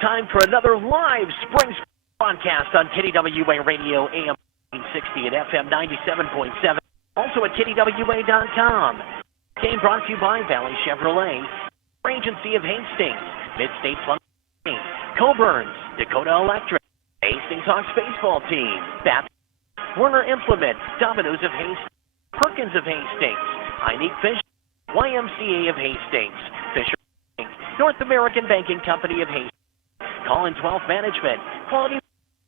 Time for another live spring broadcast on KDWA Radio, AM 60 and FM 97.7. Also at KDWA.com. Game brought to you by Valley Chevrolet, Agency of Hastings, Mid-State Plumbing, Coburn's, Dakota Electric, Hastings Hawks baseball team, Werner Implement, Domino's of Hastings, Perkins of Hastings, Heineck Fish, YMCA of Hastings, Fisher Inc., North American Banking Company of Hastings, Collins Wealth Management, Quality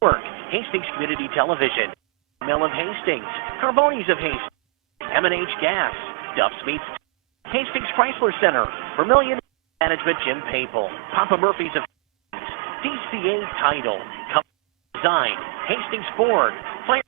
Work, Hastings Community Television, Mill of Hastings, Carboni's of Hastings, M&H Gas, Duff's Meats, Hastings Chrysler Center, Vermilion Management, Jim Papel, Papa Murphy's of Hastings, DCA Title, Company Design, Hastings Ford, Fire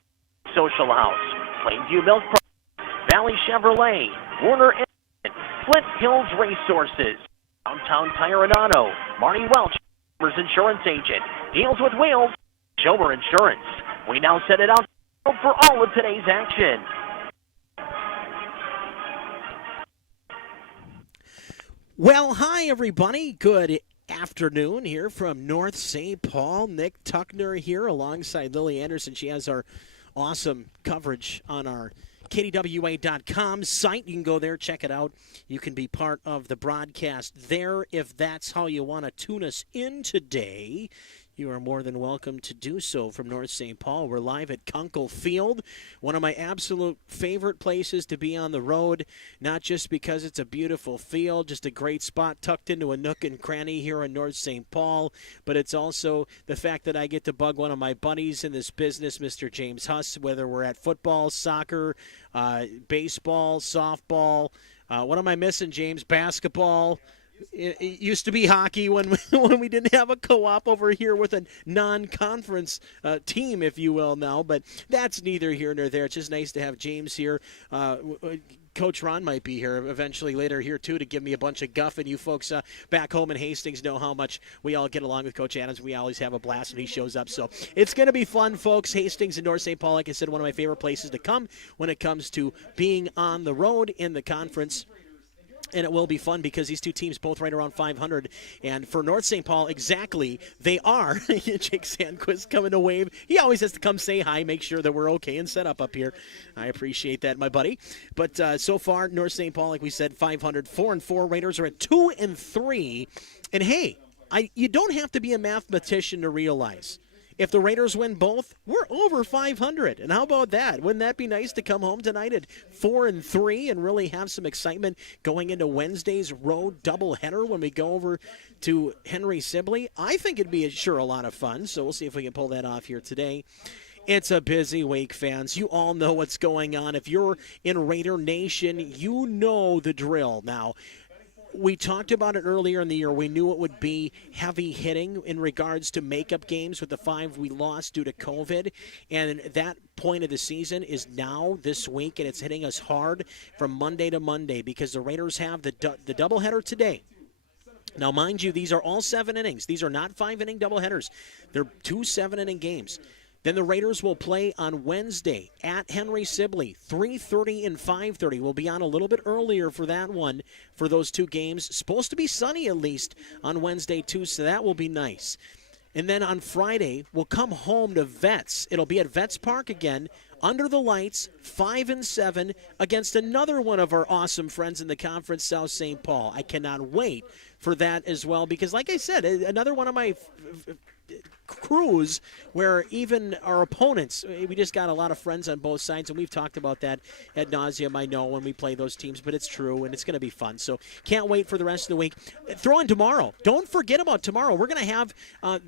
Social House, Plainview Milk Products, Valley Chevrolet, Warner Engine, Flint Hills Resources, Downtown Tire and Auto, Marty Welch, Farmers Insurance Agent, Deals with Wheels, Schober Insurance. We now set it out for all of today's action. Well, hi, everybody. Good afternoon here from North St. Paul. Nick Tuckner here alongside Lily Anderson. She has our awesome coverage on our KDWA.com site. You can go there, check it out. You can be part of the broadcast there if that's how you want to tune us in today. You are more than welcome to do so from North St. Paul. We're live at Kuenkel Field, one of my absolute favorite places to be on the road, not just because it's a beautiful field, just a great spot tucked into a nook and cranny here in North St. Paul, but it's also the fact that I get to bug one of my buddies in this business, Mr. James Huss, whether we're at football, soccer, baseball, softball. What am I missing, James? Basketball. It used to be hockey when we didn't have a co-op over here with a non-conference team, if you will, now. But that's neither here nor there. It's just nice to have James here. Coach Ron might be here eventually later here, too, to give me a bunch of guff. And you folks back home in Hastings know how much we all get along with Coach Adams. We always have a blast when he shows up. So it's going to be fun, folks. Hastings and North St. Paul, like I said, one of my favorite places to come when it comes to being on the road in the conference. And it will be fun because these two teams both right around 500. And for North St. Paul, exactly, they are. Jake Sandquist coming to wave. He always has to come say hi, make sure that we're okay and set up here. I appreciate that, my buddy. But so far, North St. Paul, like we said, 500, 4-4. Raiders are at 2-3. And hey, you don't have to be a mathematician to realize if the Raiders win both, we're over 500. And how about that? Wouldn't that be nice to come home tonight at 4-3 and really have some excitement going into Wednesday's road doubleheader when we go over to Henry Sibley? I think it'd be a lot of fun, so we'll see if we can pull that off here today. It's a busy week, fans. You all know what's going on. If you're in Raider Nation, you know the drill. Now, we talked about it earlier in the year. We knew it would be heavy hitting in regards to makeup games with the 5 we lost due to COVID. And that point of the season is now this week, and it's hitting us hard from Monday to Monday because the Raiders have the doubleheader today. Now, mind you, these are all 7 innings. These are not 5-inning doubleheaders. They're 2 7-inning games. Then the Raiders will play on Wednesday at Henry Sibley, 3:30 and 5:30. We'll be on a little bit earlier for that one, for those 2 games. Supposed to be sunny at least on Wednesday, too, so that will be nice. And then on Friday, we'll come home to Vets. It'll be at Vets Park again, under the lights, 5-7, against another one of our awesome friends in the conference, South St. Paul. I cannot wait for that as well because, like I said, another one of my crews where even our opponents, we just got a lot of friends on both sides, and we've talked about that ad nauseum, I know, when we play those teams, but it's true, and it's going to be fun. So can't wait for the rest of the week. Throw in tomorrow. Don't forget about tomorrow. We're going to have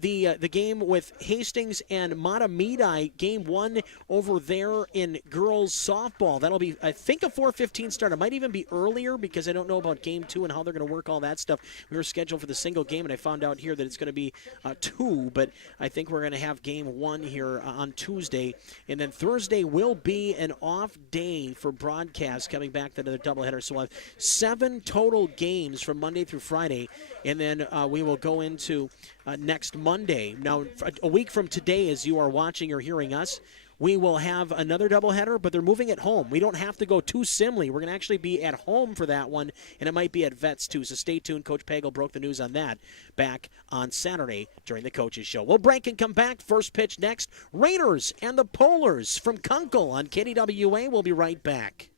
the game with Hastings and Matamidi, game 1 over there in girls softball. That'll be, I think, a 4:15 start. It might even be earlier because I don't know about game 2 and how they're going to work all that stuff. We were scheduled for the single game, and I found out here that it's going to be 2, but I think we're going to have game 1 here on Tuesday. And then Thursday will be an off day for broadcast coming back to another doubleheader. So we'll have 7 total games from Monday through Friday. And then we will go into next Monday. Now, a week from today, as you are watching or hearing us, we will have another doubleheader, but they're moving it home. We don't have to go to Simley. We're going to actually be at home for that one, and it might be at Vets too. So stay tuned. Coach Pagel broke the news on that back on Saturday during the Coaches Show. We'll break and come back. First pitch next. Raiders and the Polars from Kuenkel on KDWA. We'll be right back.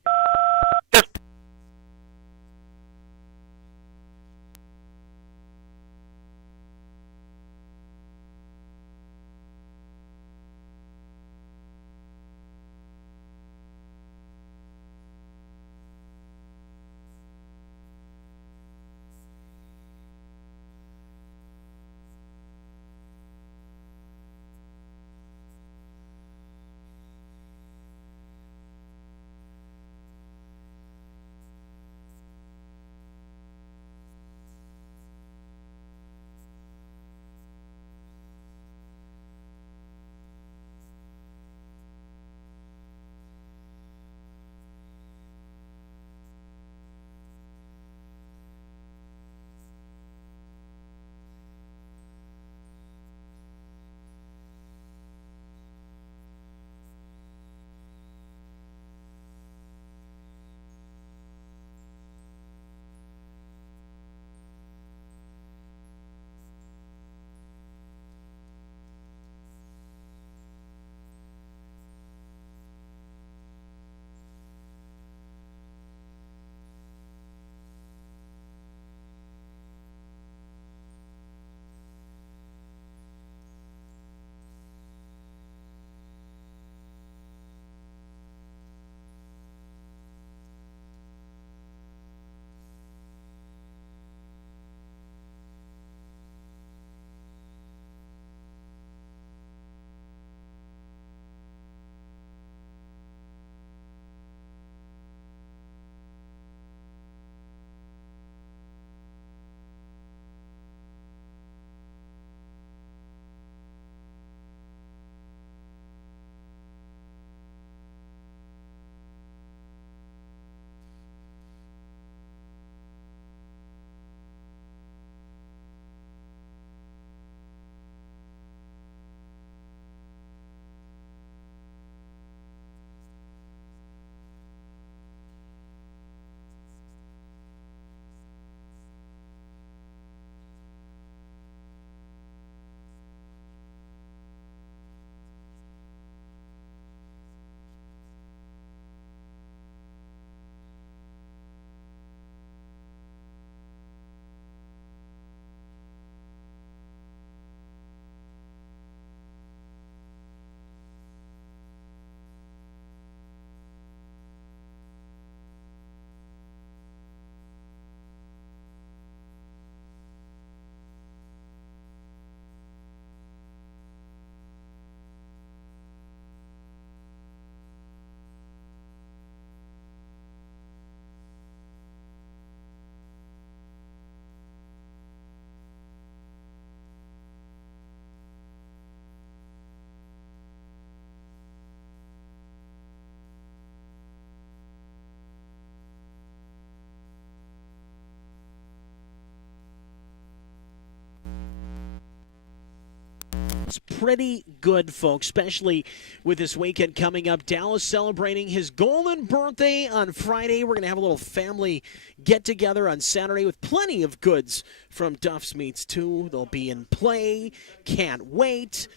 It's pretty good, folks, especially with this weekend coming up. Dallas celebrating his golden birthday on Friday. We're going to have a little family get-together on Saturday with plenty of goods from Duff's Meats, too. They'll be in play. Can't wait.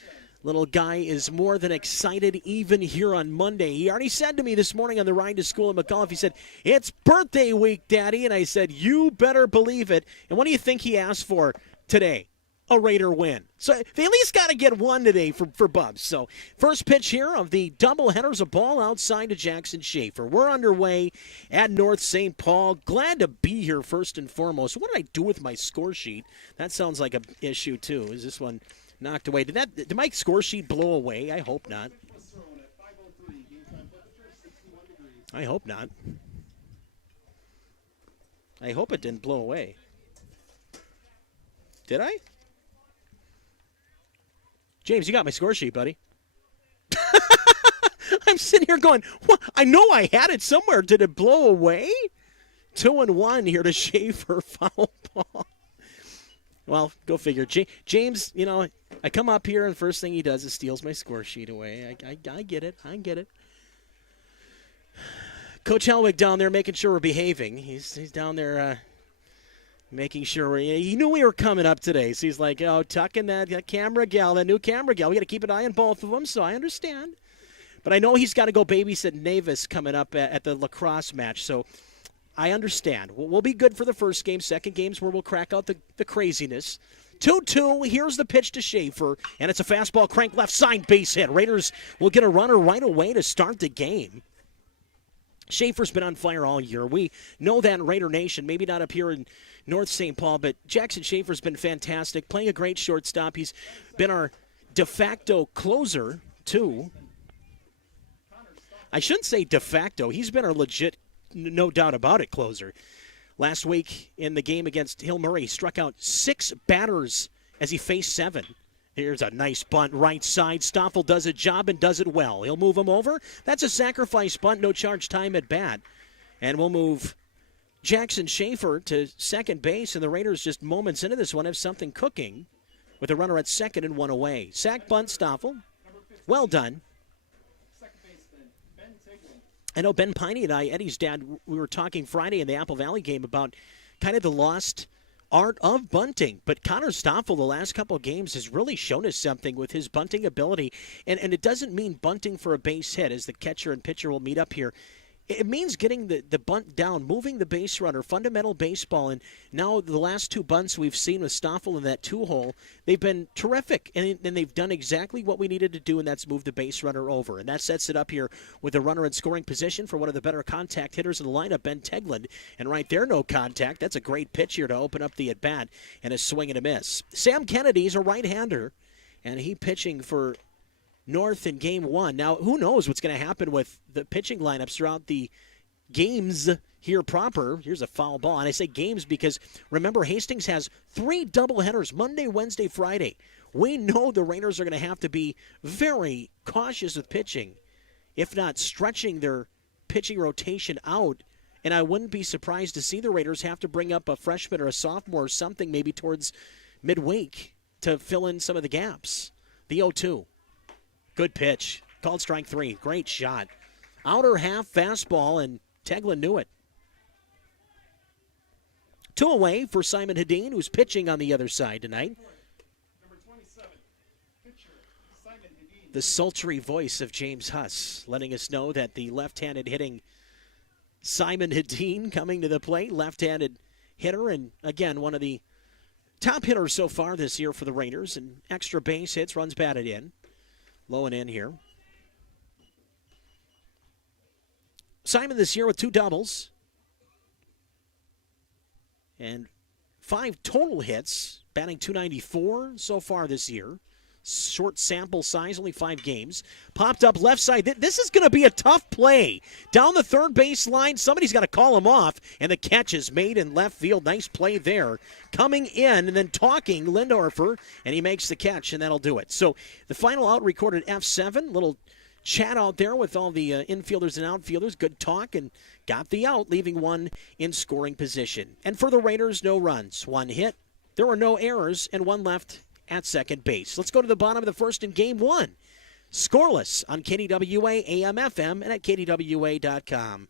Little guy is more than excited even here on Monday. He already said to me this morning on the ride to school in McAuliffe, he said, "It's birthday week, Daddy." And I said, "You better believe it." And what do you think he asked for today? A Raider win. So they at least got to get one today for Bubs. So first pitch here of the doubleheaders, a ball outside to Jackson Schaefer. We're underway at North St. Paul. Glad to be here first and foremost. What did I do with my score sheet? That sounds like an issue too. Is this one knocked away? Did my score sheet blow away? I hope not. I hope not. I hope it didn't blow away. Did I? James, you got my score sheet, buddy. I'm sitting here going, what? I know I had it somewhere. Did it blow away? 2-1 here to Schaefer, foul ball. Well, go figure. James, I come up here and the first thing he does is steals my score sheet away. I get it. I get it. Coach Helwig down there making sure we're behaving. He's down there making sure he knew we were coming up today. So he's like, tucking that camera gal, that new camera gal. We got to keep an eye on both of them, so I understand. But I know he's got to go babysit Navis coming up at the lacrosse match, so I understand. We'll be good for the first game. Second game's where we'll crack out the craziness. 2-2, here's the pitch to Schaefer, and it's a fastball crank left side base hit. Raiders will get a runner right away to start the game. Schaefer's been on fire all year. We know that in Raider Nation, maybe not up here in North St. Paul, but Jackson Schaefer's been fantastic, playing a great shortstop. He's been our de facto closer, too. I shouldn't say de facto. He's been our legit, no doubt about it, closer. Last week in the game against Hill Murray, he struck out 6 batters as he faced 7. Here's a nice bunt right side. Stoffel does a job and does it well. He'll move him over. That's a sacrifice bunt, no charge time at bat. And we'll move Jackson Schaefer to second base, and the Raiders just moments into this one have something cooking with a runner at second and 1 away. Sack bunt, Stoffel. Well done. I know Ben Piney and I, Eddie's dad, we were talking Friday in the Apple Valley game about kind of the lost art of bunting. But Connor Stoffel the last couple of games has really shown us something with his bunting ability. And it doesn't mean bunting for a base hit, as the catcher and pitcher will meet up here. It means getting the bunt down, moving the base runner, fundamental baseball. And now the last 2 bunts we've seen with Stoffel in that 2-hole, they've been terrific. And they've done exactly what we needed to do, and that's move the base runner over. And that sets it up here with a runner in scoring position for one of the better contact hitters in the lineup, Ben Tegland. And right there, no contact. That's a great pitch here to open up the at-bat, and a swing and a miss. Sam Kennedy's a right-hander, and he pitching for North in game 1. Now, who knows what's going to happen with the pitching lineups throughout the games here proper. Here's a foul ball. And I say games because, remember, Hastings has 3 doubleheaders, Monday, Wednesday, Friday. We know the Raiders are going to have to be very cautious with pitching, if not stretching their pitching rotation out. And I wouldn't be surprised to see the Raiders have to bring up a freshman or a sophomore or something maybe towards midweek to fill in some of the gaps. The 0-2. Good pitch. Called strike 3. Great shot. Outer half fastball, and Tegland knew it. 2 away for Simon Hedin, who's pitching on the other side tonight. Number 27, pitcher, Simon Hedin. The sultry voice of James Huss letting us know that the left-handed hitting Simon Hedin coming to the plate. Left-handed hitter, and again, one of the top hitters so far this year for the Raiders. And extra base hits, runs batted in. Low and in here. Simon this year with 2 doubles and 5 total hits, batting .294 so far this year. Short sample size, only 5 games. Popped up left side. This is going to be a tough play. Down the third base line, somebody's got to call him off, and the catch is made in left field. Nice play there. Coming in and then talking, Lindorfer, and he makes the catch, and that'll do it. So the final out recorded F7. Little chat out there with all the infielders and outfielders. Good talk, and got the out, leaving one in scoring position. And for the Raiders, no runs. 1 hit. There were no errors, and 1 left at second base. Let's go to the bottom of the first in game 1. Scoreless on KDWA, AM, FM, and at KDWA.com.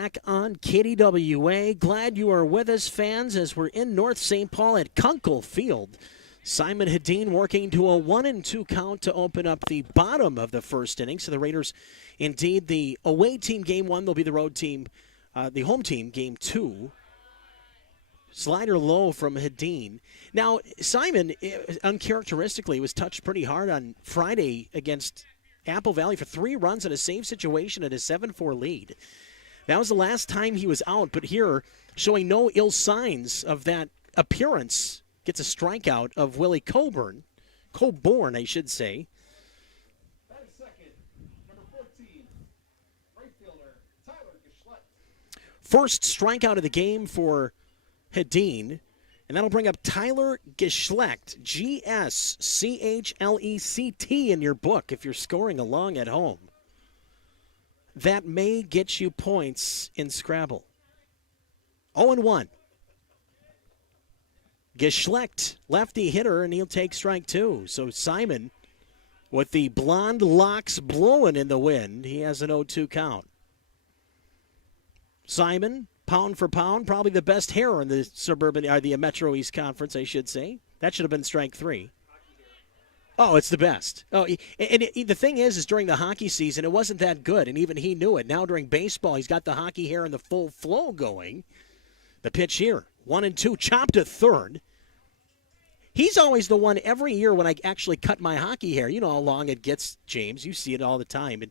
back on KDWA. Glad you are with us, fans, as we're in North St. Paul at Kuenkel Field. Simon Hedin working to a 1-2 count to open up the bottom of the first inning. So the Raiders, indeed, the away team game 1, they'll be the road team, the home team game 2. Slider low from Hedin. Now, Simon, uncharacteristically, was touched pretty hard on Friday against Apple Valley for 3 runs in a save situation at a 7-4 lead. That was the last time he was out, but here, showing no ill signs of that appearance, gets a strikeout of Willie Coburn, I should say. That is second, number 14, right fielder, Tyler Geschlecht. First strikeout of the game for Hedin, and that'll bring up Tyler Geschlecht, G-S-C-H-L-E-C-T in your book if you're scoring along at home. That may get you points in Scrabble. 0-1. Geschlecht, lefty hitter, and he'll take strike 2. So Simon, with the blonde locks blowing in the wind, he has an 0-2 count. Simon, pound for pound, probably the best hair in the the Metro East Conference, I should say. That should have been strike 3. Oh, it's the best. Oh, and the thing is during the hockey season, it wasn't that good, and even he knew it. Now during baseball, he's got the hockey hair and the full flow going. The pitch here, 1-2, chopped to third. He's always the one every year when I actually cut my hockey hair. You know how long it gets, James. You see it all the time. And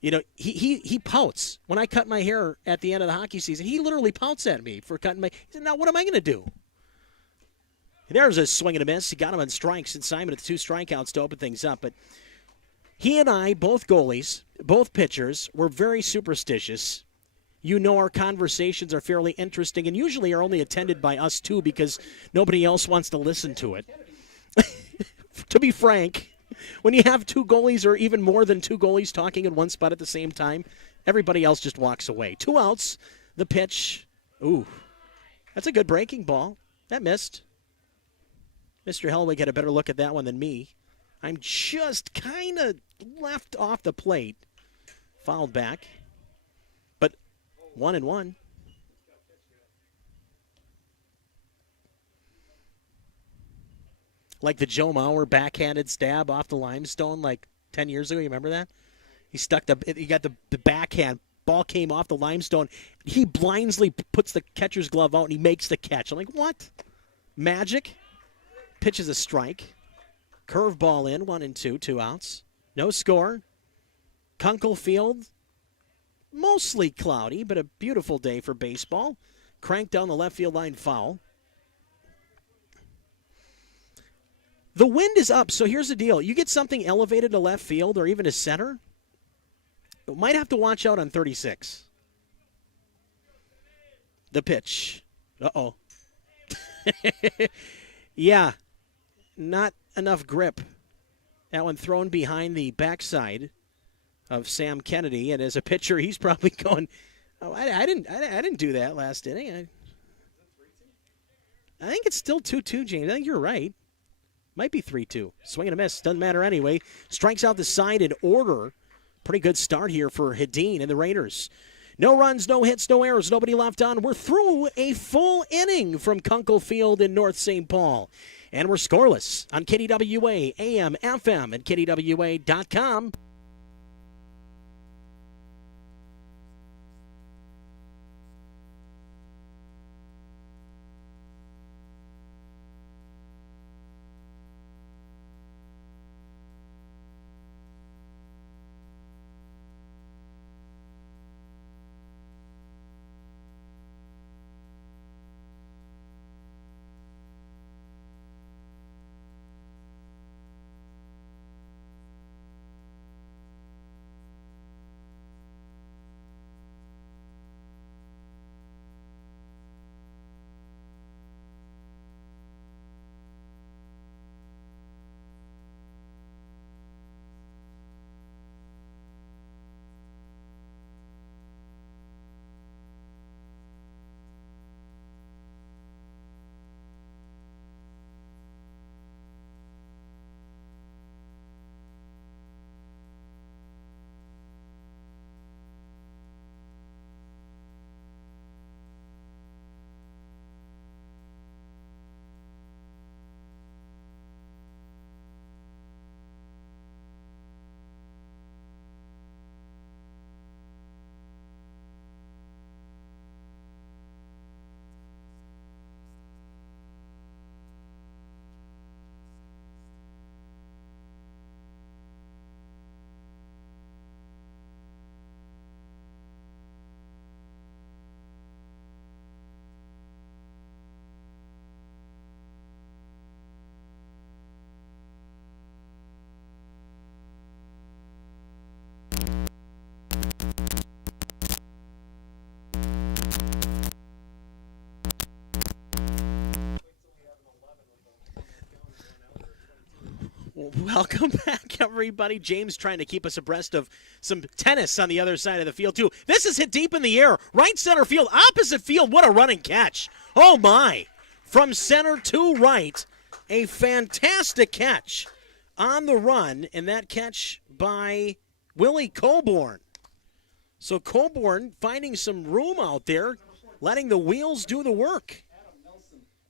you know, he pouts. When I cut my hair at the end of the hockey season, he literally pouts at me for cutting my... He said, now what am I going to do? There's a swing and a miss. He got him on strikes, and Simon at the 2 strikeouts to open things up. But he and I, both goalies, both pitchers, were very superstitious. You know our conversations are fairly interesting and usually are only attended by us two because nobody else wants to listen to it. To be frank... When you have 2 goalies or even more than 2 goalies talking in one spot at the same time, everybody else just walks away. 2 outs, the pitch. Ooh, that's a good breaking ball. That missed. Mr. Hellwig had a better look at that one than me. I'm just kind of left off the plate. Fouled back. But 1-1. Like the Joe Mauer backhanded stab off the limestone like 10 years ago. You remember that? He got the backhand. Ball came off the limestone. He blindly puts the catcher's glove out and he makes the catch. I'm like, what? Magic? Pitches a strike. Curveball in, 1-2, 2 outs. No score. Kuenkel Field, mostly cloudy, but a beautiful day for baseball. Cranked down the left field line, foul. The wind is up, so here's the deal. You get something elevated to left field or even to center, you might have to watch out on 36. The pitch. Uh-oh. Yeah, not enough grip. That one thrown behind the backside of Sam Kennedy, and as a pitcher, he's probably going, "Oh, I didn't do that last inning." I think it's still 2-2, James. I think you're right. Might be 3-2. Swing and a miss. Doesn't matter anyway. Strikes out the side in order. Pretty good start here for Hedin and the Raiders. No runs, no hits, no errors, nobody left on. We're through a full inning from Kuenkel Field in North St. Paul. And we're scoreless on KDWA, AM, FM, and KDWA.com. Welcome back, everybody. James trying to keep us abreast of some tennis on the other side of the field, too. This is hit deep in the air. Right center field, opposite field. What a running catch. Oh, my. From center to right, a fantastic catch on the run, and that catch by Willie Coburn. So Coburn finding some room out there, letting the wheels do the work.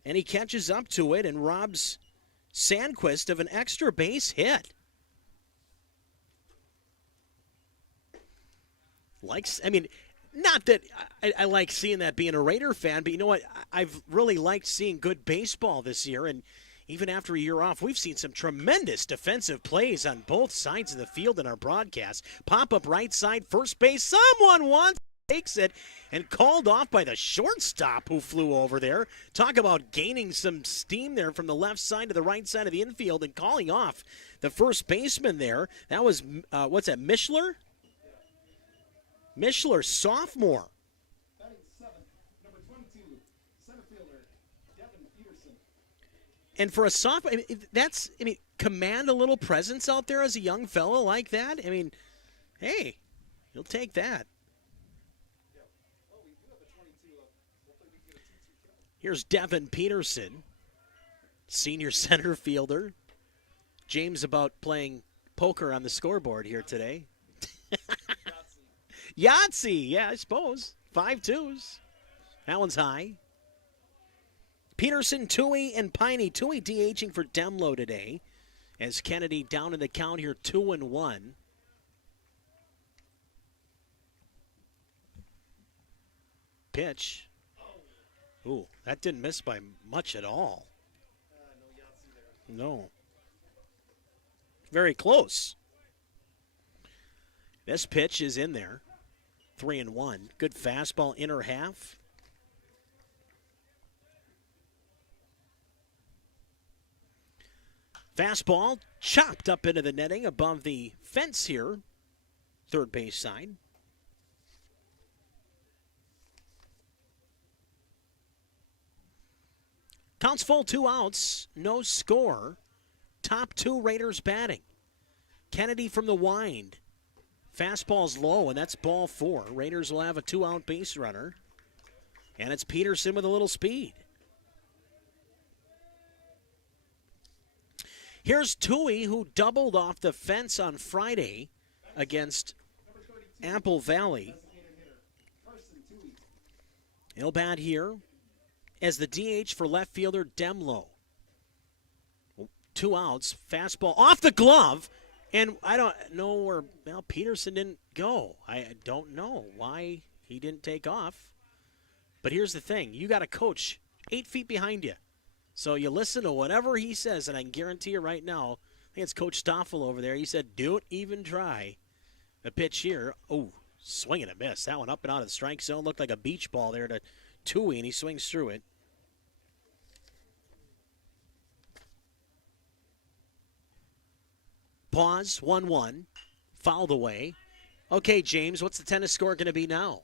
And he catches up to it and robs Sandquist of an extra base hit. Not that I like seeing that being a Raider fan, but you know what? I've really liked seeing good baseball this year, and even after a year off, we've seen some tremendous defensive plays on both sides of the field in our broadcast. Pop-up right side, first base, someone wants, takes it, and called off by the shortstop who flew over there. Talk about gaining some steam there from the left side to the right side of the infield and calling off the first baseman there. That was, Mishler? Mishler, sophomore. Batting seventh, number 22, center fielder, Devin Peterson. And for a sophomore, command a little presence out there as a young fellow like that. Hey, you'll take that. Here's Devin Peterson, senior center fielder. James about playing poker on the scoreboard here today. Yahtzee, yeah, I suppose. 5-2s. That one's high. Peterson, Toohey, and Piney. Toohey DHing for Demlow today, as Kennedy down in the count here, 2-1. Pitch. Ooh, that didn't miss by much at all. No. Very close. This pitch is in there. 3-1. Good fastball, inner half. Fastball chopped up into the netting above the fence here. Third base side. Counts full, 2 outs, no score. Top 2 Raiders batting. Kennedy from the wind. Fastball's low, and that's ball 4. Raiders will have a 2-out base runner. And it's Peterson with a little speed. Here's Toohey, who doubled off the fence on Friday against Apple Valley. He'll bat here as the DH for left fielder Demlow. 2 outs, fastball off the glove, and I don't know where Peterson didn't go. I don't know why he didn't take off. But here's the thing. You got a coach 8 feet behind you. So you listen to whatever he says, and I can guarantee you right now, I think it's Coach Stoffel over there. He said, don't even try. The pitch here, swing and a miss. That one up and out of the strike zone. Looked like a beach ball there to Toohey, and he swings through it. Pause, 1-1, fouled away. Okay, James, what's the tennis score going to be now?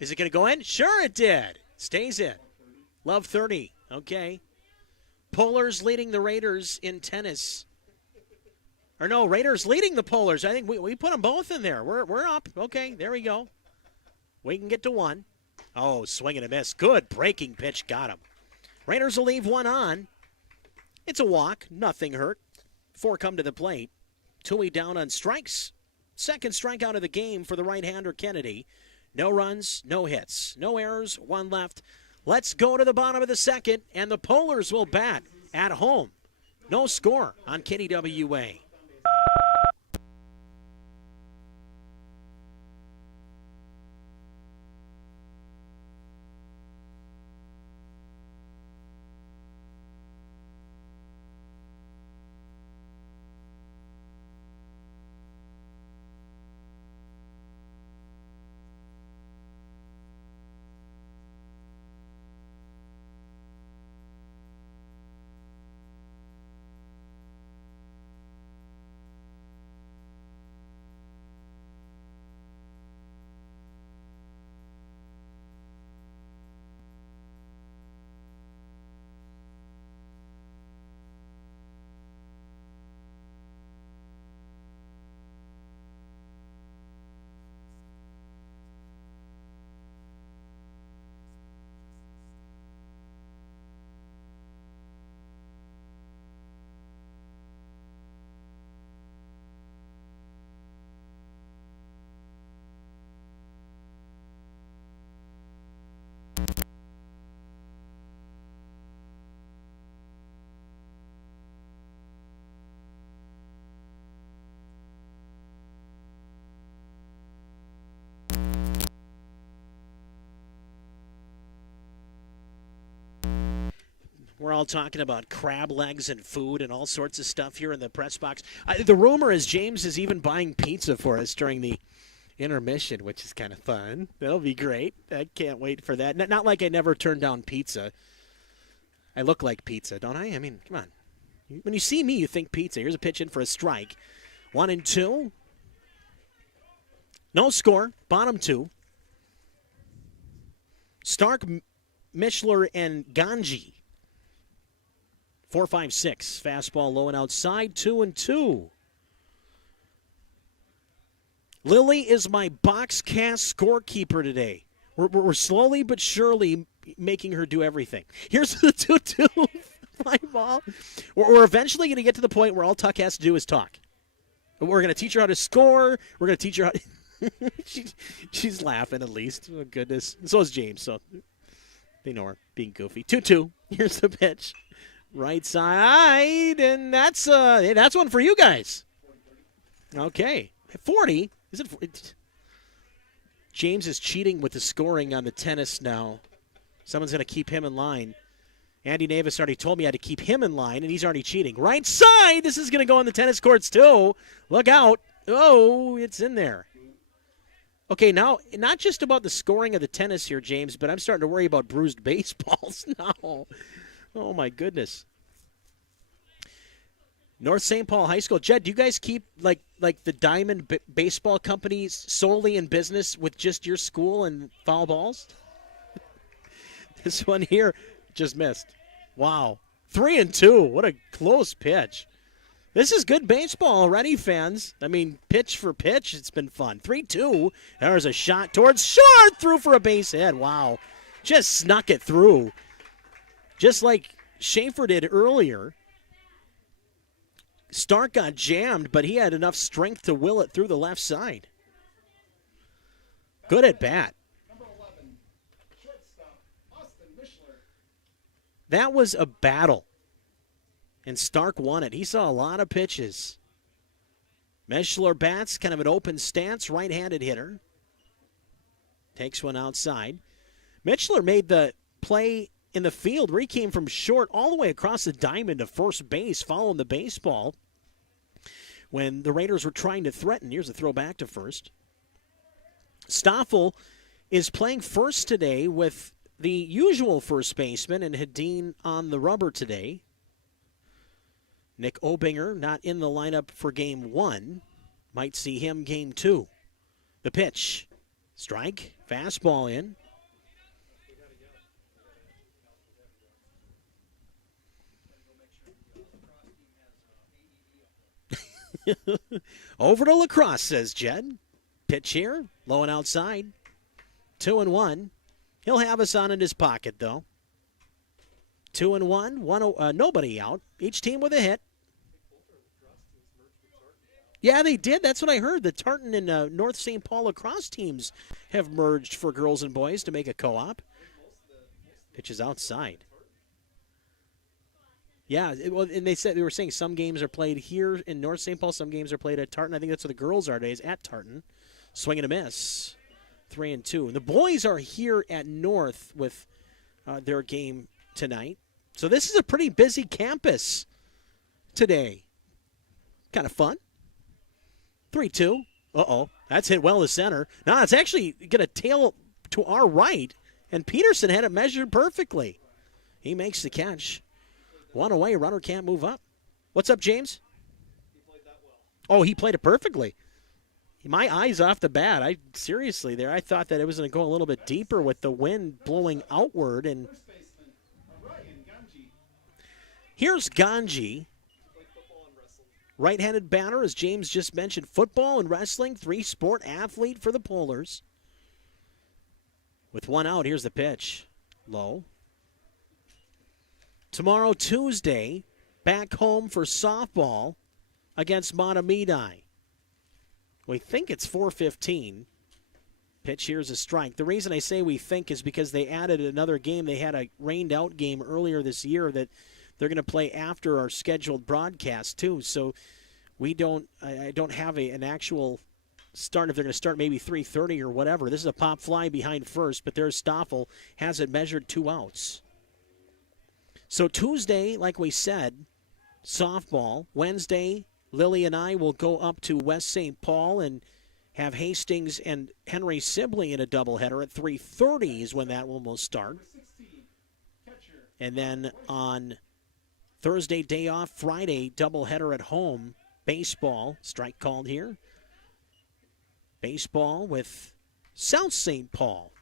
Is it going to go in? Sure it did. Stays in. Love 30. Okay. Polars leading the Raiders in tennis. Or no, Raiders leading the Polars. I think we put them both in there. We're up. Okay, there we go. We can get to 1. Oh, swing and a miss. Good breaking pitch. Got him. Raiders will leave 1 on. It's a walk. Nothing hurt. 4 come to the plate. Toohey down on strikes. Second strikeout of the game for the right-hander Kennedy. No runs, no hits, no errors, 1 left. Let's go to the bottom of the second, and the Polars will bat at home. No score on KDWA. We're all talking about crab legs and food and all sorts of stuff here in the press box. The rumor is James is even buying pizza for us during the intermission, which is kind of fun. That'll be great. I can't wait for that. Not like I never turned down pizza. I look like pizza, don't I? I mean, come on. When you see me, you think pizza. Here's a pitch in for a strike. 1-2. No score. Bottom 2. Stark, Mishler, and Ganji. 4-5-6. Fastball low and outside. 2-2. Lily is my box cast scorekeeper today. We're slowly but surely making her do everything. Here's the 2-2 fly ball. We're eventually going to get to the point where all Tuck has to do is talk. We're going to teach her how to score. We're going to teach her how to... she's laughing at least. Oh, goodness. So is James, so they know her being goofy. 2-2. Here's the pitch. Right side, and that's one for you guys. Okay. 40. Is it? James is cheating with the scoring on the tennis now. Someone's going to keep him in line. Andy Navis already told me I had to keep him in line, and he's already cheating. Right side. This is going to go on the tennis courts, too. Look out. Oh, it's in there. Okay, now, not just about the scoring of the tennis here, James, but I'm starting to worry about bruised baseballs now. Oh, my goodness. North St. Paul High School. Jed, do you guys keep, like the Diamond Baseball Company solely in business with just your school and foul balls? This one here just missed. Wow. 3-2. What a close pitch. This is good baseball already, fans. I mean, pitch for pitch, it's been fun. 3-2. There's a shot towards short. Through for a base hit. Wow. Just snuck it through. Just like Schaefer did earlier. Stark got jammed, but he had enough strength to will it through the left side. Good at bat. Number 11, shortstop, Austin Mishler. That was a battle, and Stark won it. He saw a lot of pitches. Mishler bats, kind of an open stance, right-handed hitter. Takes one outside. Mishler made the play in the field where he came from short all the way across the diamond to first base, following the baseball when the Raiders were trying to threaten. Here's a throw back to first. Stoffel is playing first today with the usual first baseman and Hadeen on the rubber today. Nick Obinger not in the lineup for game 1. Might see him game 2. The pitch. Strike. Fastball in. Over to lacrosse, says Jed. Pitch here, low and outside. 2-1. He'll have us on in his pocket, though. 2-1, nobody out. Each team with a hit. Yeah, they did. That's what I heard. The Tartan and North St. Paul lacrosse teams have merged for girls and boys to make a co-op. Pitch is outside. Yeah, well, and they were saying some games are played here in North St. Paul, some games are played at Tartan. I think that's where the girls are today, is at Tartan. Swing and a miss. 3-2. And the boys are here at North with their game tonight. So this is a pretty busy campus today. Kind of fun. 3-2. Uh-oh. That's hit well to center. Now it's actually going to tail to our right, and Peterson had it measured perfectly. He makes the catch. One away, runner can't move up. What's up, James? He played that well. Oh, he played it perfectly. My eyes off the bat. I thought that it was going to go a little bit deeper with the wind blowing outward. And First baseman, Ryan Ganji. here's Ganji. Played football and wrestling. Right-handed batter, as James just mentioned. Football and wrestling, 3-sport athlete for the Polars. With one out, here's the pitch. Low. Tomorrow, Tuesday, back home for softball against Matamidi. We think it's 4:15. Pitch here's a strike. The reason I say we think is because they added another game. They had a rained-out game earlier this year that they're going to play after our scheduled broadcast, too. So I don't have an actual start if they're going to start maybe 3:30 or whatever. This is a pop fly behind first, but there's Stoffel. Has it measured 2 outs. So Tuesday, like we said, softball. Wednesday, Lily and I will go up to West St. Paul and have Hastings and Henry Sibley in a doubleheader at 3:30 is when that one will start. And then on Thursday, day off, Friday, doubleheader at home. Baseball, strike called here. Baseball with South St. Paul,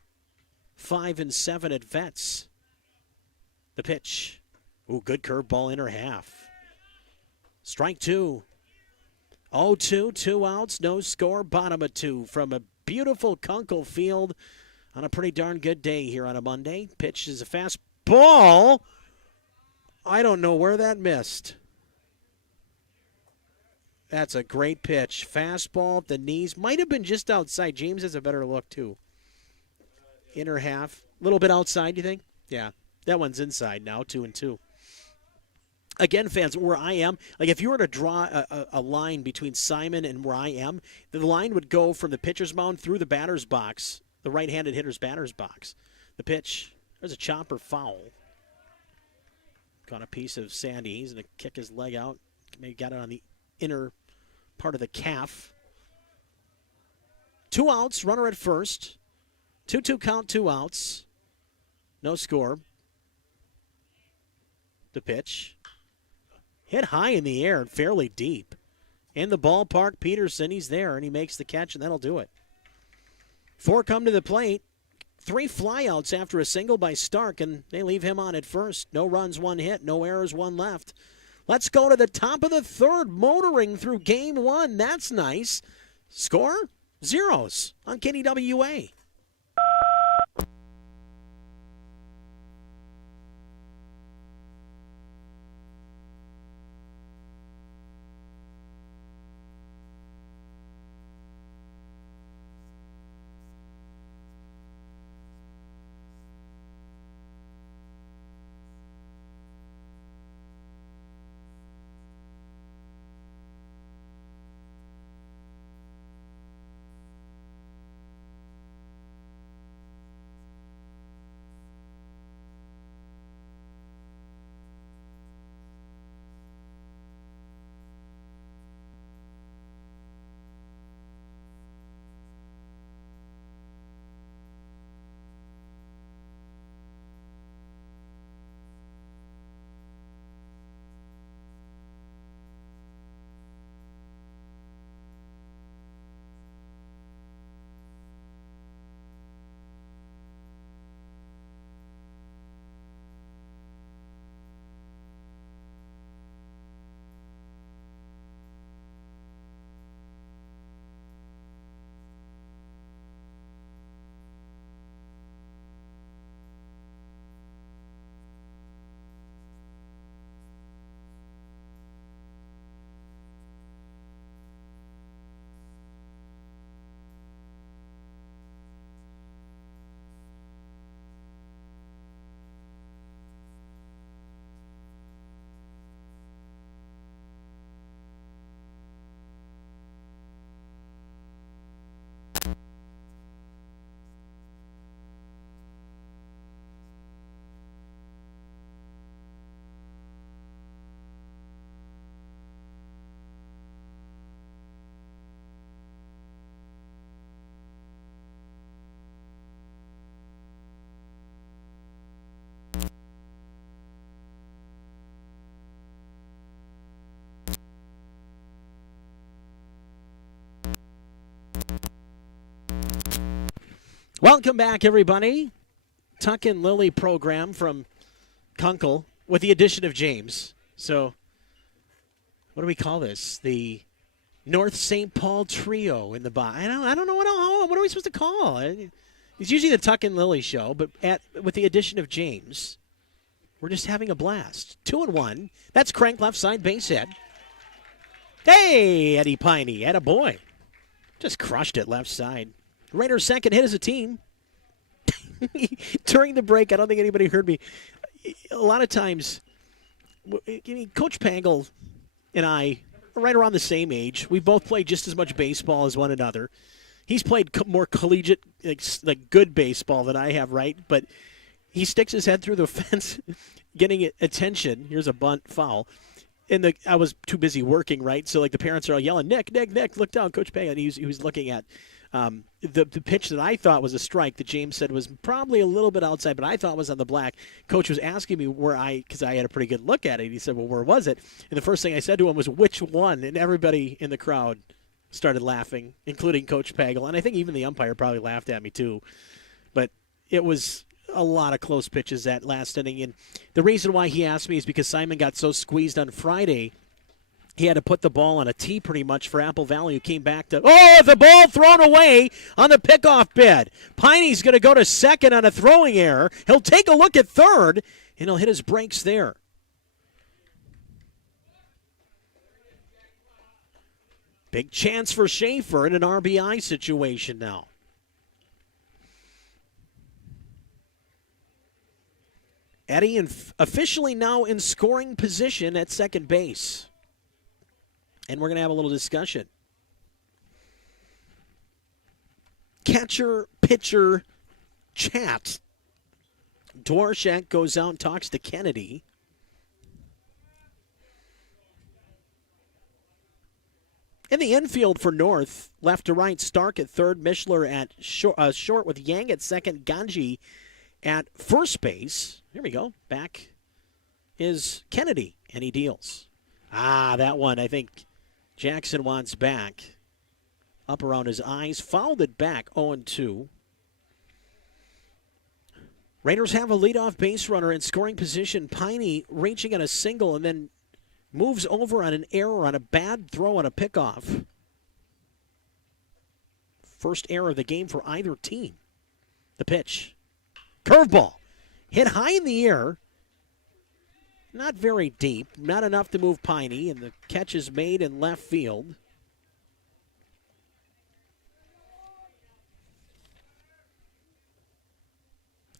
5 and 7 at Vets. The pitch. Ooh, good curveball in her half. Strike two. 0-2, 2 outs, no score, bottom of 2 from a beautiful Kuenkel Field on a pretty darn good day here on a Monday. Pitch is a fastball. I don't know where that missed. That's a great pitch. Fastball at the knees. Might have been just outside. James has a better look, too. Inner half. A little bit outside, you think? Yeah. That one's inside now, 2-2. Again, fans, where I am, like if you were to draw a line between Simon and where I am, the line would go from the pitcher's mound through the batter's box, the right-handed hitter's batter's box. The pitch, there's a chopper foul. Got a piece of Sandy. He's going to kick his leg out. Maybe got it on the inner part of the calf. 2 outs, runner at first. 2-2 count, 2 outs. No score. The pitch. Hit high in the air and fairly deep. In the ballpark, Peterson, he's there, and he makes the catch, and that'll do it. 4 come to the plate. 3 flyouts after a single by Stark, and they leave him on at first. No runs, 1 hit, no errors, 1 left. Let's go to the top of the 3rd, motoring through game 1. That's nice. Score? 0s on KDWA. Welcome back, everybody. Tuck and Lily program from Kuenkel with the addition of James. So, what do we call this? The North St. Paul trio in the box. I don't know what are we supposed to call it? It's usually the Tuck and Lily show, but with the addition of James, we're just having a blast. 2-1. That's Crank left side base hit. Hey, Eddie Piney, attaboy. Just crushed it left side. Raiders' second hit as a team. During the break, I don't think anybody heard me. A lot of times, Coach Pangle and I are right around the same age. We both played just as much baseball as one another. He's played more collegiate, like good baseball than I have, right? But he sticks his head through the fence, getting attention. Here's a bunt foul. And I was too busy working, right? So, like, the parents are all yelling, Nick, look down, Coach Pay. And he was looking at the pitch that I thought was a strike that James said was probably a little bit outside, but I thought was on the black. Coach was asking me because I had a pretty good look at it. He said, well, where was it? And the first thing I said to him was, which one? And everybody in the crowd started laughing, including Coach Pagel. And I think even the umpire probably laughed at me, too. But it was a lot of close pitches that last inning. And the reason why he asked me is because Simon got so squeezed on Friday, he had to put the ball on a tee pretty much for Apple Valley, who came back to, the ball thrown away on the pickoff bid. Piney's going to go to second on a throwing error. He'll take a look at third, and he'll hit his brakes there. Big chance for Schaefer in an RBI situation now. Eddie officially now in scoring position at second base. And we're going to have a little discussion. Catcher-pitcher chat. Dworshak goes out and talks to Kennedy. In the infield for North, left to right, Stark at third, Mishler at short with Yang at second, Ganji at first base. Here we go. Back is Kennedy, and he deals. That one I think Jackson wants back. Up around his eyes. Fouled it back, 0-2. Raiders have a leadoff base runner in scoring position. Piney reaching on a single and then moves over on an error on a bad throw on a pickoff. First error of the game for either team. The pitch. Curveball. Hit high in the air. Not very deep. Not enough to move Piney. And the catch is made in left field.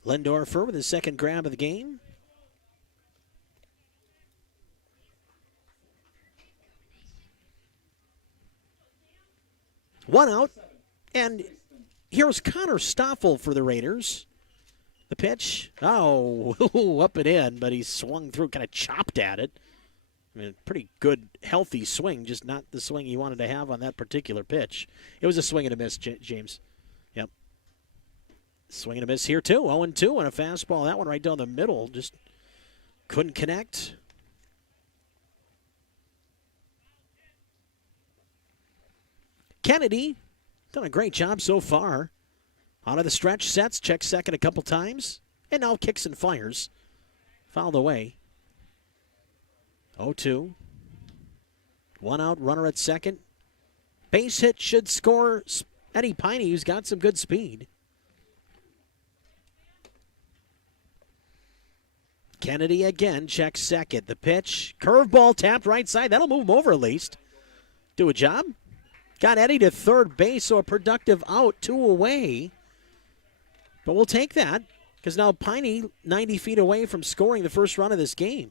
Lindorfer with his second grab of the game. One out. And here's Connor Stoffel for the Raiders. The pitch, up and in, but he swung through, kind of chopped at it. I mean, pretty good, healthy swing, just not the swing he wanted to have on that particular pitch. It was a swing and a miss, James. Yep. Swing and a miss here, too. 0-2 on a fastball. That one right down the middle, just couldn't connect. Kennedy, done a great job so far. Out of the stretch, sets, checks second a couple times, and now kicks and fires. Fouled away. 0-2. One out, runner at second. Base hit should score Eddie Piney, who's got some good speed. Kennedy again checks second. The pitch, curveball tapped right side. That'll move him over at least. Do a job. Got Eddie to third base, so a productive out, 2 away. But we'll take that, because now Piney 90 feet away from scoring the first run of this game.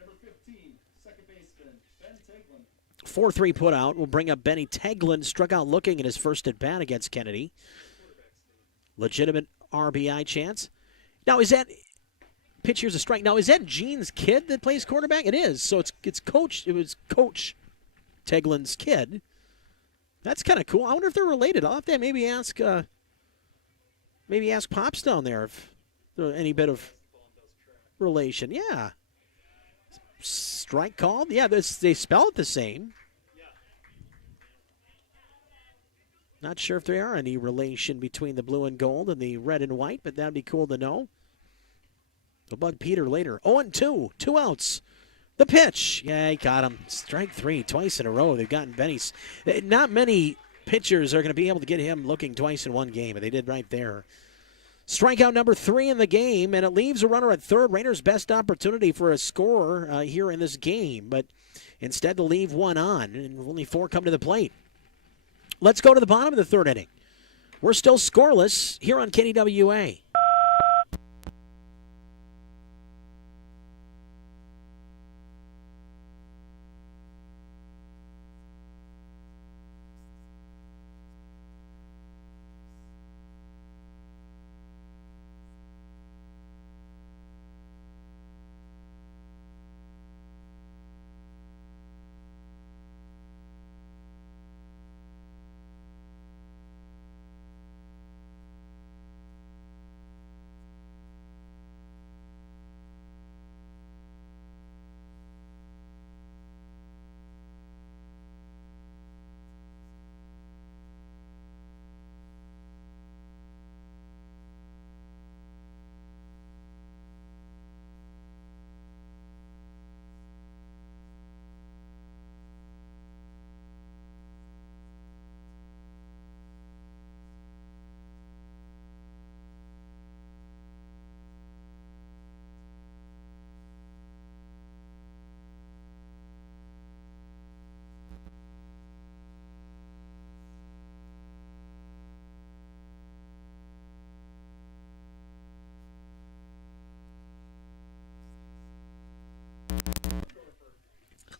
Number 15, second baseman, Ben Teglin. 4-3 put out will bring up Benny Teglin. Struck out looking in his first at bat against Kennedy. Legitimate RBI chance. Now, is that pitch? Here's a strike. Now, is that Gene's kid that plays quarterback? It is. So it's Coach. It was Coach Teglin's kid. That's kind of cool. I wonder if they're related. I'll have to maybe ask Pops down there if there's any bit of relation. Yeah. Strike called? Yeah, they spell it the same. Not sure if there are any relation between the blue and gold and the red and white, but that'd be cool to know. We'll bug Peter later. 0-2, 2 outs. The pitch. Yeah, he got him. Strike 3 twice in a row. They've gotten Benny's. Not many pitchers are going to be able to get him looking twice in one game, but they did right there. Strikeout number 3 in the game, and it leaves a runner at third. Raiders' best opportunity for a score here in this game, but instead to leave one on, and only 4 come to the plate. Let's go to the bottom of the third inning. We're still scoreless here on KDWA.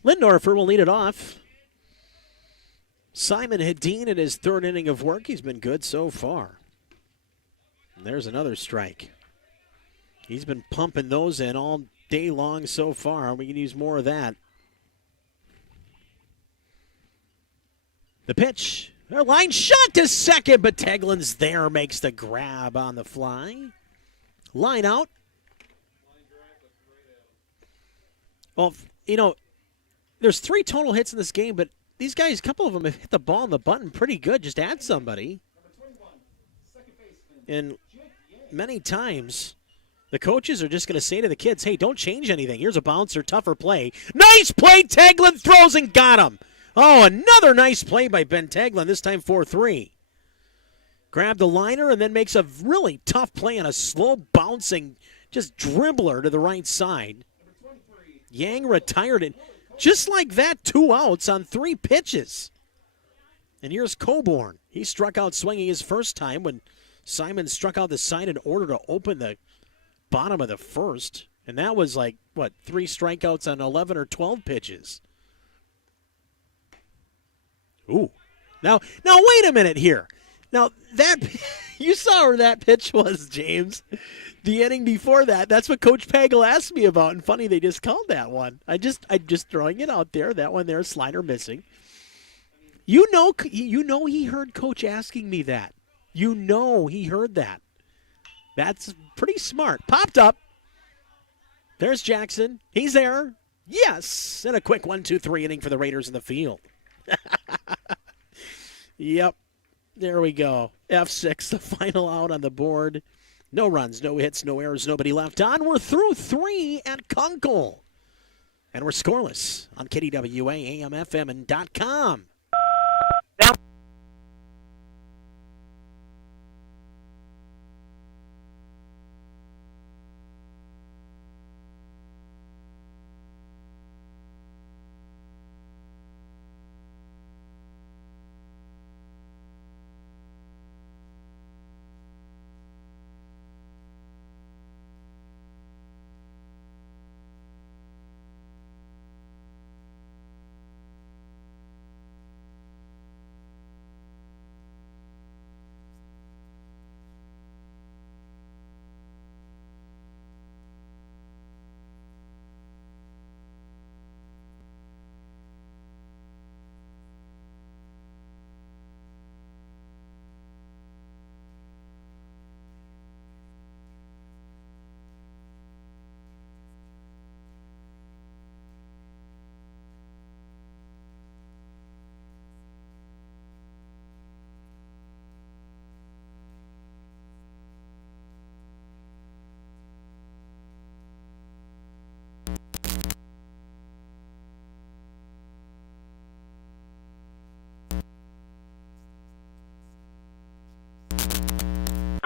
Lindorfer will lead it off. Simon Hedin in his third inning of work. He's been good so far. And there's another strike. He's been pumping those in all day long so far. We can use more of that. The pitch. A line shot to second, but Teglin's there, makes the grab on the fly. Line out. Well, you know, there's 3 total hits in this game, but these guys, a couple of them have hit the ball on the button pretty good. Just add somebody. And many times, the coaches are just going to say to the kids, hey, don't change anything. Here's a bouncer, tougher play. Nice play. Teglin throws and got him. Oh, another nice play by Ben Teglin, this time 4-3. Grabbed the liner and then makes a really tough play on a slow bouncing, just dribbler to the right side. Yang retired it. Just like that, 2 outs on 3 pitches. And here's Coburn. He struck out swinging his first time when Simon struck out the side in order to open the bottom of the first. And that was like, 3 strikeouts on 11 or 12 pitches. Ooh. Now wait a minute here. Now, that you saw where that pitch was, James. The inning before that, that's what Coach Pagel asked me about. And funny, they just called that one. I'm just throwing it out there. That one there, slider missing. You know he heard Coach asking me that. You know he heard that. That's pretty smart. Popped up. There's Jackson. He's there. Yes. And a quick 1-2-3 inning for the Raiders in the field. Yep. There we go. F6, the final out on the board. No runs, no hits, no errors, nobody left on. We're through 3 at Kuenkel. And we're scoreless on KDWA, AM, FM, and .com. Now,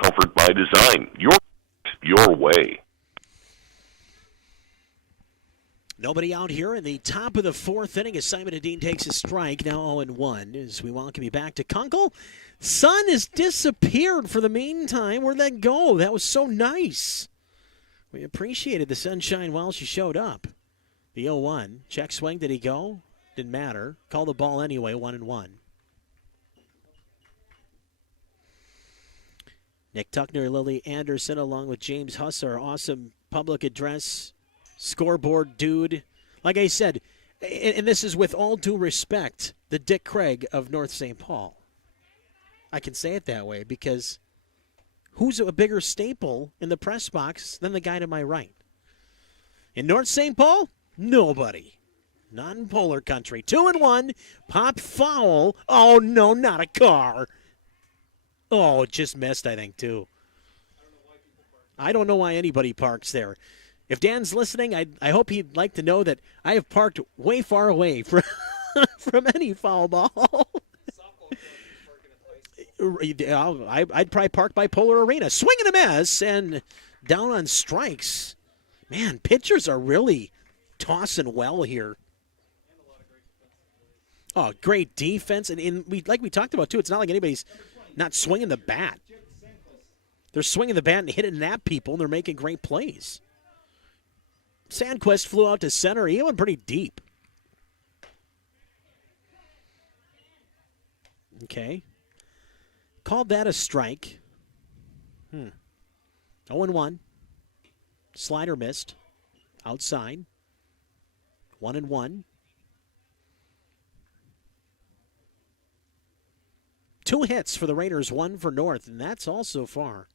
comfort by design. Your way. Nobody out here in the top of the 4th inning as Simon Hedin takes a strike. Now 0-1 as we welcome you back to Kuenkel. Sun has disappeared for the meantime. Where'd that go? That was so nice. We appreciated the sunshine while she showed up. The 0-1. Check swing. Did he go? Didn't matter. Call the ball anyway. 1-1. Nick Tuckner, Lily Anderson, along with James Huss, our awesome public address scoreboard dude. Like I said, and this is with all due respect, the Dick Craig of North St. Paul. I can say it that way because who's a bigger staple in the press box than the guy to my right? In North St. Paul, nobody. Not in Polar Country. 2-1, pop foul. Oh, no, not a car. Oh, it just missed, I think, too. I don't know why anybody parks there. If Dan's listening, I hope he'd like to know that I have parked way far away from any foul ball. I'd probably park by Polar Arena. Swing and a miss, and down on strikes. Man, pitchers are really tossing well here. Oh, great defense. And like we talked about, too, it's not like anybody's not swinging the bat. They're swinging the bat and hitting at people, and they're making great plays. Sandquist flew out to center. He went pretty deep. Okay. Called that a strike. 0-1. Slider missed. Outside. 1-1. 2 hits for the Raiders, 1 for North, and that's also far.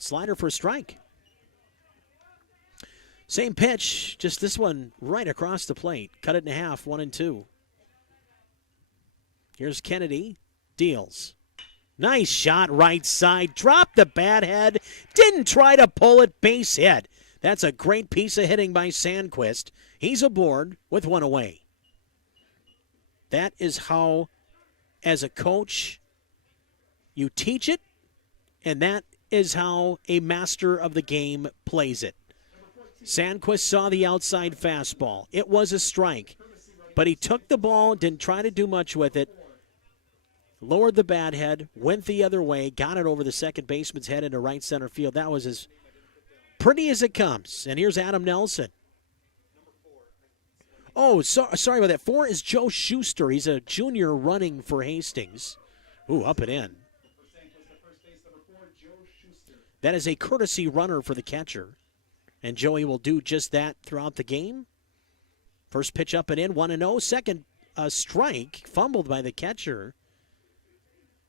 Slider for a strike. Same pitch, just this one right across the plate. Cut it in half, 1-2. Here's Kennedy. Deals. Nice shot right side. Dropped the bat head. Didn't try to pull it. Base hit. That's a great piece of hitting by Sandquist. He's aboard with 1 away. That is how, as a coach, you teach it, and that is how a master of the game plays it. Sandquist saw the outside fastball. It was a strike, but he took the ball, didn't try to do much with it, lowered the bat head, went the other way, got it over the second baseman's head into right center field. That was as pretty as it comes. And here's Adam Nelson. Oh, sorry about that. 4 is Joe Shuster. He's a junior running for Hastings. Ooh, up and in. That is a courtesy runner for the catcher. And Joey will do just that throughout the game. First pitch up and in, 1-0. Second strike, fumbled by the catcher.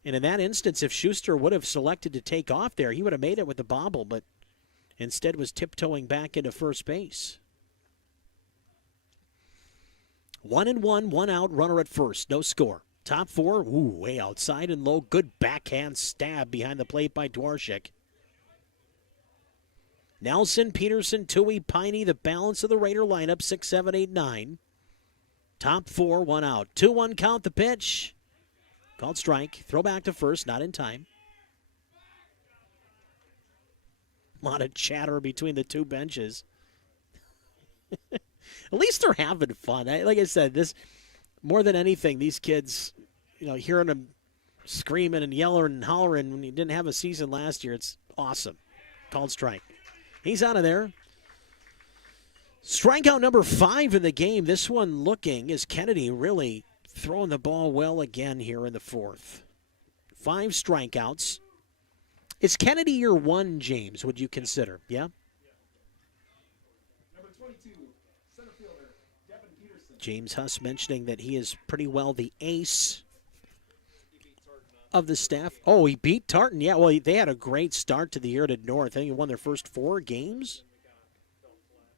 And in that instance, if Schuster would have selected to take off there, he would have made it with the bobble, but instead was tiptoeing back into first base. 1-1, 1 out, runner at first, no score. Top 4, way outside and low. Good backhand stab behind the plate by Dworshak. Nelson, Peterson, Toohey, Piney, the balance of the Raider lineup, 6, 7, 8, 9. Top 4, 1 out. 2-1 count the pitch. Called strike. Throw back to first, not in time. A lot of chatter between the two benches. At least they're having fun. Like I said, this more than anything, these kids, hearing them screaming and yelling and hollering when he didn't have a season last year, it's awesome. Called strike. He's out of there. Strikeout number 5 in the game. This one looking is Kennedy really throwing the ball well again here in the 4th. 5 strikeouts. Is Kennedy your 1, James, would you consider? Yeah? Number 22, center fielder, Devin Peterson. James Huss mentioning that he is pretty well the ace of the staff. Oh, he beat Tartan. Yeah, well, they had a great start to the year at North. I think they won their first 4 games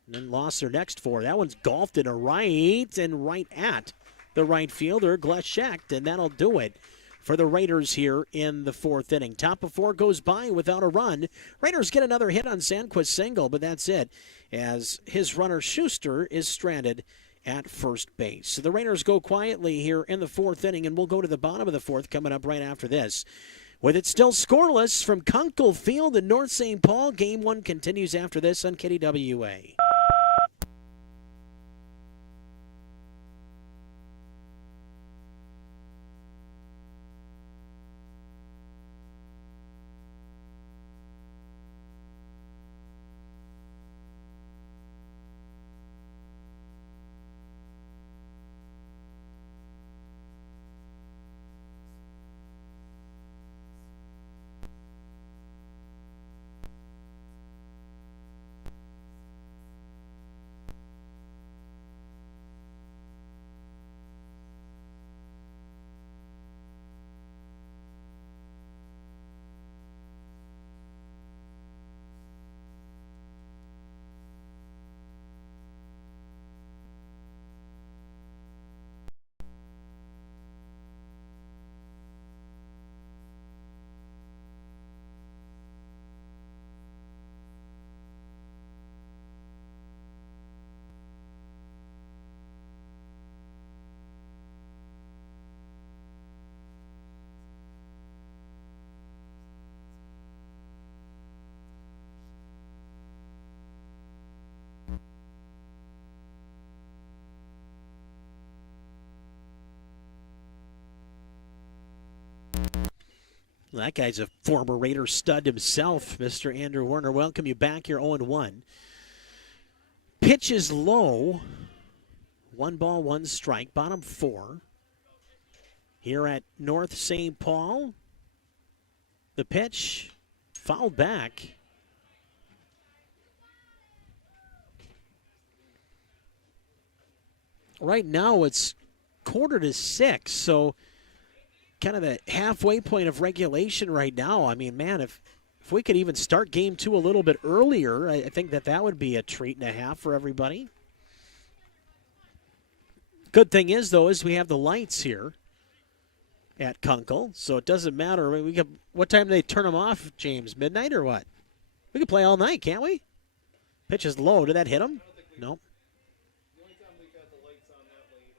and then lost their next 4. That one's golfed in a right and right at the right fielder, Gleshek, and that'll do it for the Raiders here in the 4th inning. Top of 4 goes by without a run. Raiders get another hit on Sandquist's single, but that's it, as his runner Schuster is stranded at first base. So the Raiders go quietly here in the 4th inning, and we'll go to the bottom of the 4th coming up right after this. With it still scoreless from Kuenkel Field in North St. Paul, Game 1 continues after this on KDWA. Well, that guy's a former Raider stud himself, Mr. Andrew Werner. Welcome you back here, 0-1. Pitch is low. 1 ball, 1 strike. Bottom 4. here at North St. Paul. The pitch fouled back. Right now it's 5:45, so kind of the halfway point of regulation right now. I mean, man, if we could even start game 2 a little bit earlier, I think that would be a treat and a half for everybody. Good thing is, though, is we have the lights here at Kuenkel, so it doesn't matter. We could, what time do they turn them off, James? Midnight or what? We could play all night, can't we? Pitch is low. Did that hit him? No. The only time we got the lights on that late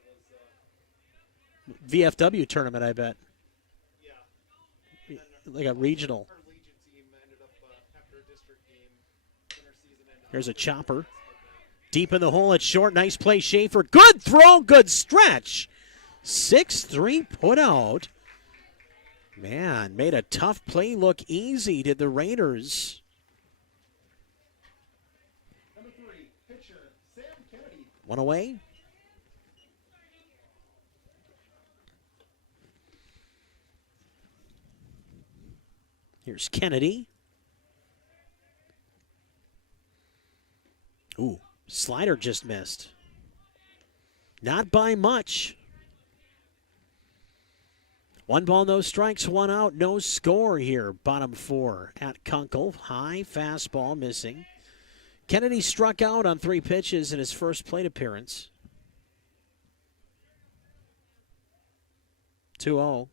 was VFW tournament, I bet. yeah. Like a regional. Our Legion team ended up after a district game. Season ended Here's a up chopper. Deep in the hole, it's short. Nice play, Schaefer. Good throw, good stretch. 6-3 put out. Man, made a tough play look easy, did the Raiders. Number 3, pitcher Sam Kennedy. One away. Here's Kennedy. Ooh, slider just missed. Not by much. 1 ball, no strikes, 1 out, no score here. Bottom 4 at Kuenkel. High fastball missing. Kennedy struck out on 3 pitches in his first plate appearance. 2-0.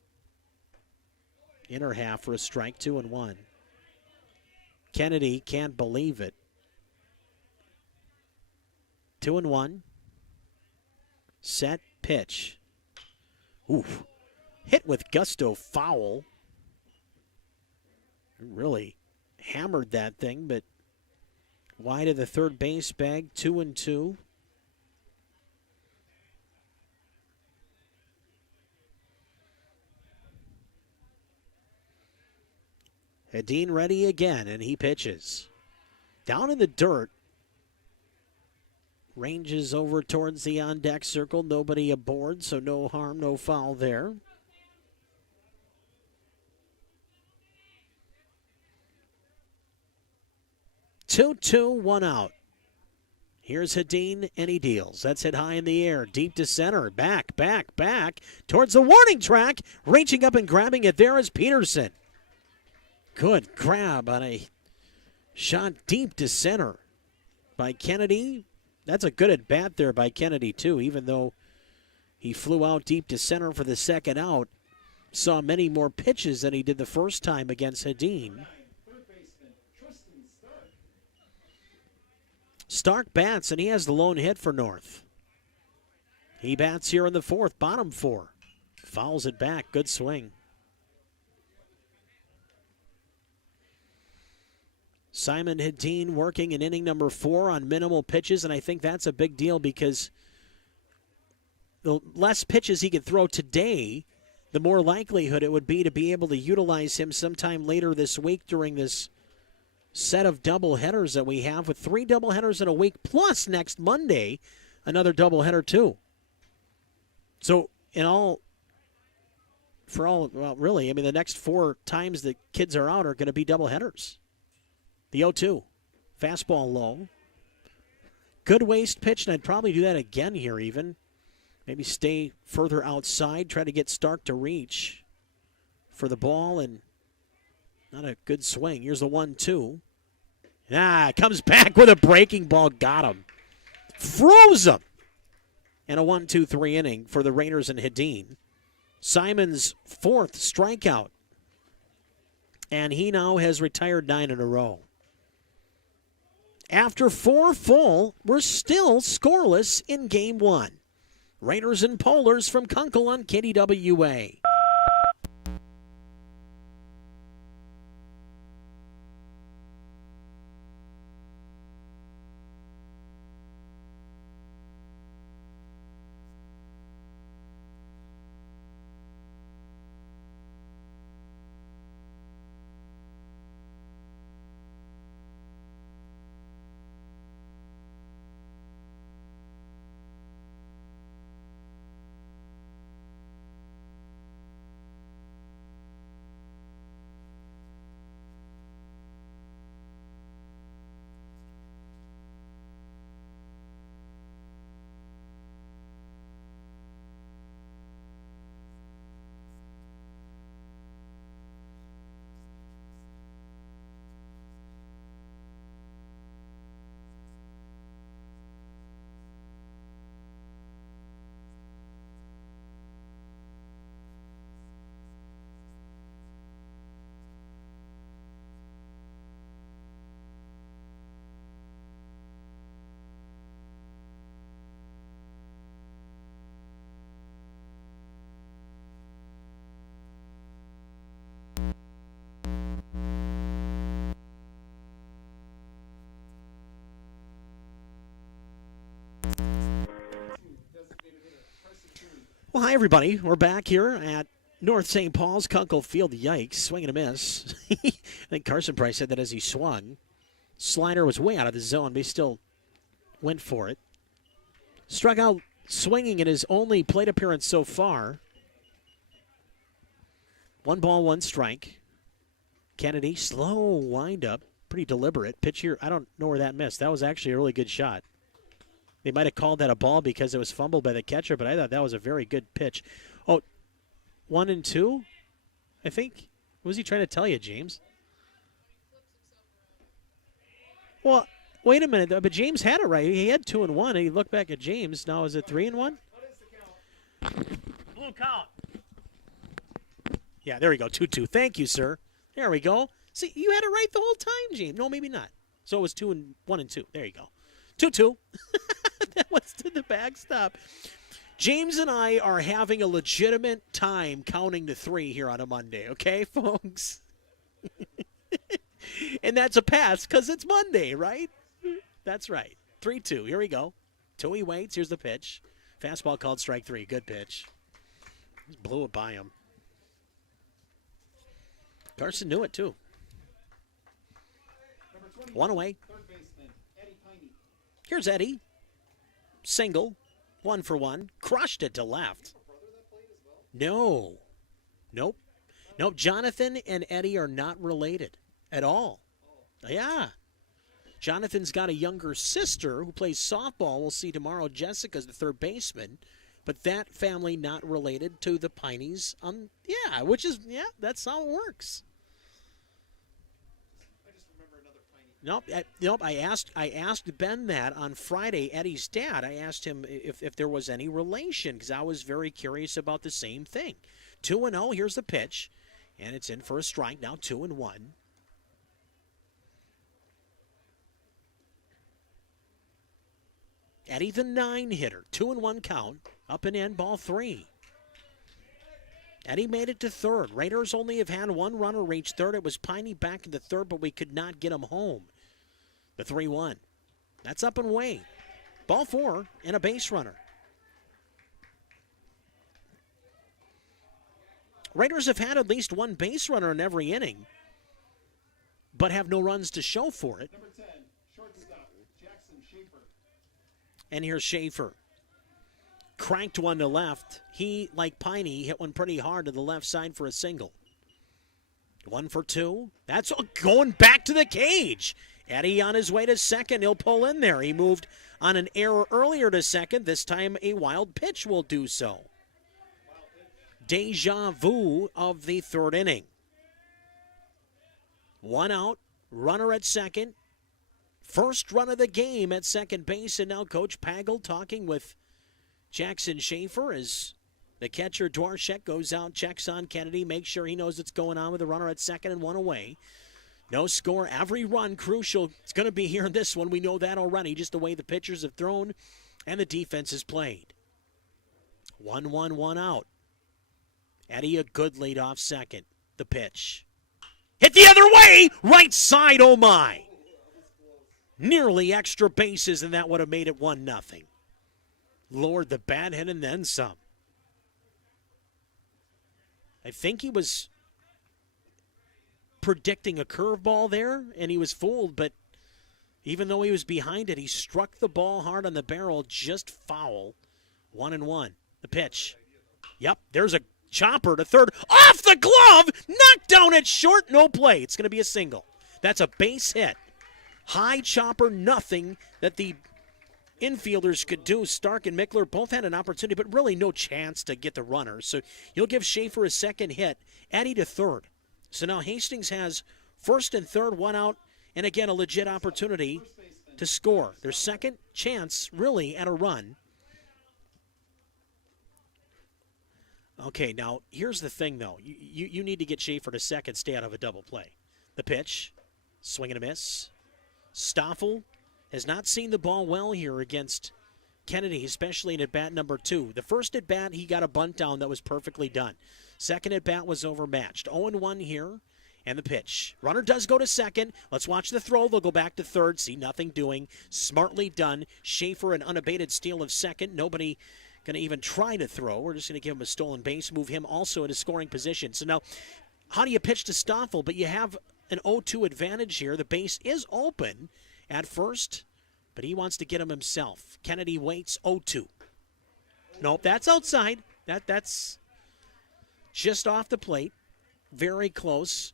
Inner half for a strike, 2-1. Kennedy can't believe it. 2-1. Set, pitch. Oof. Hit with gusto, foul. Really hammered that thing, but wide of the third base bag, 2-2. Hedin ready again, and he pitches. Down in the dirt. Ranges over towards the on-deck circle. Nobody aboard, so no harm, no foul there. Two, 1 out. Here's Hedin, and he deals. That's hit high in the air, deep to center. Back towards the warning track. Reaching up and grabbing it there is Peterson. Good grab on a shot deep to center by Kennedy. That's a good at-bat there by Kennedy, too, even though he flew out deep to center for the second out. Saw many more pitches than he did the first time against Hedin. Stark bats, and he has the lone hit for North. He bats here in the 4th, bottom 4. Fouls it back, good swing. Simon Hedin working in inning number 4 on minimal pitches, and I think that's a big deal because the less pitches he can throw today, the more likelihood it would be to be able to utilize him sometime later this week during this set of doubleheaders that we have, with 3 doubleheaders in a week, plus next Monday, another doubleheader too. So well, really, I mean, the next 4 times the kids are out are going to be doubleheaders. The 0-2. Fastball low. Good waist pitch, and I'd probably do that again here even. Maybe stay further outside, try to get Stark to reach for the ball, and not a good swing. Here's the 1-2. Comes back with a breaking ball. Got him. Froze him. And a 1-2-3 inning for the Raiders and Hedin. Simon's 4th strikeout. And he now has retired 9 in a row. After 4 full, we're still scoreless in Game 1. Raiders and Polars from Kuenkel on KDWA. Well, hi, everybody. We're back here at North St. Paul's, Kuenkel Field. Yikes, swing and a miss. I think Carson Price said that as he swung. Slider was way out of the zone, but he still went for it. Struck out swinging in his only plate appearance so far. 1 ball, 1 strike. Kennedy, slow windup, pretty deliberate. Pitch here, I don't know where that missed. That was actually a really good shot. They might have called that a ball because it was fumbled by the catcher, but I thought that was a very good pitch. Oh, 1 and 2, I think. What was he trying to tell you, James? Well, wait a minute, but James had it right. He had 2 and 1, and he looked back at James. Now is it 3 and 1? Blue count. Yeah, there we go, 2-2. Thank you, sir. There we go. See, you had it right the whole time, James. No, maybe not. So it was 1 and 2. There you go. 2-2. That was to the backstop. James and I are having a legitimate time counting to 3 here on a Monday, okay, folks? And that's a pass because it's Monday, right? That's right. 3-2. Here we go. Tui waits. Here's the pitch. Fastball called strike 3. Good pitch. Just blew it by him. Carson knew it, too. 1 away. Here's Eddie. Single. 1 for 1. Crushed it to left. No. Nope. Nope. Jonathan and Eddie are not related at all. Yeah. Jonathan's got a younger sister who plays softball. We'll see tomorrow. Jessica's the third baseman. But that family not related to the Pineys. Yeah, that's how it works. Nope. I asked Ben that on Friday, Eddie's dad. I asked him if there was any relation because I was very curious about the same thing. 2-0, here's the pitch. And it's in for a strike, now 2-1. Eddie the 9-hitter, 2-1 count, up and in, ball 3. Eddie made it to third. Raiders only have had 1 runner reach third. It was Piney back in the third, but we could not get him home. The 3-1. That's up and away. Ball 4 and a base runner. Raiders have had at least 1 base runner in every inning, but have no runs to show for it. Number 10, shortstop, Jackson Schaefer. And here's Schaefer. Cranked one to left. He, like Piney, hit one pretty hard to the left side for a single. 1 for 2. That's going back to the cage. Eddie on his way to second. He'll pull in there. He moved on an error earlier to second. This time a wild pitch will do so. Deja vu of the third inning. 1 out. Runner at second. First run of the game at second base. And now Coach Pagel talking with Jackson Schaefer as the catcher Dwarshek goes out, checks on Kennedy, makes sure he knows what's going on with the runner at second and 1 away. No score. Every run crucial. It's going to be here in this one. We know that already, just the way the pitchers have thrown and the defense has played. 1-1, 1 out. Eddie a good lead off second. The pitch. Hit the other way! Right side, oh my! Nearly extra bases, and that would have made it 1-0. Lord, the bad hit and then some. I think he was predicting a curveball there, and he was fooled, but even though he was behind it, he struck the ball hard on the barrel, just foul. 1-1. The pitch. Yep, there's a chopper to third. Off the glove! Knocked down at short, no play. It's going to be a single. That's a base hit. High chopper, nothing that the infielders could do. Stark and Mickler both had an opportunity, but really no chance to get the runner. So you'll give Schaefer a second hit. Eddie to third. So now Hastings has first and third, 1 out, and again a legit opportunity to score. Their second chance, really, at a run. Okay, now here's the thing, though. You need to get Schaefer to second, stay out of a double play. The pitch, swing and a miss. Stoffel has not seen the ball well here against Kennedy, especially in at-bat number 2. The first at-bat, he got a bunt down that was perfectly done. Second at-bat was overmatched. 0-1 here, and the pitch. Runner does go to second. Let's watch the throw. They'll go back to third. See nothing doing. Smartly done. Schaefer, an unabated steal of second. Nobody going to even try to throw. We're just going to give him a stolen base, move him also into scoring position. So now, how do you pitch to Stoffel? But you have an 0-2 advantage here. The base is open at first, but he wants to get him himself. Kennedy waits 0-2. Nope, that's outside. That's just off the plate. Very close.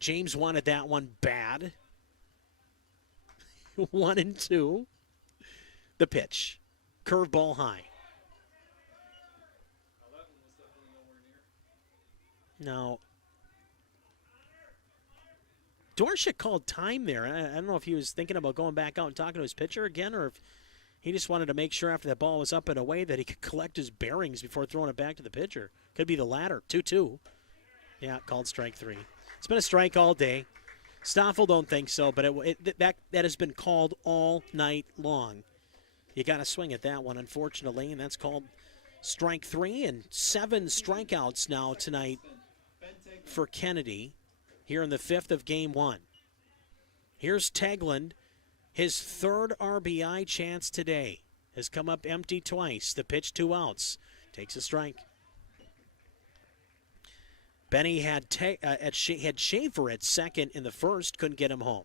James wanted that one bad. 1-2. The pitch. Curveball high. Now, Dorshik called time there. I don't know if he was thinking about going back out and talking to his pitcher again, or if he just wanted to make sure after that ball was up and away that he could collect his bearings before throwing it back to the pitcher. Could be the latter. 2-2. Yeah, called strike 3. It's been a strike all day. Stoffel don't think so, but that has been called all night long. You got to swing at that one, unfortunately, and that's called strike 3, and 7 strikeouts now tonight for Kennedy here in the 5th of Game 1. Here's Tegland. His third RBI chance today has come up empty twice. The pitch, 2 outs. Takes a strike. Benny had Schaefer at second in the first, couldn't get him home.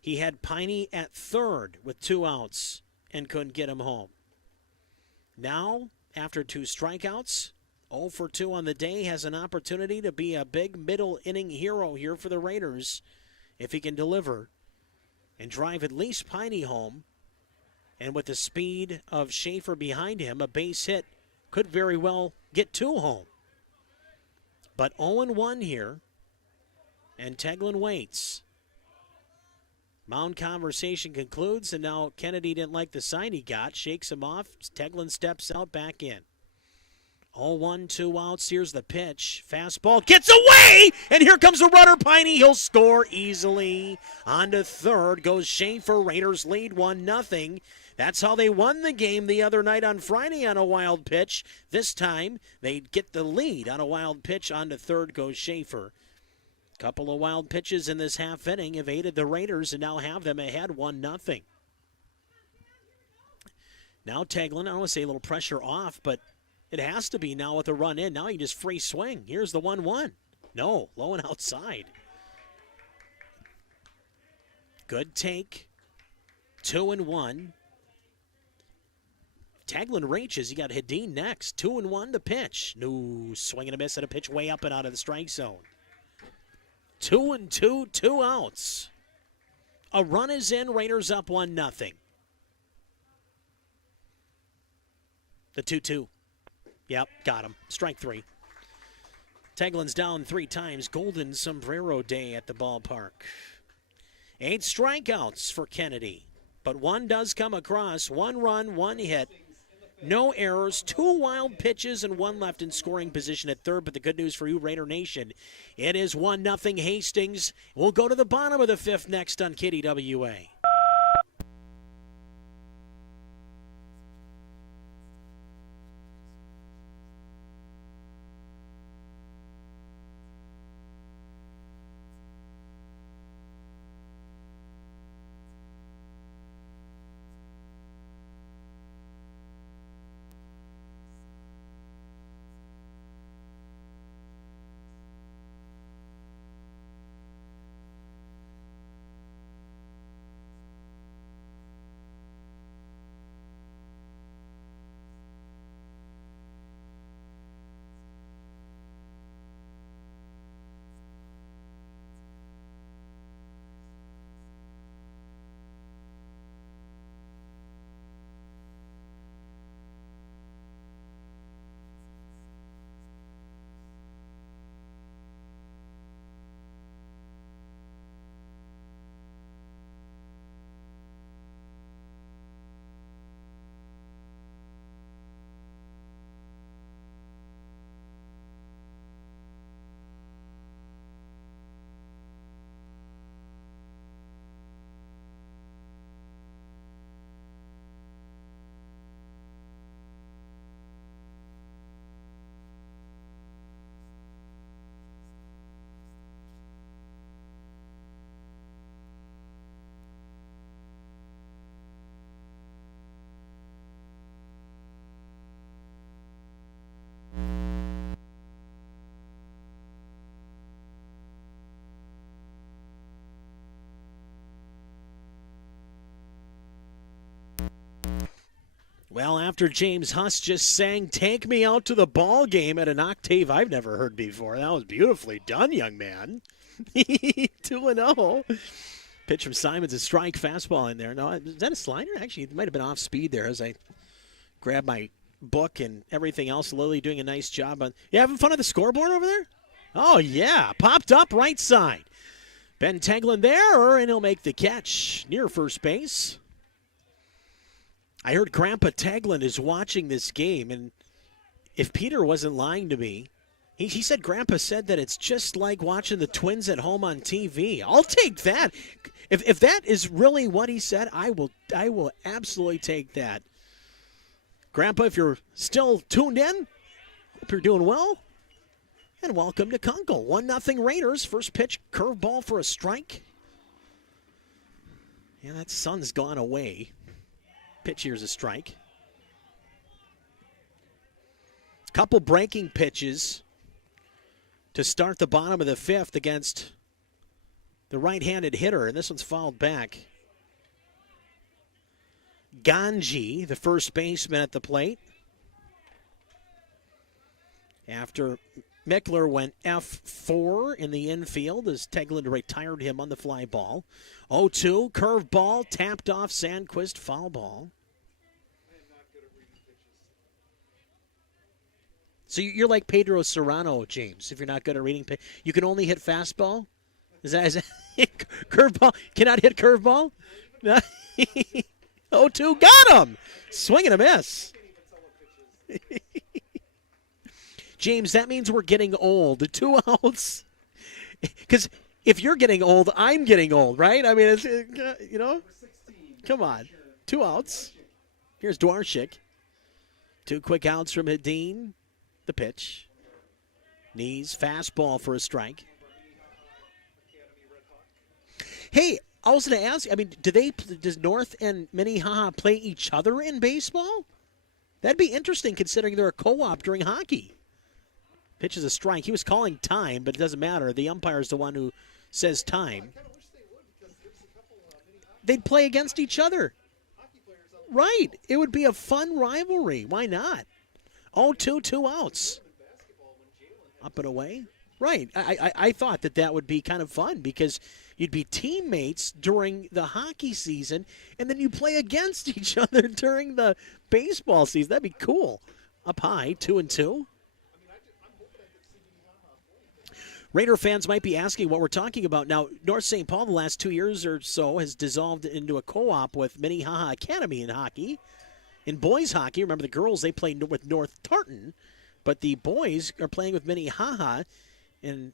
He had Piney at third with 2 outs and couldn't get him home. Now, after 2 strikeouts, 0 for 2 on the day, has an opportunity to be a big middle inning hero here for the Raiders if he can deliver and drive at least Piney home. And with the speed of Schaefer behind him, a base hit could very well get 2 home. But 0-1 here, and Tegland waits. Mound conversation concludes, and now Kennedy didn't like the sign he got. Shakes him off. Tegland steps out, back in. 0-1, 2 outs. Here's the pitch. Fastball gets away, and here comes a runner. Piney, he'll score easily. On to third goes Schaefer. Raiders lead 1-0. That's how they won the game the other night on Friday on a wild pitch. This time, they get the lead on a wild pitch. On to third goes Schaefer. Couple of wild pitches in this half inning have aided the Raiders and now have them ahead 1-0. Now Tegland, I don't want to say a little pressure off, but it has to be now with a run in. Now you just free swing. Here's the 1-1. No, low and outside. Good take. 2-1. Tegland reaches. He got Hedin next. 2-1 the pitch. No, swing and a miss at a pitch way up and out of the strike zone. 2-2, 2 outs. A run is in. Raiders up 1-0. The 2-2. Yep, got him. Strike 3. Tegland's down 3 times. Golden sombrero day at the ballpark. 8 strikeouts for Kennedy. But 1 does come across. 1 run, 1 hit. No errors, 2 wild pitches, and 1 left in scoring position at third. But the good news for you, Raider Nation, it is 1-0 Hastings. We'll go to the bottom of the 5th next on Kitty WA. Well, after James Huss just sang "Take Me Out to the Ball Game" at an octave I've never heard before. That was beautifully done, young man. 2-0. Pitch from Simons, a strike, fastball in there. No, is that a slider? Actually, it might have been off speed there as I grab my book and everything else. Lily doing a nice job on. You having fun at the scoreboard over there? Oh, yeah. Popped up right side. Ben Teglin there, and he'll make the catch near first base. I heard Grandpa Teglin is watching this game, and if Peter wasn't lying to me, he said Grandpa said that it's just like watching the Twins at home on TV. I'll take that. If that is really what he said, I will absolutely take that. Grandpa, if you're still tuned in, hope you're doing well. And welcome to Kuenkel. 1-0 Raiders. First pitch, curveball for a strike. Yeah, that sun's gone away. Pitch here's a strike. Couple breaking pitches to start the bottom of the fifth against the right-handed hitter, and this one's fouled back. Ganji, the first baseman at the plate. After Mickler went F4 in the infield as Teglin retired him on the fly ball. 0-2, curveball, tapped off Sandquist, foul ball. So you're like Pedro Serrano, James, if you're not good at reading. You can only hit fastball? Is that curveball? Cannot hit curveball? 0-2, got him! Swing and a miss. James, that means we're getting old. 2 outs. Because if you're getting old, I'm getting old, right? I mean, it's, you know? Come on. 2 outs. Here's Dwarshik. 2 quick outs from Hedin. The pitch. Knees, fastball for a strike. Hey, I was going to ask, I mean, does North and Minnehaha play each other in baseball? That'd be interesting considering they're a co-op during hockey. Pitch is a strike. He was calling time, but it doesn't matter. The umpire is the one who says time. They'd play against each other. Right. It would be a fun rivalry. Why not? 0-2, 2 outs. Up and away. Right. I thought that would be kind of fun because you'd be teammates during the hockey season, and then you play against each other during the baseball season. That'd be cool. Up high, 2-2. Raider fans might be asking what we're talking about. Now, North St. Paul the last 2 years or so has dissolved into a co-op with Minnehaha Academy in hockey. In boys hockey, remember the girls, they play with North Tartan, but the boys are playing with Minnehaha, and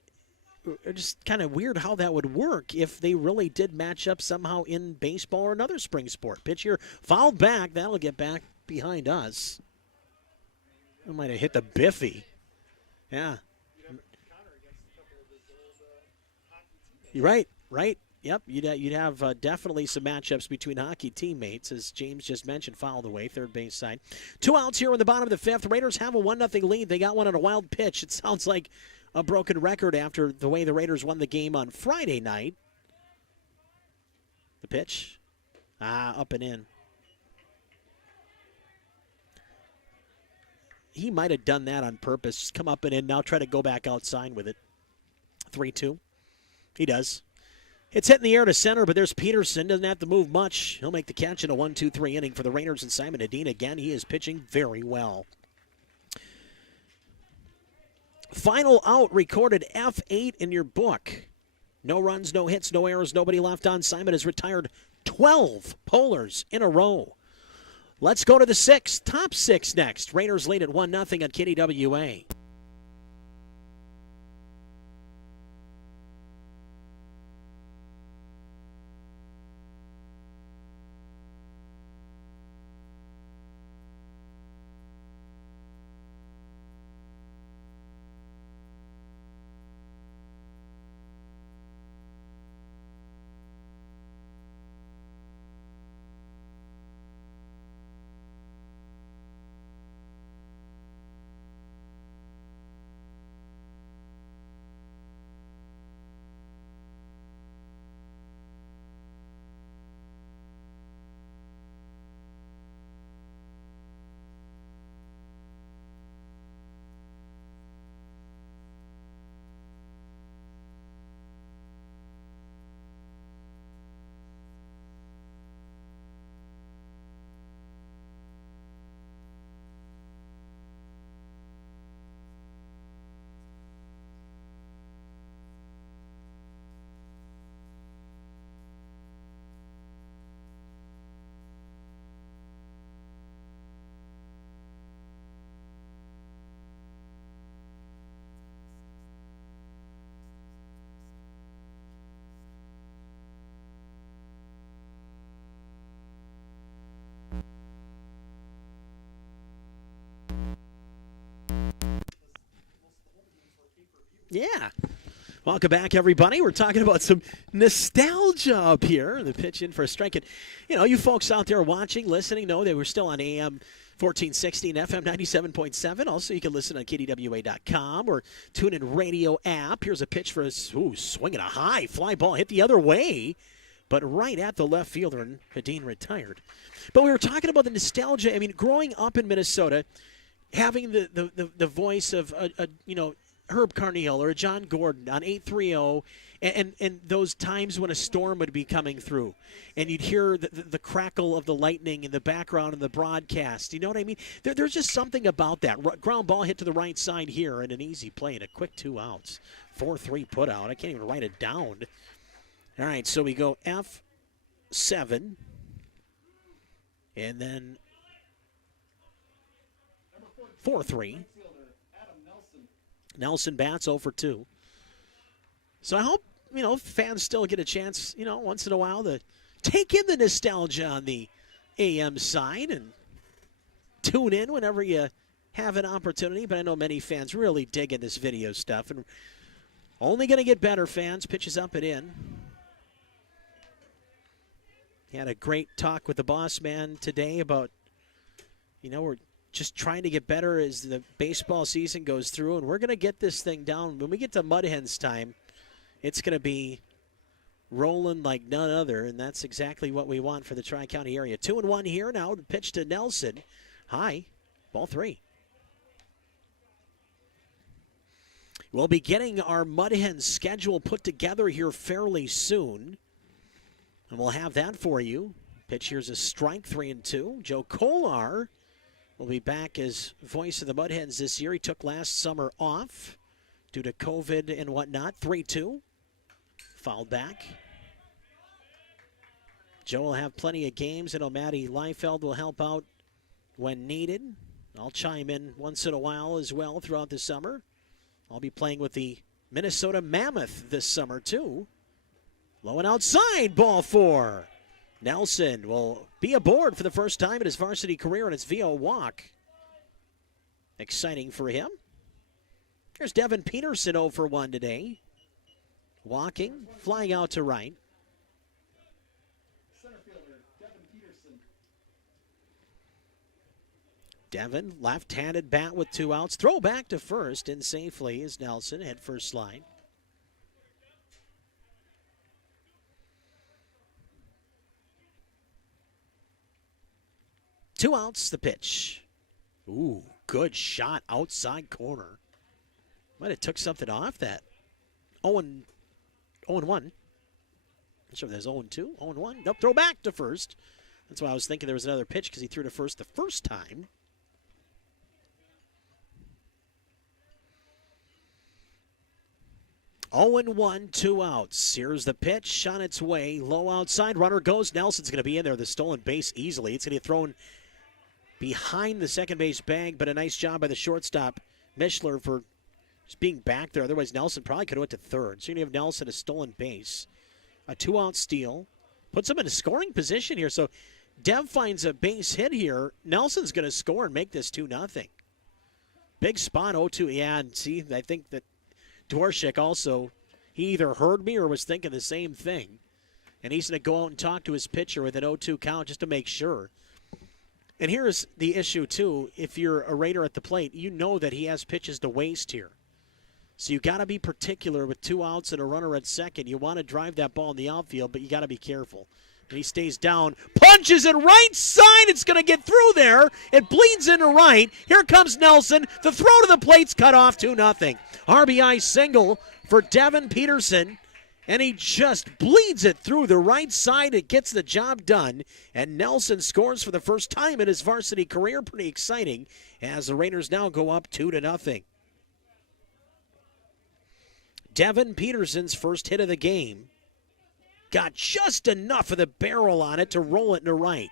it's just kind of weird how that would work if they really did match up somehow in baseball or another spring sport. Pitch here, fouled back. That'll get back behind us. It might have hit the Biffy. Yeah. You're right. Yep, you'd have definitely some matchups between hockey teammates, as James just mentioned, fouled away, third base side. 2 outs here in the bottom of the fifth. Raiders have a 1-0 lead. They got one on a wild pitch. It sounds like a broken record after the way the Raiders won the game on Friday night. The pitch. Up and in. He might have done that on purpose. Just come up and in, now try to go back outside with it. 3-2. He does. It's hit in the air to center, but there's Peterson. Doesn't have to move much. He'll make the catch in a 1-2-3 inning for the Raiders and Simon Hedin. Again, he is pitching very well. Final out recorded F8 in your book. No runs, no hits, no errors, nobody left on. Simon has retired 12 polars in a row. Let's go to the sixth. Top six next. Raiders lead at 1-0 on KDWA. Yeah. Welcome back, everybody. We're talking about some nostalgia up here. The pitch in for a strike. And, you folks out there watching, listening, know that we're still on AM 1460 and FM 97.7. Also, you can listen on KDWA.com or TuneIn Radio app. Here's a pitch for us. Ooh, swinging a high fly ball. Hit the other way, but right at the left fielder, and Hadeen retired. But we were talking about the nostalgia. I mean, growing up in Minnesota, having the voice of, Herb Carneal or John Gordon on 830, and those times when a storm would be coming through, and you'd hear the crackle of the lightning in the background of the broadcast. You know what I mean? There's just something about that. Ground ball hit to the right side here, and an easy play and a quick 2 outs. 4-3 put out. I can't even write it down. All right, so we go F7, and then 4-3. Nelson bats 0 for 2. So I hope, fans still get a chance, once in a while to take in the nostalgia on the AM side and tune in whenever you have an opportunity. But I know many fans really dig in this video stuff. And only going to get better, fans. Pitches up and in. He had a great talk with the boss man today about, we're just trying to get better as the baseball season goes through, and we're going to get this thing down. When we get to Mud Hens time, it's going to be rolling like none other, and that's exactly what we want for the Tri-County area. 2-1 here now. The pitch to Nelson. High. Ball 3. We'll be getting our Mud Hens schedule put together here fairly soon, and we'll have that for you. Pitch here's a strike, 3-2. Joe Kolar will be back as voice of the Mud Hens this year. He took last summer off due to COVID and whatnot. 3-2. Fouled back. Joe will have plenty of games. I know Matty Liefeld will help out when needed. I'll chime in once in a while as well throughout the summer. I'll be playing with the Minnesota Mammoth this summer, too. Low and outside, ball 4. Nelson will be aboard for the first time in his varsity career, and it's via walk. Exciting for him. Here's Devin Peterson 0 for 1 today. Walking, flying out to right. Center fielder, Devin Peterson. Devin, left-handed bat with 2 outs. Throw back to first, and safely is Nelson. Head first slide. Two outs, the pitch. Ooh, good shot outside corner. Might have took something off that. 0-1. Not sure if there's 0-2. 0-1. Nope, throw back to first. That's why I was thinking there was another pitch because he threw to first the first time. Oh and 1, 2 outs. Here's the pitch on its way. Low outside. Runner goes. Nelson's going to be in there. The stolen base easily. It's going to get thrown behind the second base bag, but a nice job by the shortstop, Mishler, for just being back there. Otherwise, Nelson probably could have went to third. So you're going to have Nelson a stolen base. A 2-out steal. Puts him in a scoring position here. So Dev finds a base hit here. Nelson's going to score and make this 2-0. Big spot, 0-2. Yeah, and see, I think that Dworshak also, he either heard me or was thinking the same thing. And he's going to go out and talk to his pitcher with an 0-2 count just to make sure. And here's the issue, too. If you're a Raider at the plate, you know that he has pitches to waste here. So you got to be particular with 2 outs and a runner at second. You want to drive that ball in the outfield, but you got to be careful. And he stays down, punches it right side. It's going to get through there. It bleeds into right. Here comes Nelson. The throw to the plate's cut off, 2-0. RBI single for Devin Peterson. And he just bleeds it through the right side. It gets the job done. And Nelson scores for the first time in his varsity career. Pretty exciting as the Raiders now go up 2-0. Devin Peterson's first hit of the game. Got just enough of the barrel on it to roll it into right.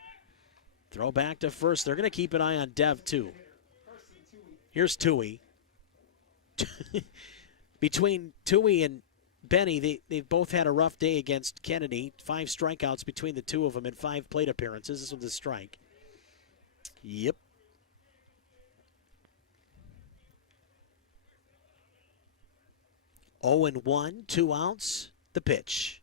Throw back to first. They're going to keep an eye on Dev, too. Here's Tui. Between Tui and Benny, they've both had a rough day against Kennedy. 5 strikeouts between the two of them in 5 plate appearances. This one's a strike. Yep. 0-1, 2 outs. The pitch.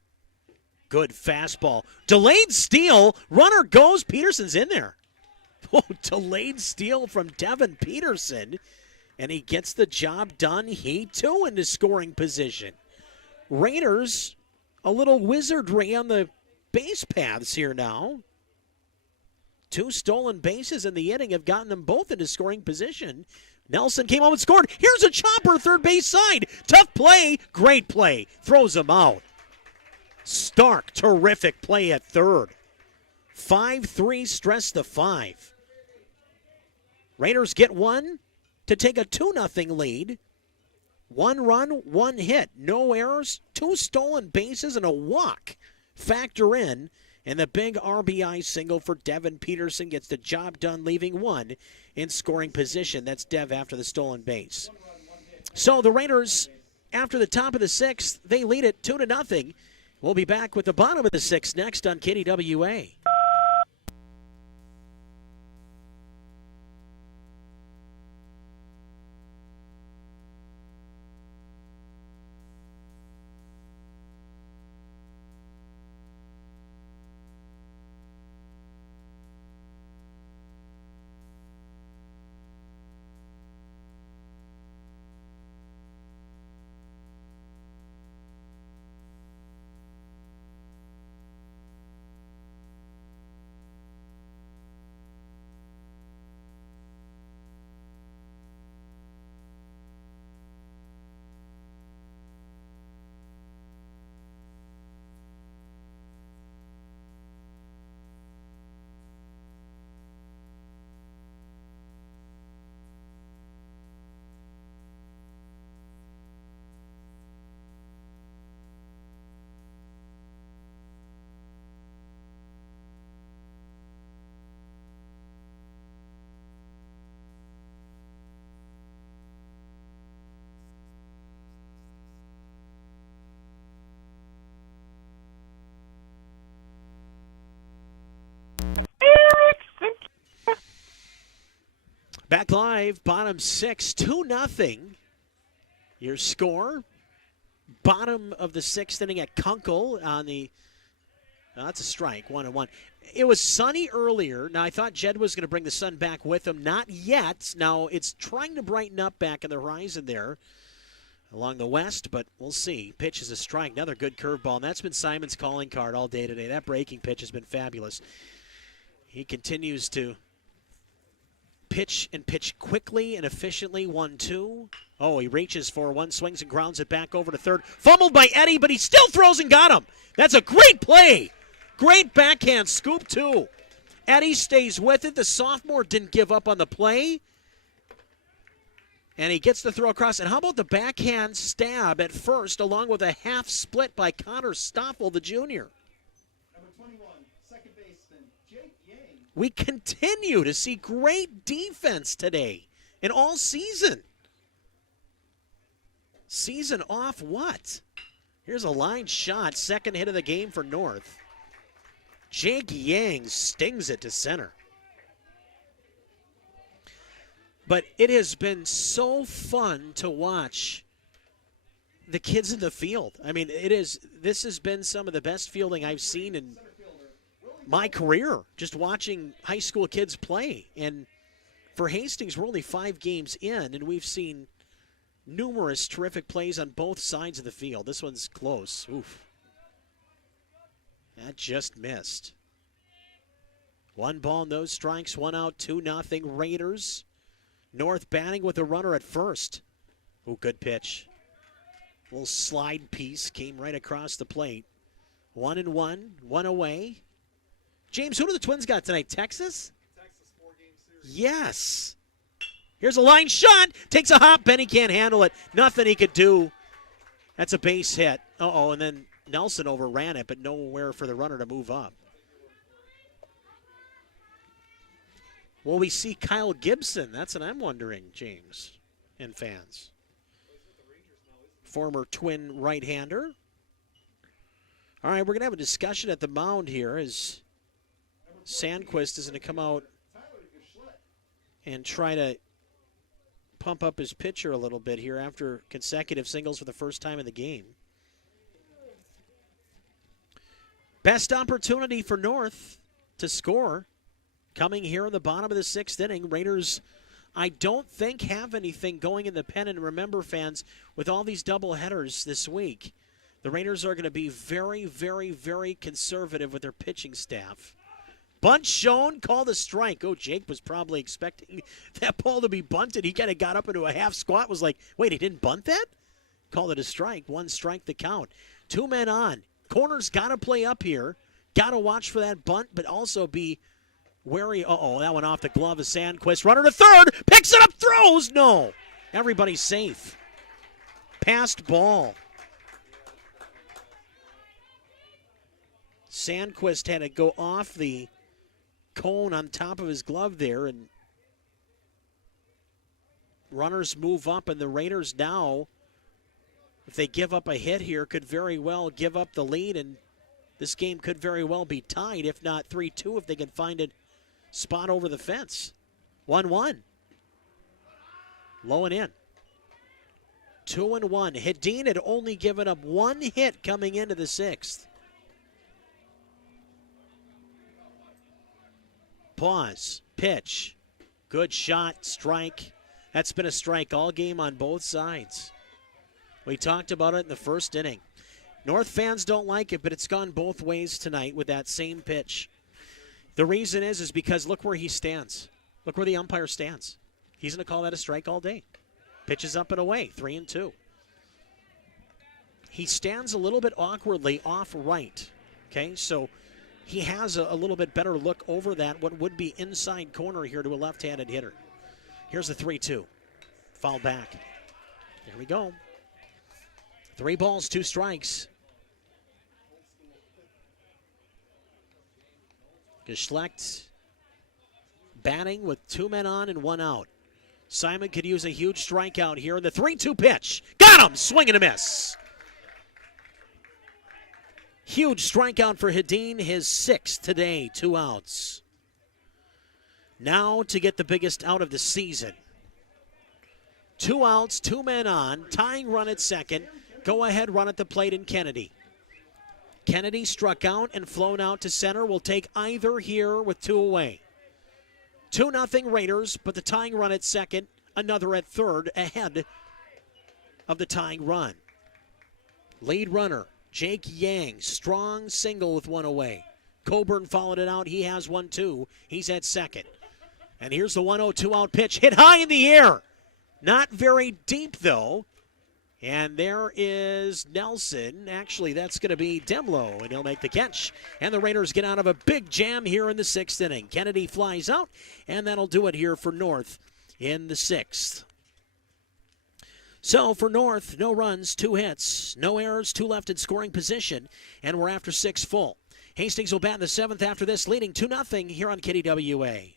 Good fastball. Delayed steal. Runner goes. Peterson's in there. Oh, delayed steal from Devin Peterson. And he gets the job done. He, too, into scoring position. Raiders, a little wizardry on the base paths here now. 2 stolen bases in the inning have gotten them both into scoring position. Nelson came home and scored. Here's a chopper, third base side. Tough play, great play. Throws him out. Stark, terrific play at third. 5-3, stress the 5. Raiders get one to take a 2-0 lead. 1 run, 1 hit. No errors, 2 stolen bases, and a walk factor in. And the big RBI single for Devin Peterson gets the job done, leaving 1 in scoring position. That's Dev after the stolen base. So the Raiders, after the top of the 6th, they lead it 2-0. We'll be back with the bottom of the 6th next on KDWA. Back live, bottom 6, 2-0. Your score, bottom of the 6th inning at Kuenkel on the, that's a strike, 1-1. It was sunny earlier. Now, I thought Jed was going to bring the sun back with him. Not yet. Now, it's trying to brighten up back in the horizon there along the west, but we'll see. Pitch is a strike. Another good curveball, and that's been Simon's calling card all day today. That breaking pitch has been fabulous. He continues to pitch and pitch quickly and efficiently. 1-2. Oh, he reaches for one, swings and grounds it back over to third. Fumbled by Eddie, but he still throws and got him. That's a great play. Great backhand scoop, too. Eddie stays with it. The sophomore didn't give up on the play. And he gets the throw across. And how about the backhand stab at first, along with a half split by Connor Stoffel, the junior? Number 21, second baseman, Jake Yang. We continue to see great defense today and all season. Season off what? Here's a line shot, second hit of the game for North. Jake Yang stings it to center. But it has been so fun to watch the kids in the field. I mean, this has been some of the best fielding I've seen in my career, just watching high school kids play. And for Hastings, we're only 5 games in, and we've seen numerous terrific plays on both sides of the field. This one's close. Oof. That just missed. 1 ball, no strikes, 1 out, 2-0 Raiders. North batting with a runner at first. Oh, good pitch. Little slide piece came right across the plate. 1-1, 1 away. James, who do the Twins got tonight? Texas? Texas 4-game series. Yes. Here's a line shot. Takes a hop. Benny can't handle it. Nothing he could do. That's a base hit. Uh-oh, and then Nelson overran it, but nowhere for the runner to move up. Will we see Kyle Gibson? That's what I'm wondering, James, and fans. Former Twin right-hander. All right, we're going to have a discussion at the mound here as Sandquist is going to come out and try to pump up his pitcher a little bit here after consecutive singles for the first time in the game. Best opportunity for North to score coming here in the bottom of the 6th inning. Raiders, I don't think, have anything going in the pen. And remember, fans, with all these doubleheaders this week, the Raiders are going to be very, very, very conservative with their pitching staff. Bunt shown, called a strike. Oh, Jake was probably expecting that ball to be bunted. He kind of got up into a half squat, was like, wait, he didn't bunt that? Called it a strike. 1 strike the count. 2 men on. Corner's got to play up here. Got to watch for that bunt, but also be wary. Uh-oh, that went off the glove of Sandquist. Runner to third. Picks it up, throws. No. Everybody's safe. Passed ball. Sandquist had to go off the cone on top of his glove there, and runners move up, and the Raiders now, if they give up a hit here, could very well give up the lead, and this game could very well be tied, if not 3-2, if they can find a spot over the fence. 1-1. Low and in. 2-1. Hedin had only given up 1 hit coming into the 6th. Pause. Pitch. Good shot. Strike. That's been a strike all game on both sides. We talked about it in the first inning. North fans don't like it, but it's gone both ways tonight with that same pitch. The reason is because look where he stands. Look where the umpire stands. He's going to call that a strike all day. Pitches up and away, 3-2. He stands a little bit awkwardly off right. Okay, so he has a little bit better look over that, what would be inside corner here to a left-handed hitter. Here's the 3-2. Foul back. There we go. 3 balls, 2 strikes. Geschlecht batting with 2 men on and 1 out. Simon could use a huge strikeout here. The 3-2 pitch. Got him! Swing and a miss. Huge strikeout for Hedin, his 6th today, 2 outs. Now to get the biggest out of the season. 2 outs, 2 men on, tying run at second. Go ahead run at the plate in Kennedy. Kennedy struck out and flown out to center. Will take either here with 2 away. 2-0 Raiders, but the tying run at second, another at third, ahead of the tying run. Lead runner, Jake Yang, strong single with 1 away. Coburn followed it out. He has 1 too. He's at second. And here's the 1-0 2-out pitch. Hit high in the air. Not very deep, though. And there is Nelson. Actually, that's going to be Demlow, and he'll make the catch. And the Raiders get out of a big jam here in the 6th inning. Kennedy flies out, and that'll do it here for North in the 6th. So for North, no runs, 2 hits, no errors, 2 left in scoring position, and we're after 6 full. Hastings will bat in the 7th after this, leading 2-0 here on KDWA.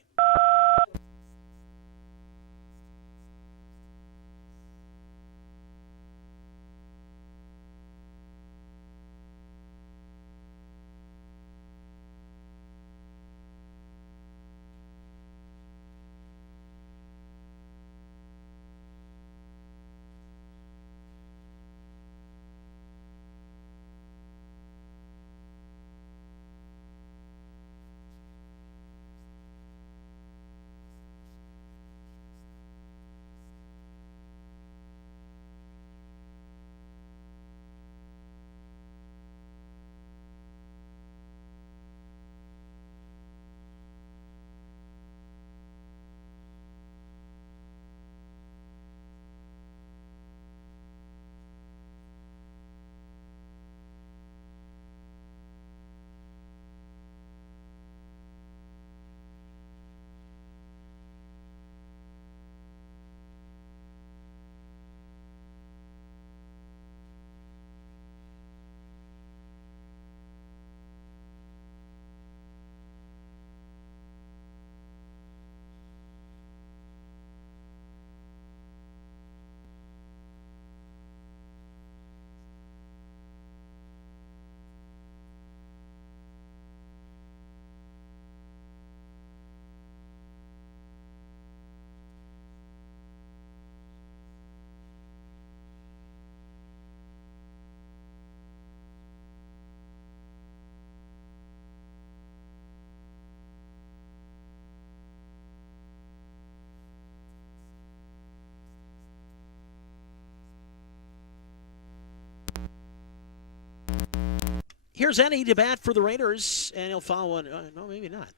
Here's Eddie to bat for the Raiders, and he'll foul one. No, maybe not.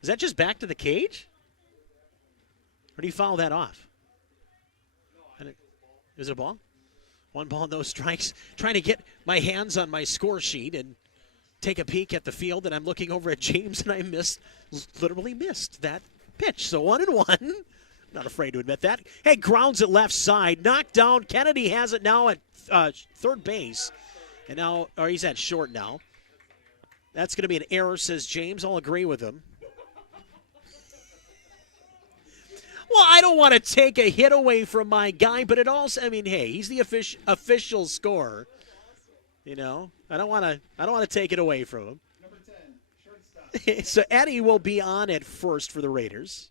Is that just back to the cage? Or do you foul that off? Is it a ball? 1 ball, no strikes. Trying to get my hands on my score sheet and take a peek at the field, and I'm looking over at James, and I literally missed that pitch. So 1-1. Not afraid to admit that. Hey, grounds at left side. Knocked down. Kennedy has it now at third base. And now, or he's at short now. That's going to be an error, says James. I'll agree with him. Well, I don't want to take a hit away from my guy, but it also, I mean, hey, he's the official scorer. You know, I don't want to take it away from him. Number 10, shortstop. So Eddie will be on at first for the Raiders.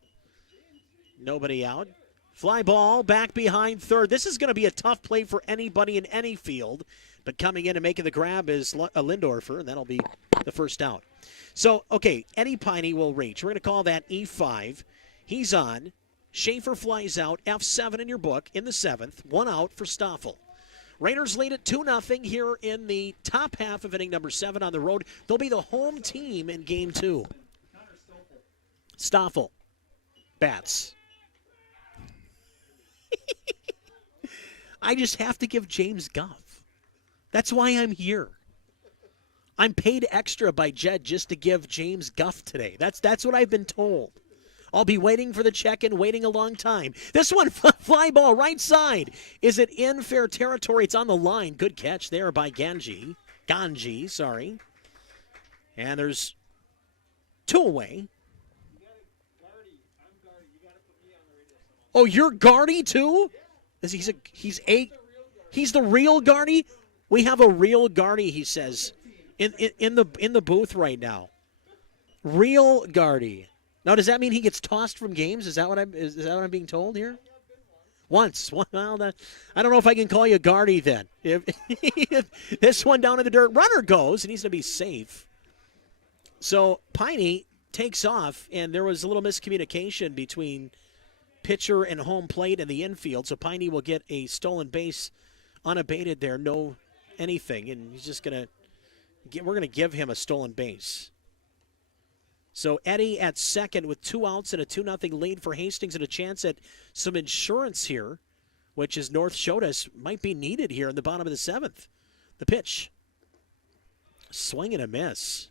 Nobody out. Fly ball back behind third. This is going to be a tough play for anybody in any field, but coming in and making the grab is a Lindorfer, and that'll be the first out. So, okay, Eddie Piney will reach. We're going to call that E5. He's on. Schaefer flies out, F7 in your book, in the 7th. 1 out for Stoffel. Raiders lead at 2-0 here in the top half of inning number 7 on the road. They'll be the home team in game 2. Stoffel bats. I just have to give James guff. That's why I'm here. I'm paid extra by Jed just to give James guff today. That's what I've been told. I'll be waiting for the check-in, waiting a long time. This one, fly ball, right side. Is it in fair territory? It's on the line. Good catch there by Ganji. Sorry. And there's 2 away. Oh, you're Gardy too? He's the real Gardy? We have a real Gardy, he says, in the booth right now. Real Gardy. Now, does that mean he gets tossed from games? Is that what I'm being told here? Once. Well, I don't know if I can call you Gardy then. If this one down in the dirt, runner goes, and he's going to be safe. So Piney takes off, and there was a little miscommunication between pitcher and home plate and the infield. So Piney will get a stolen base unabated there, no anything, and he's just we're going to give him a stolen base. So Eddie at second with 2 outs and a 2-0 lead for Hastings and a chance at some insurance here, which, as North showed us, might be needed here in the bottom of the 7th. The pitch. Swing and a miss.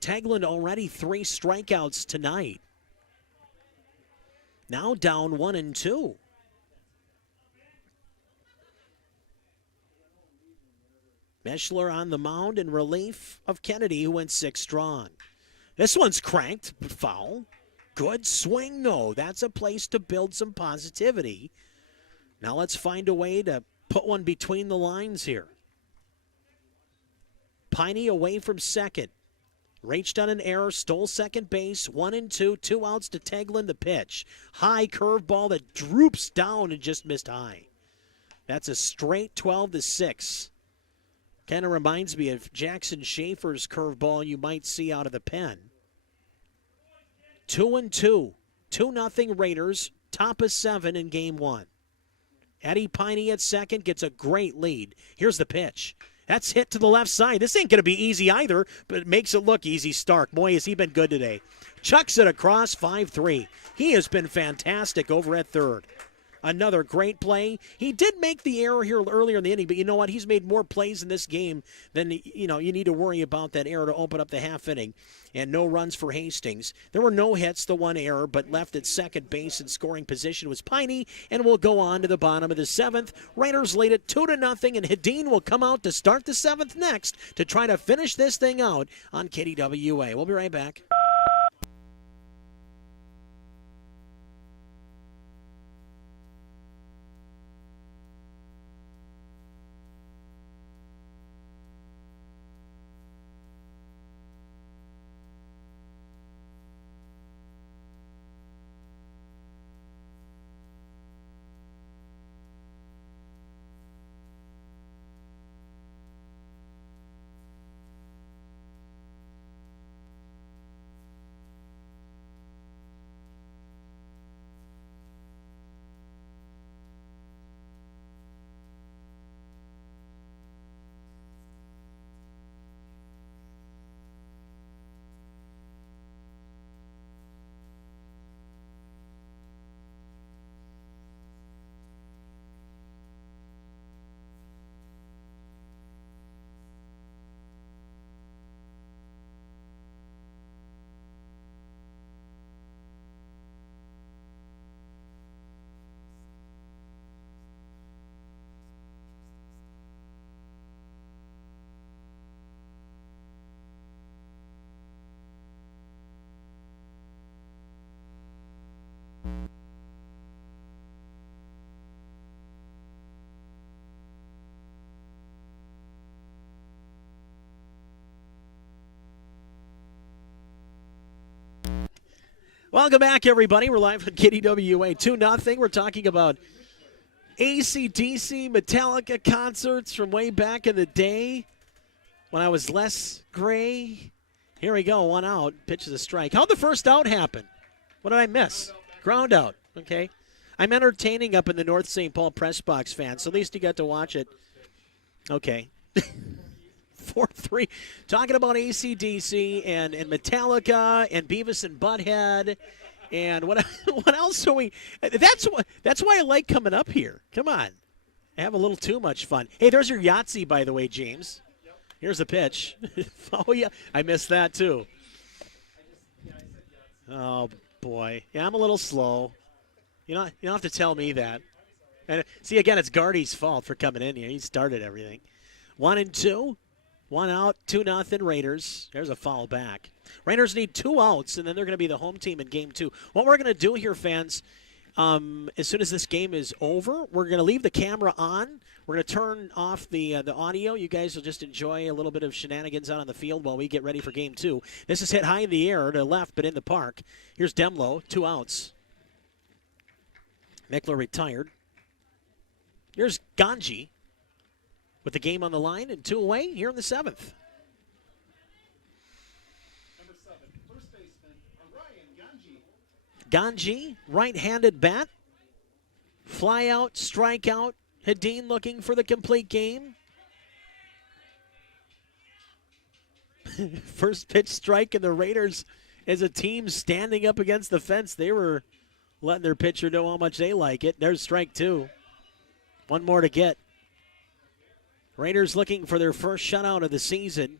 Tagland already 3 strikeouts tonight. Now down 1-2. Meschler on the mound in relief of Kennedy, who went 6 strong. This one's cranked, but foul. Good swing, no. That's a place to build some positivity. Now let's find a way to put one between the lines here. Piney away from second. Reached on an error, stole second base. 1-2, 2 outs to Tagland, the pitch. High curveball that droops down and just missed high. That's a straight 12-6. Kind of reminds me of Jackson Schaefer's curveball you might see out of the pen. 2-2. 2-0 Raiders. Top of 7 in game 1. Eddie Piney at second gets a great lead. Here's the pitch. That's hit to the left side. This ain't going to be easy either, but it makes it look easy. Stark, boy, has he been good today. Chucks it across 5-3. He has been fantastic over at third. Another great play. He did make the error here earlier in the inning, but you know what? He's made more plays in this game than, you need to worry about that error to open up the half inning. And no runs for Hastings. There were no hits, the one error, but left at second base in scoring position was Piney, and we'll go on to the bottom of the 7th. Raiders lead it 2-0, and Hedin will come out to start the 7th next to try to finish this thing out on KDWA. We'll be right back. Welcome back, everybody. We're live at KDWA 2-0. We're talking about AC/DC Metallica concerts from way back in the day when I was less gray. Here we go, 1 out. Pitch is a strike. How'd the first out happen? What did I miss? Ground out. Okay. I'm entertaining up in the North St. Paul press box, fans, so at least you got to watch it. Okay. 4-3. Talking about AC/DC and Metallica and Beavis and Butthead. And what else are we? That's why I like coming up here. Come on. I have a little too much fun. Hey, there's your Yahtzee, by the way, James. Here's a pitch. Oh, yeah. I missed that, too. Oh, boy. Yeah, I'm a little slow. You don't have to tell me that. And see, again, it's Gardy's fault for coming in here. He started everything. 1-2. 1 out, 2-0 Raiders. There's a foul back. Raiders need 2 outs, and then they're going to be the home team in Game 2. What we're going to do here, fans, as soon as this game is over, we're going to leave the camera on. We're going to turn off the audio. You guys will just enjoy a little bit of shenanigans out on the field while we get ready for Game 2. This is hit high in the air to left, but in the park. Here's Demlo, 2 outs. Mickler retired. Here's Ganji with the game on the line and 2 away here in the 7th. Number 7, first baseman, Orion Ganji. Ganji, right-handed bat. Fly out, strike out. Hedin looking for the complete game. First pitch strike, and the Raiders, as a team standing up against the fence, they were letting their pitcher know how much they like it. There's strike 2. 1 more to get. Raiders looking for their first shutout of the season.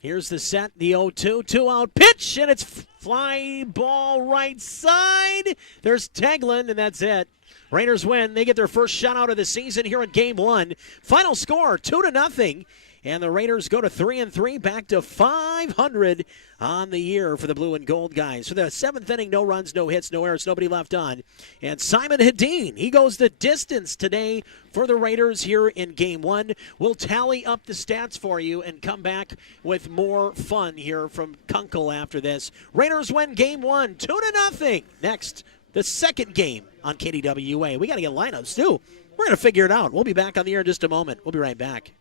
Here's the set, the 0-2, 2-out pitch, and it's fly ball right side. There's Teglin, and that's it. Raiders win. They get their first shutout of the season here in Game 1. Final score, 2-0. And the Raiders go to 3-3, back to 500 on the year for the blue and gold guys. For the 7th inning, no runs, no hits, no errors, nobody left on. And Simon Hedin, he goes the distance today for the Raiders here in Game 1. We'll tally up the stats for you and come back with more fun here from Kuenkel after this. Raiders win Game 1, 2-0. Next, the second game on KDWA. We got to get lineups, too. We're going to figure it out. We'll be back on the air in just a moment. We'll be right back.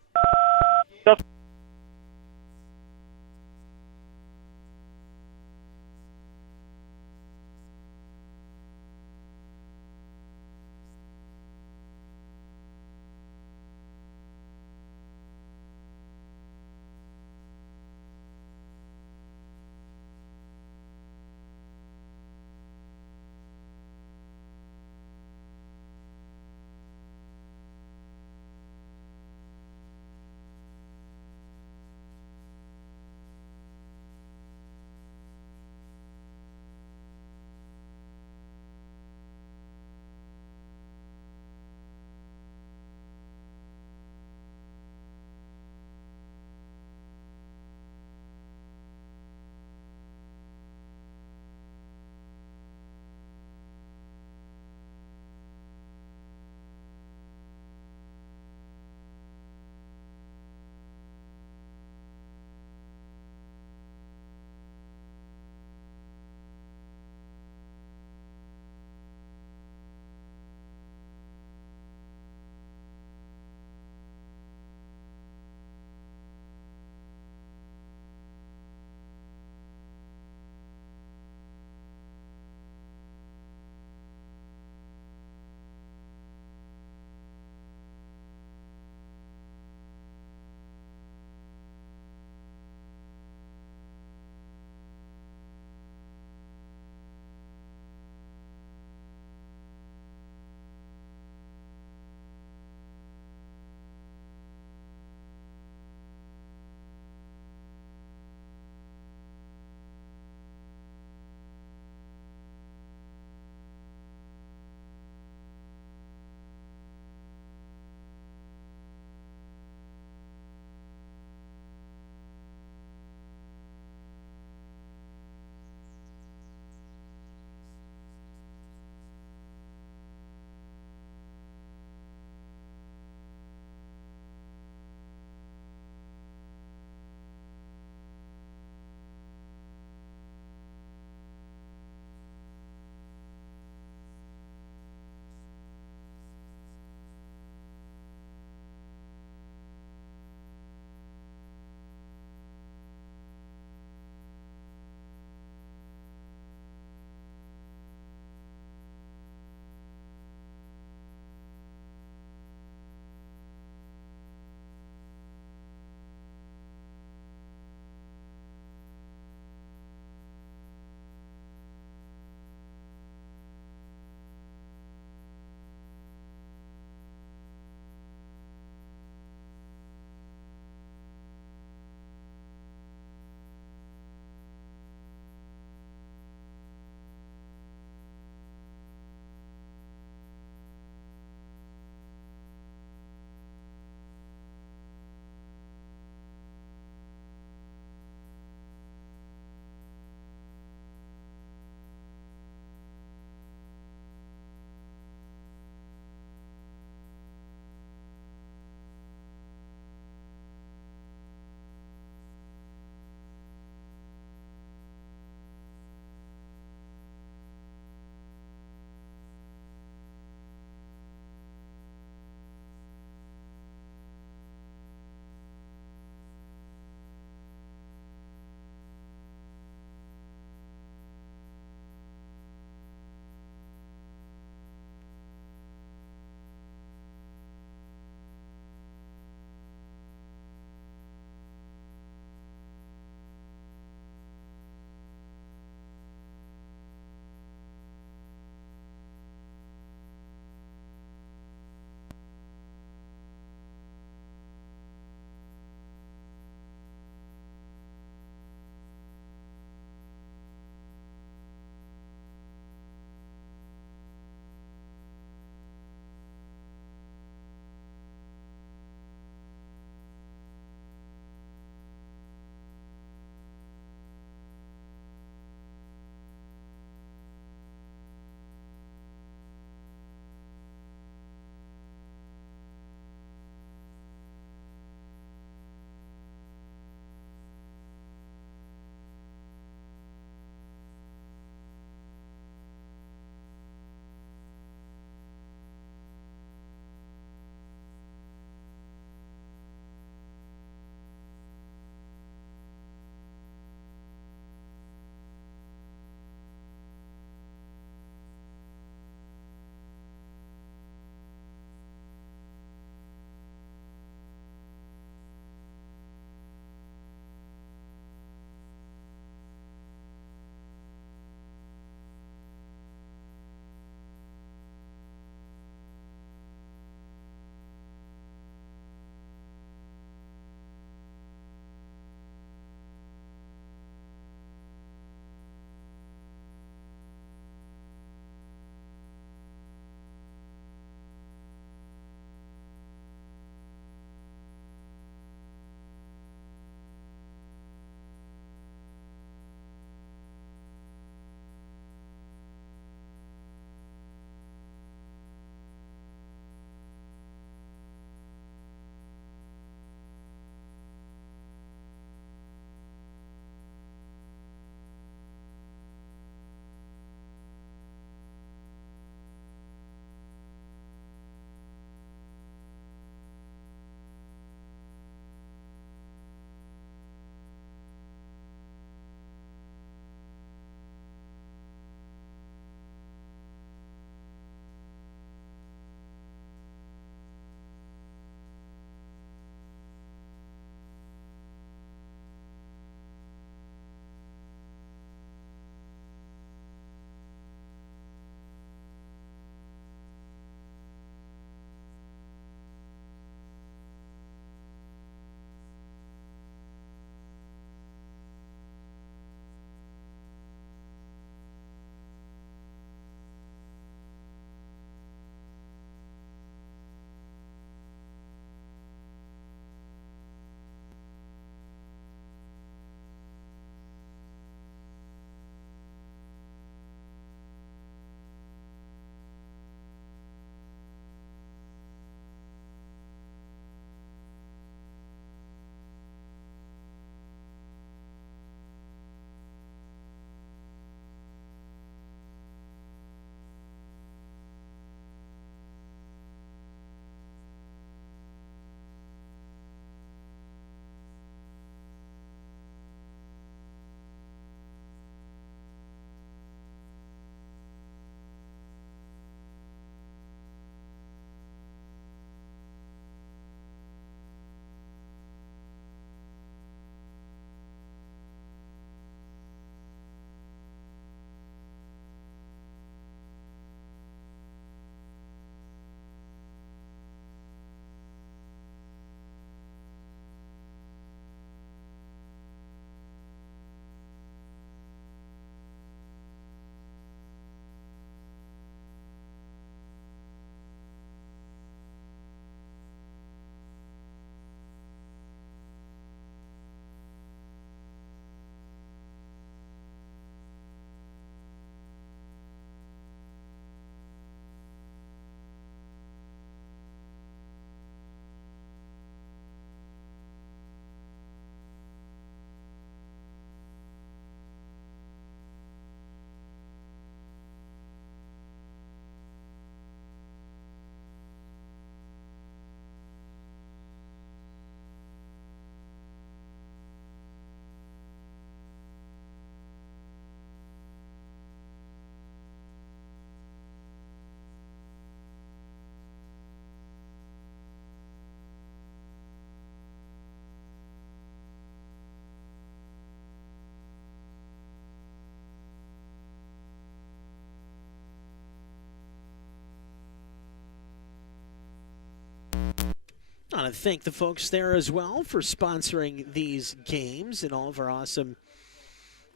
I want to thank the folks there as well for sponsoring these games and all of our awesome,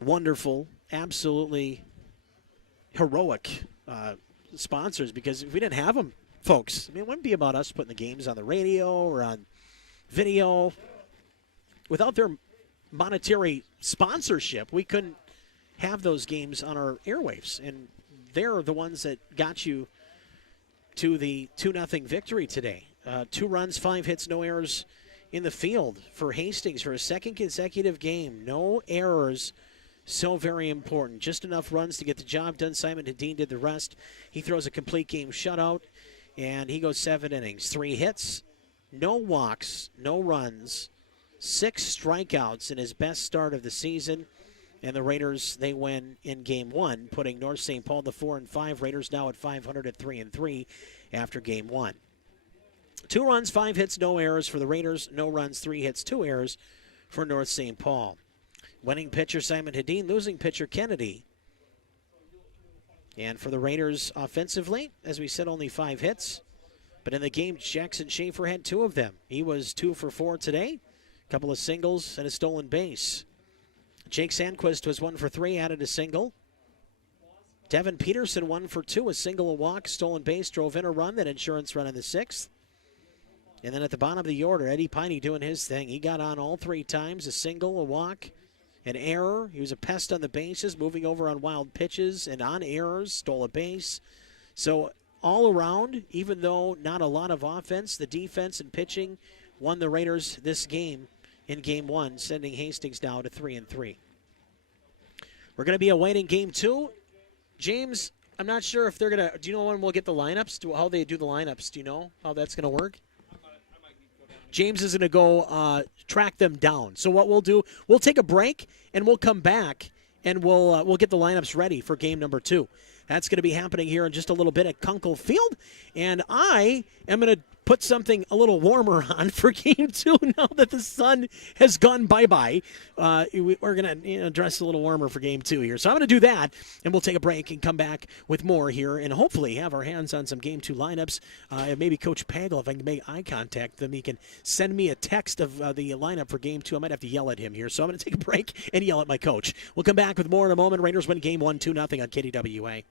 wonderful, absolutely heroic sponsors, because if we didn't have them, folks, I mean, it wouldn't be about us putting the games on the radio or on video. Without their monetary sponsorship, we couldn't have those games on our airwaves, and they're the ones that got you to the 2-0 victory today. 2 runs, 5 hits, no errors in the field for Hastings for a second consecutive game. No errors, so very important. Just enough runs to get the job done. Simon Hedin did the rest. He throws a complete game shutout, and he goes 7 innings. 3 hits, no walks, no runs, 6 strikeouts in his best start of the season. And the Raiders, they win in Game 1, putting North St. Paul to 4-5. Raiders now at 500 at 3-3 after Game 1. 2 runs, 5 hits, no errors for the Raiders. No runs, 3 hits, 2 errors for North St. Paul. Winning pitcher Simon Hedin, losing pitcher Kennedy. And for the Raiders offensively, as we said, only 5 hits. But in the game, Jackson Schaefer had 2 of them. He was 2 for 4 today. A couple of singles and a stolen base. Jake Sandquist was 1 for 3, added a single. Devin Peterson 1 for 2, a single, a walk, stolen base, drove in a run, that insurance run in the 6th. And then at the bottom of the order, Eddie Piney doing his thing. He got on all 3 times, a single, a walk, an error. He was a pest on the bases, moving over on wild pitches and on errors, stole a base. So all around, even though not a lot of offense, the defense and pitching won the Raiders this game in Game 1, sending Hastings now to 3-3. We're going to be awaiting Game 2. James, I'm not sure if they're going to, do you know when we'll get the lineups? How they do the lineups? Do you know how that's going to work? James is going to go track them down. So what we'll do, we'll take a break, and we'll come back, and we'll get the lineups ready for game number 2. That's going to be happening here in just a little bit at Kuenkel Field, and I am going to put something a little warmer on for game 2 now that the sun has gone bye-bye. We're going to dress a little warmer for game 2 here. So I'm going to do that, and we'll take a break and come back with more here and hopefully have our hands on some game 2 lineups. Maybe Coach Pagel, if I can make eye contact with him, he can send me a text of the lineup for game 2. I might have to yell at him here. So I'm going to take a break and yell at my coach. We'll come back with more in a moment. Raiders win game 1, 2-0 on KDWA.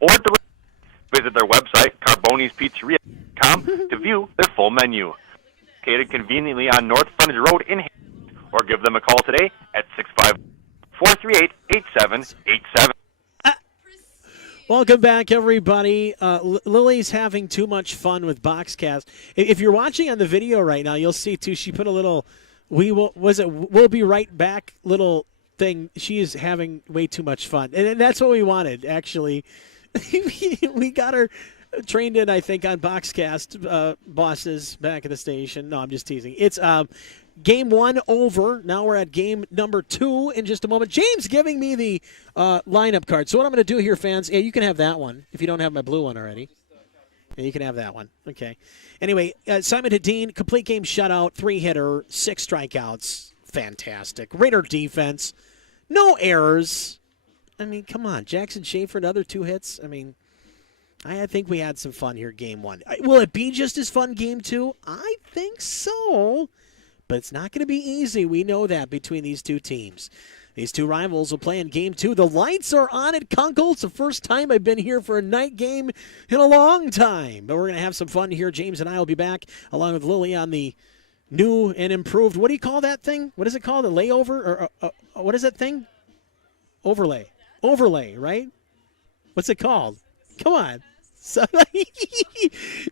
or delivery. Visit their website, carbonispizzeria.com, to view their full menu. Located conveniently on North Frontage Road in Hastings, or give them a call today at 654-338-8787. Welcome back, everybody. Lily's having too much fun with Boxcast. If you're watching on the video right now, you'll see too. She put a little "We'll be right back" little thing. She is having way too much fun, and that's what we wanted. Actually, we got her trained in, I think, on Boxcast bosses back at the station. No, I'm just teasing. It's game one over. Now we're at game number 2 in just a moment. James giving me the lineup card. So what I'm going to do here, fans, you can have that one if you don't have my blue one already. Yeah, you can have that one. Okay. Anyway, Simon Hedin, complete game shutout, 3-hitter, 6 strikeouts. Fantastic. Raider defense, no errors. I mean, come on. Jackson Schaefer, another 2 hits. I mean, I think we had some fun here game 1. Will it be just as fun game 2? I think so. But it's not going to be easy. We know that between these two teams. These two rivals will play in game 2. The lights are on at Kuenkel. It's the first time I've been here for a night game in a long time. But we're going to have some fun here. James and I will be back along with Lily on the new and improved, what do you call that thing? What is it called? A layover? Or what is that thing? Overlay. Overlay, right? What's it called? Come on. So,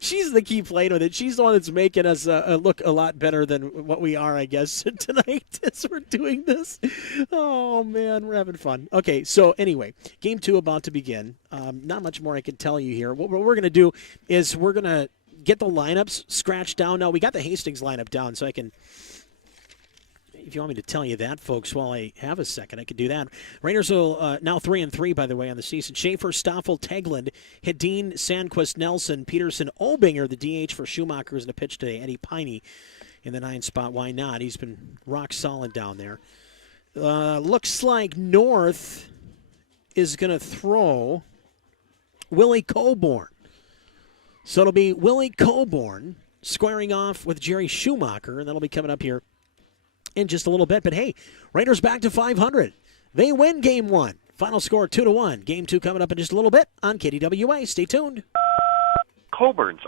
she's the key playing with it. She's the one that's making us look a lot better than what we are, I guess, tonight as we're doing this. Oh, man, we're having fun. Okay, so anyway, game 2 about to begin. Not much more I can tell you here. What we're going to do is we're going to get the lineups scratched down. Now, we got the Hastings lineup down, so I can... If you want me to tell you that, folks, while I have a second, I could do that. Raiders will now 3-3, by the way, on the season. Schaefer, Stoffel, Tegland, Hedin, Sandquist, Nelson, Peterson, Obinger, the DH for Schumacher is in a pitch today. Eddie Piney in the 9 spot. Why not? He's been rock solid down there. Looks like North is going to throw Willie Coburn. So it'll be Willie Coburn squaring off with Jerry Schumacher, and that'll be coming up here in just a little bit. But hey, Raiders back to 500. They win game 1. Final score 2-1. Game 2 coming up in just a little bit on KDWA. Stay tuned. Coburn's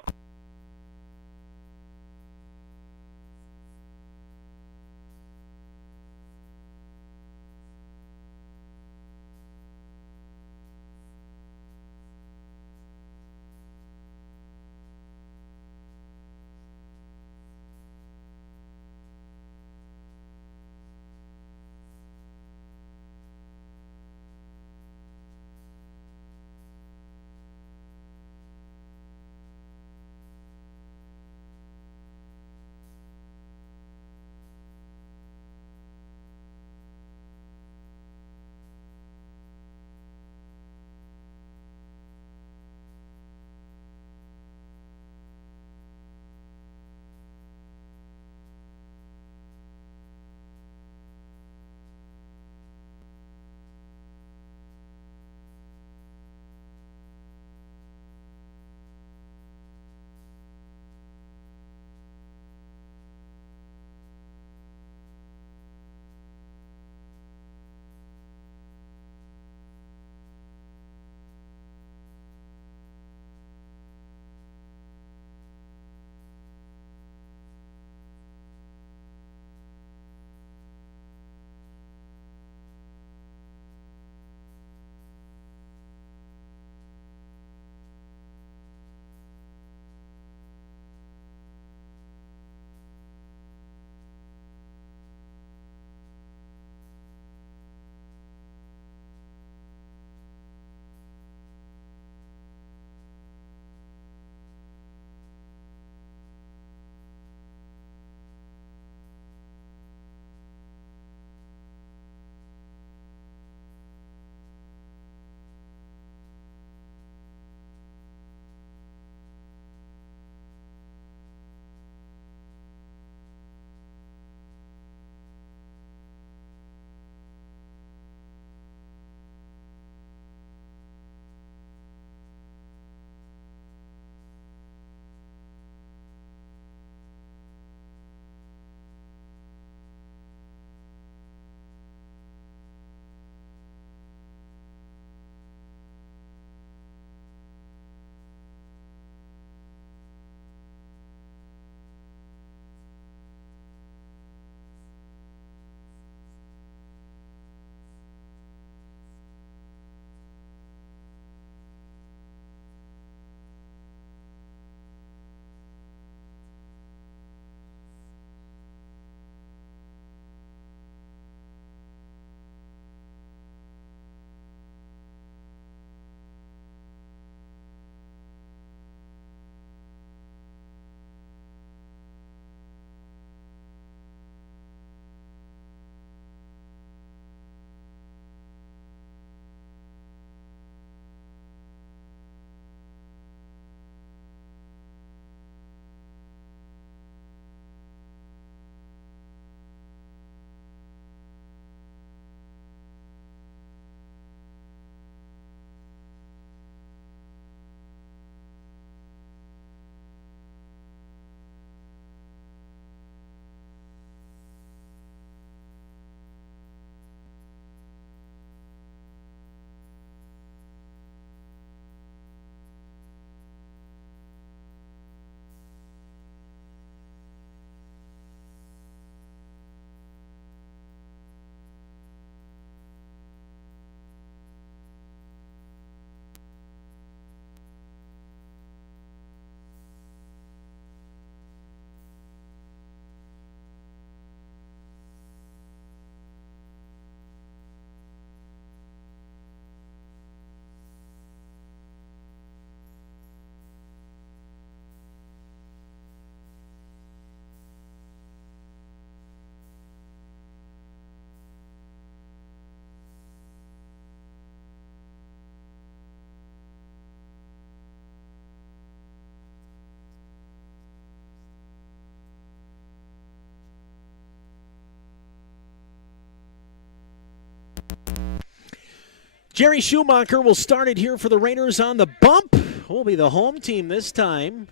Jerry Schumacher will start it here for the Raiders on the bump. Will be the home team this time.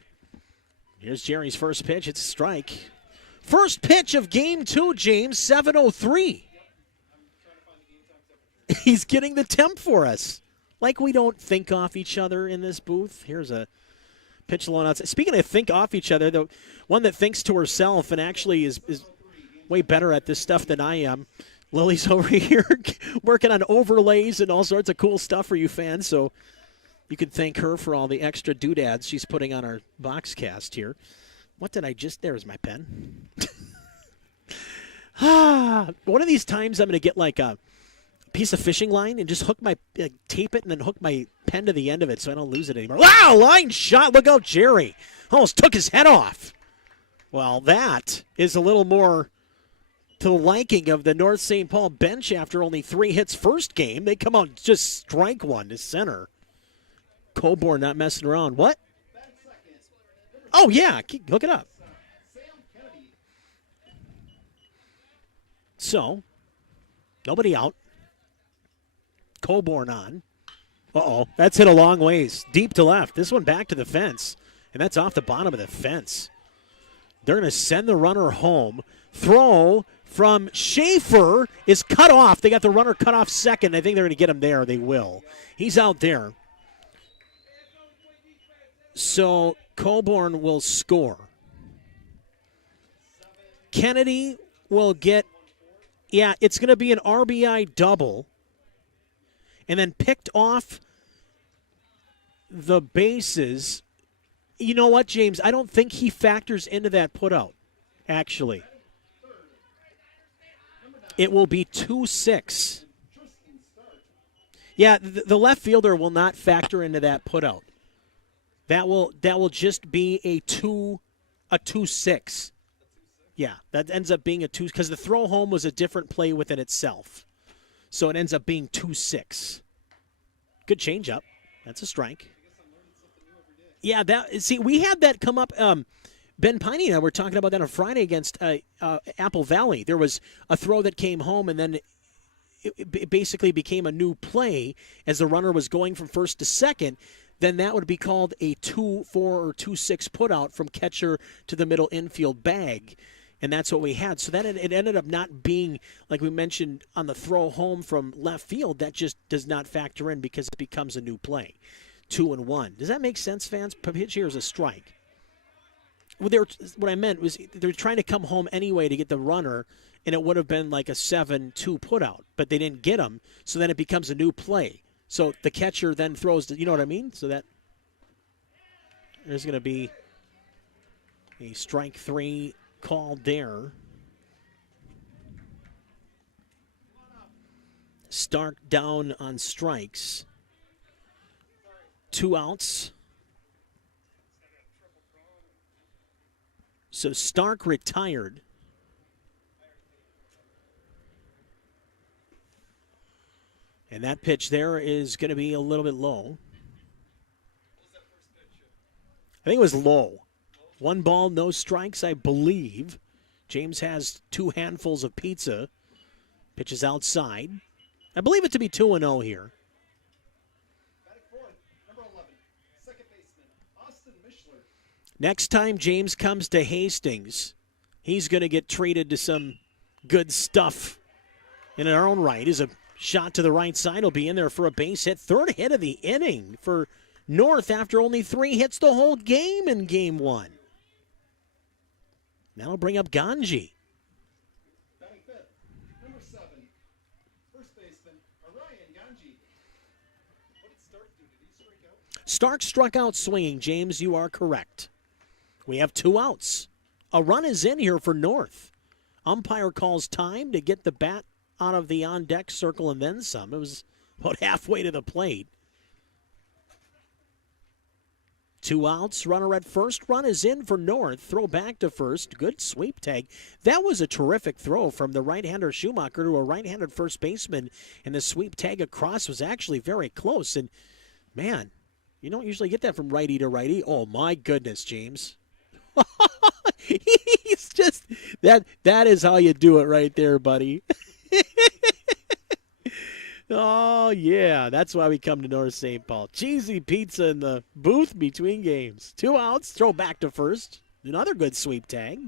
Here's Jerry's first pitch. It's a strike. First pitch of game 2, James, 7:03. He's getting the temp for us. Like we don't think off each other in this booth. Here's a pitch along outside. Speaking of think off each other, the one that thinks to herself and actually is way better at this stuff than I am, Lily's over here working on overlays and all sorts of cool stuff for you fans. So you can thank her for all the extra doodads she's putting on our box cast here. What did I just... There's my pen. One of these times I'm going to get like a piece of fishing line and just tape it and then hook my pen to the end of it so I don't lose it anymore. Wow, line shot. Look out, Jerry. Almost took his head off. Well, that is a little more to the liking of the North St. Paul bench after only 3 hits first game. They come out just strike one to center. Coburn not messing around. What? Oh, yeah. Hook it up. So, nobody out. Coburn on. Uh-oh. That's hit a long ways. Deep to left. This one back to the fence. And that's off the bottom of the fence. They're going to send the runner home. Throw from Schaefer is cut off. They got the runner cut off second. I think they're going to get him there. They will. He's out there. So Coburn will score. Kennedy will get, it's going to be an RBI double. And then picked off the bases. You know what, James? I don't think he factors into that putout, actually. It will be 2-6. Yeah, the left fielder will not factor into that putout. That will just be a 2-6. Yeah, that ends up being a 2 because the throw home was a different play within itself. So it ends up being 2-6. Good changeup. That's a strike. Yeah, we had that come up. Ben Piney and I were talking about that on Friday against Apple Valley. There was a throw that came home, and then it basically became a new play as the runner was going from first to second. Then that would be called a 2-4 or 2-6 putout from catcher to the middle infield bag. And that's what we had. So that it ended up not being, like we mentioned, on the throw home from left field. That just does not factor in because it becomes a new play. 2-1. Does that make sense, fans? Pitch here is a strike. Well, what I meant was they were trying to come home anyway to get the runner, and it would have been like a 7-2 putout. But they didn't get him, so then it becomes a new play. So the catcher then throws, you know what I mean? So that there's going to be a strike 3 called there. Stark down on strikes. 2 outs. So Stark retired. And that pitch there is going to be a little bit low. I think it was low. 1 ball, no strikes, I believe. James has 2 handfuls of pizza. Pitches outside. I believe it to be 2-0 here. Next time James comes to Hastings, he's going to get treated to some good stuff in our own right. Is a shot to the right side. He'll be in there for a base hit. 3rd hit of the inning for North after only 3 hits the whole game in Game 1. That'll bring up Ganji. Batting 5th, number 7, first baseman, Orion Ganji. What did Stark do? Did he strike out? Stark struck out swinging, James. You are correct. We have 2 outs. A run is in here for North. Umpire calls time to get the bat out of the on-deck circle and then some. It was about halfway to the plate. 2 outs, runner at first. Run is in for North. Throw back to first. Good sweep tag. That was a terrific throw from the right-hander Schumacher to a right-handed first baseman, and the sweep tag across was actually very close. And, man, you don't usually get that from righty to righty. Oh, my goodness, James. He's just, that is how you do it right there, buddy. Oh, yeah. That's why we come to North St. Paul. Cheesy pizza in the booth between games. 2 outs. Throw back to first. Another good sweep tag.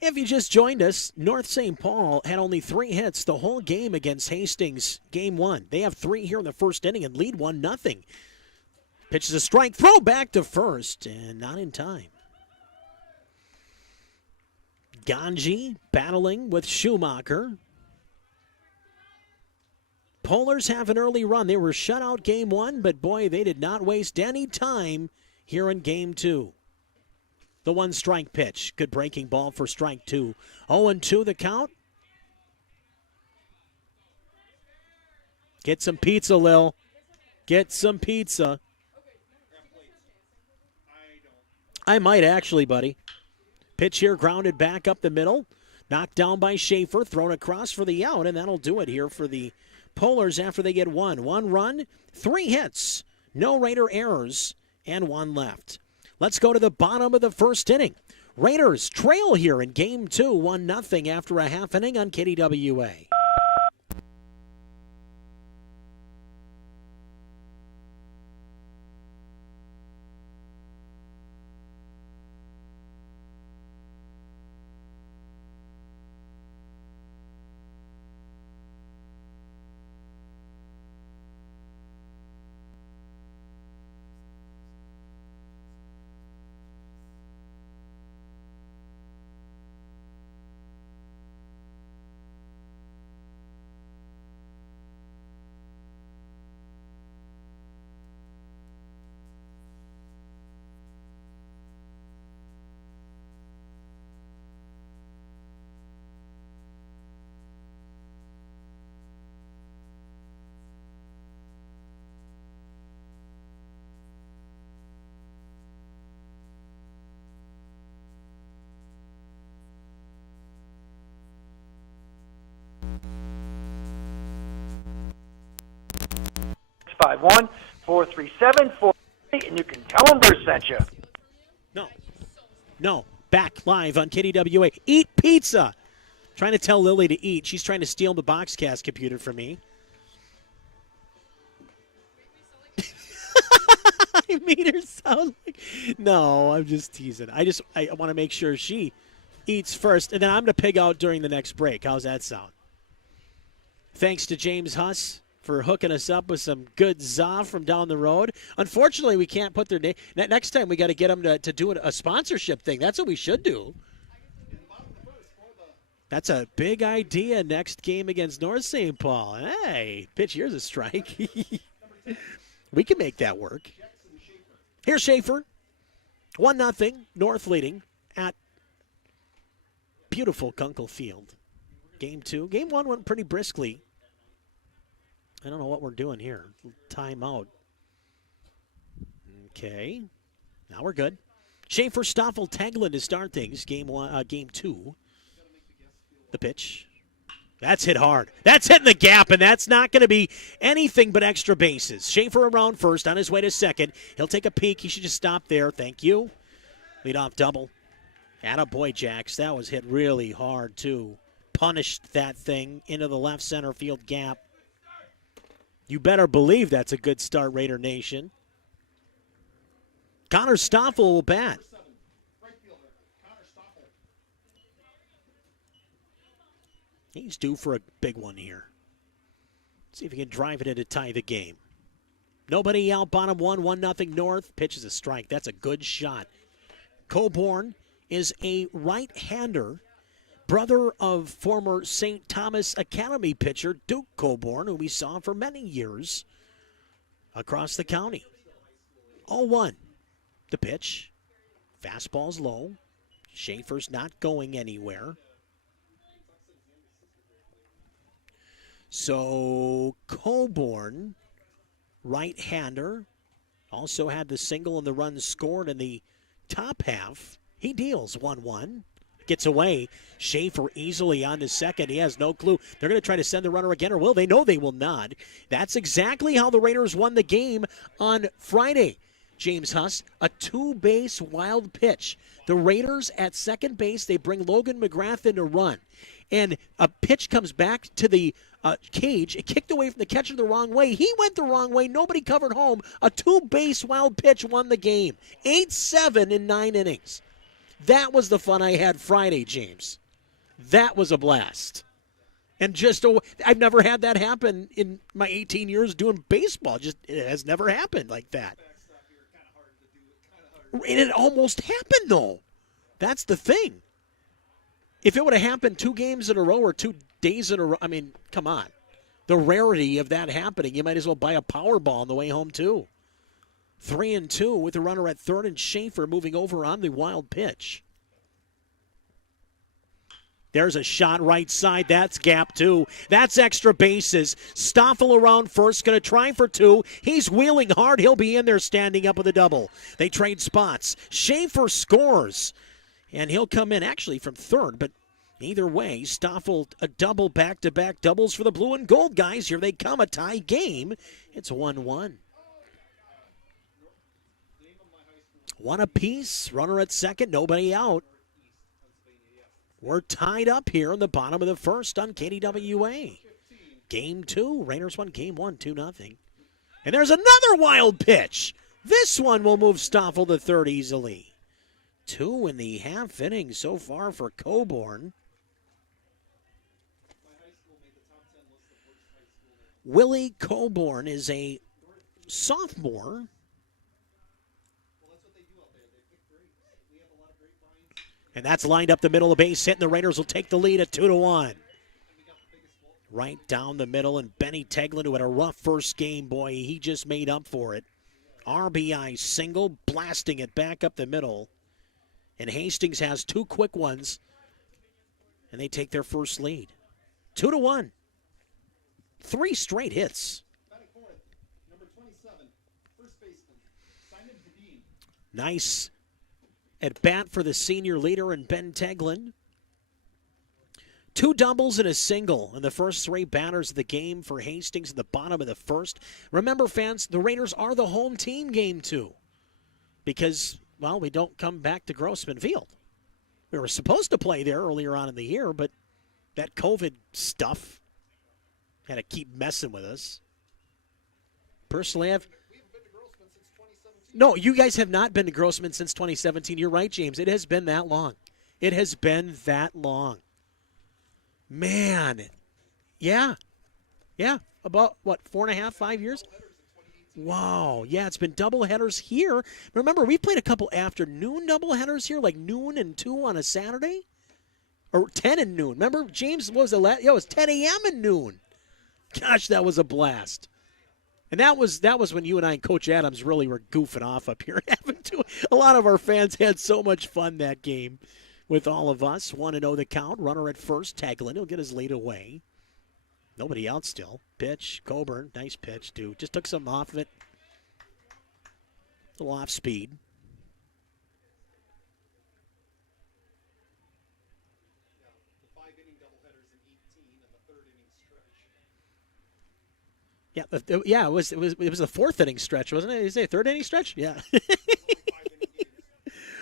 If you just joined us, North St. Paul had only 3 hits the whole game against Hastings game 1. They have 3 here in the first inning and lead 1-0. Pitches a strike. Throw back to first and not in time. Ganji battling with Schumacher. Polars have an early run. They were shut out game 1, but boy, they did not waste any time here in game 2. The 1-strike pitch. Good breaking ball for strike 2. 0-2 the count. Get some pizza, Lil. Get some pizza. I might actually, buddy. Pitch here grounded back up the middle. Knocked down by Schaefer. Thrown across for the out, and that'll do it here for the Polars after they get 1. 1 run, 3 hits, no Raider errors, and 1 left. Let's go to the bottom of the first inning. Raiders trail here in game 2, 1-0 after a half inning on KDWA. Five one 437-4, and you can tell them Bruce sent you. No. Back live on KDWA. Eat pizza. Trying to tell Lily to eat. She's trying to steal the Boxcast computer from me. I made her sound like... No, I'm just teasing. I want to make sure she eats first, and then I'm going to pig out during the next break. How's that sound? Thanks to James Huss for hooking us up with some good za from down the road. Unfortunately, we can't put their name. Next time, we got to get them to do a sponsorship thing. That's what we should do. That's a big idea next game against North St. Paul. Hey, pitch, here's a strike. We can make that work. Here's Schaefer. 1-0, North leading at beautiful Kuenkel Field. Game 2. Game 1 went pretty briskly. I don't know what we're doing here. Timeout. Okay. Now we're good. Schaefer, Stoffel, Teglin to start things. Game 2. The pitch. That's hit hard. That's hitting the gap, and that's not going to be anything but extra bases. Schaefer around first, on his way to second. He'll take a peek. He should just stop there. Thank you. Leadoff double. Attaboy, Jax. That was hit really hard, too. Punished that thing into the left center field gap. You better believe that's a good start, Raider Nation. Connor Stoffel will bat. He's due for a big one here. See if he can drive it in to tie the game. Nobody out, bottom 1-0 North. Pitches a strike. That's a good shot. Coburn is a right-hander. Brother of former St. Thomas Academy pitcher Duke Coburn, who we saw for many years across the county. 0-1. The pitch. Fastball's low. Schaefer's not going anywhere. So Coburn, right-hander, also had the single and the run scored in the top half. He deals 1-1. Gets away. Schaefer easily on to second. He has no clue. They're going to try to send the runner again, or will they? No, they will not. That's exactly how the Raiders won the game on Friday. James Huss, a two-base wild pitch. The Raiders at second base, they bring Logan McGrath in to run. And a pitch comes back to the cage. It kicked away from the catcher the wrong way. He went the wrong way. Nobody covered home. A two-base wild pitch won the game. 8-7 in 9 innings. That was the fun I had Friday, James. That was a blast. And I've never had that happen in my 18 years doing baseball. It has never happened like that. And it almost happened, though. That's the thing. If it would have happened 2 games in a row or 2 days in a row, I mean, come on. The rarity of that happening, you might as well buy a Powerball on the way home, too. 3-2 with the runner at third and Schaefer moving over on the wild pitch. There's a shot right side. That's gap 2. That's extra bases. Stoffel around first, going to try for 2. He's wheeling hard. He'll be in there standing up with a double. They trade spots. Schaefer scores. And he'll come in actually from third, but either way, Stoffel a double, back-to-back doubles for the blue and gold guys. Here they come, a tie game. It's 1-1. 1 apiece, runner at second, nobody out. We're tied up here in the bottom of the first on KDWA. Game 2, Raiders won game 1, 2-0. And there's another wild pitch. This one will move Stoffel to third easily. 2 in the half inning so far for Coburn. Willie Coburn is a sophomore. And that's lined up the middle of the base hit, and the Raiders will take the lead at 2-1. Right down the middle, and Benny Teglin, who had a rough first game, boy, he just made up for it. RBI single, blasting it back up the middle. And Hastings has 2 quick ones, and they take their first lead. 2-1. 3 straight hits. Nice at bat for the senior leader and Ben Teglin. 2 doubles and a single in the first 3 batters of the game for Hastings at the bottom of the first. Remember, fans, the Raiders are the home team game 2 because, well, we don't come back to Grossman Field. We were supposed to play there earlier on in the year, but that COVID stuff had to keep messing with us. Personally, No, you guys have not been to Grossman since 2017. You're right, James. It has been that long. It has been that long. Man. Yeah. Yeah. About, 4.5, 5 years? Wow. Yeah, it's been doubleheaders here. Remember, we played a couple afternoon doubleheaders here, like noon and 2 on a Saturday. Or 10 and noon. Remember, James, what was it? Yeah, it was 10 a.m. and noon. Gosh, that was a blast. And that was when you and I and Coach Adams really were goofing off up here. A lot of our fans had so much fun that game with all of us. 1-0 the count. Runner at first. Teglin. He'll get his lead away. Nobody out still. Pitch. Coburn. Nice pitch, too. Just took some off of it. A little off speed. Yeah, it was the 4th inning stretch, wasn't it? Did you say 3rd inning stretch? Yeah.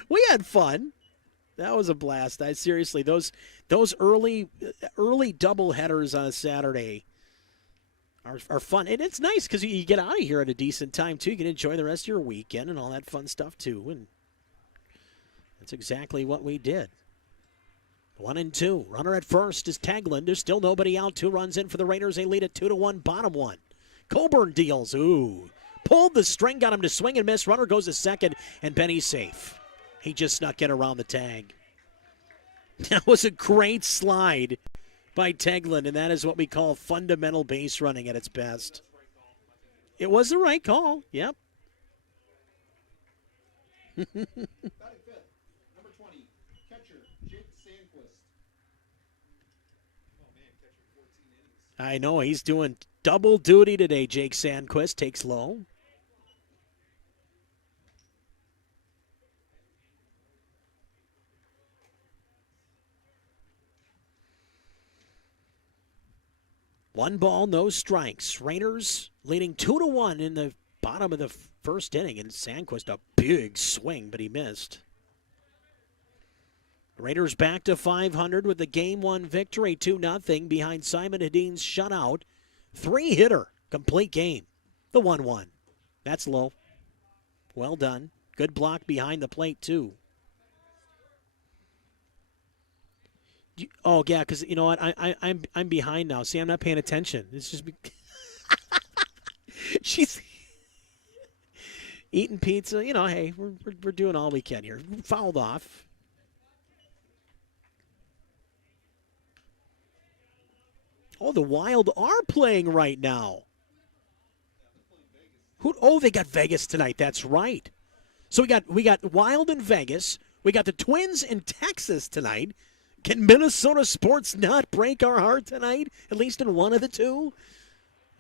We had fun. That was a blast. Seriously, those early double headers on a Saturday are fun, and it's nice because you get out of here at a decent time too. You can enjoy the rest of your weekend and all that fun stuff too, and that's exactly what we did. 1-2. Runner at first is Teglin. There's still nobody out. 2 runs in for the Raiders. They lead at 2-1. Bottom 1. Coburn deals. Ooh. Pulled the string, got him to swing and miss. Runner goes to second, and Benny's safe. He just snuck in around the tag. That was a great slide by Teglin, and that is what we call fundamental base running at its best. It was the right call. Yep. I know, he's doing double duty today. Jake Sandquist takes low. One ball, no strikes. Raiders leading 2-1 in the bottom of the first inning, and Sandquist a big swing, but he missed. Raiders back to 500 with the Game 1 victory, 2-0 behind Simon Hedin's shutout. 3-hitter, complete game. The 1-1. That's low. Well done. Good block behind the plate, too. Oh, yeah, because you know what? I'm behind now. See, I'm not paying attention. It's just she's eating pizza. You know, hey, we're doing all we can here. Fouled off. Oh, the Wild are playing right now. Oh, they got Vegas tonight. That's right. So we got Wild in Vegas. We got the Twins in Texas tonight. Can Minnesota sports not break our heart tonight? At least in one of the two?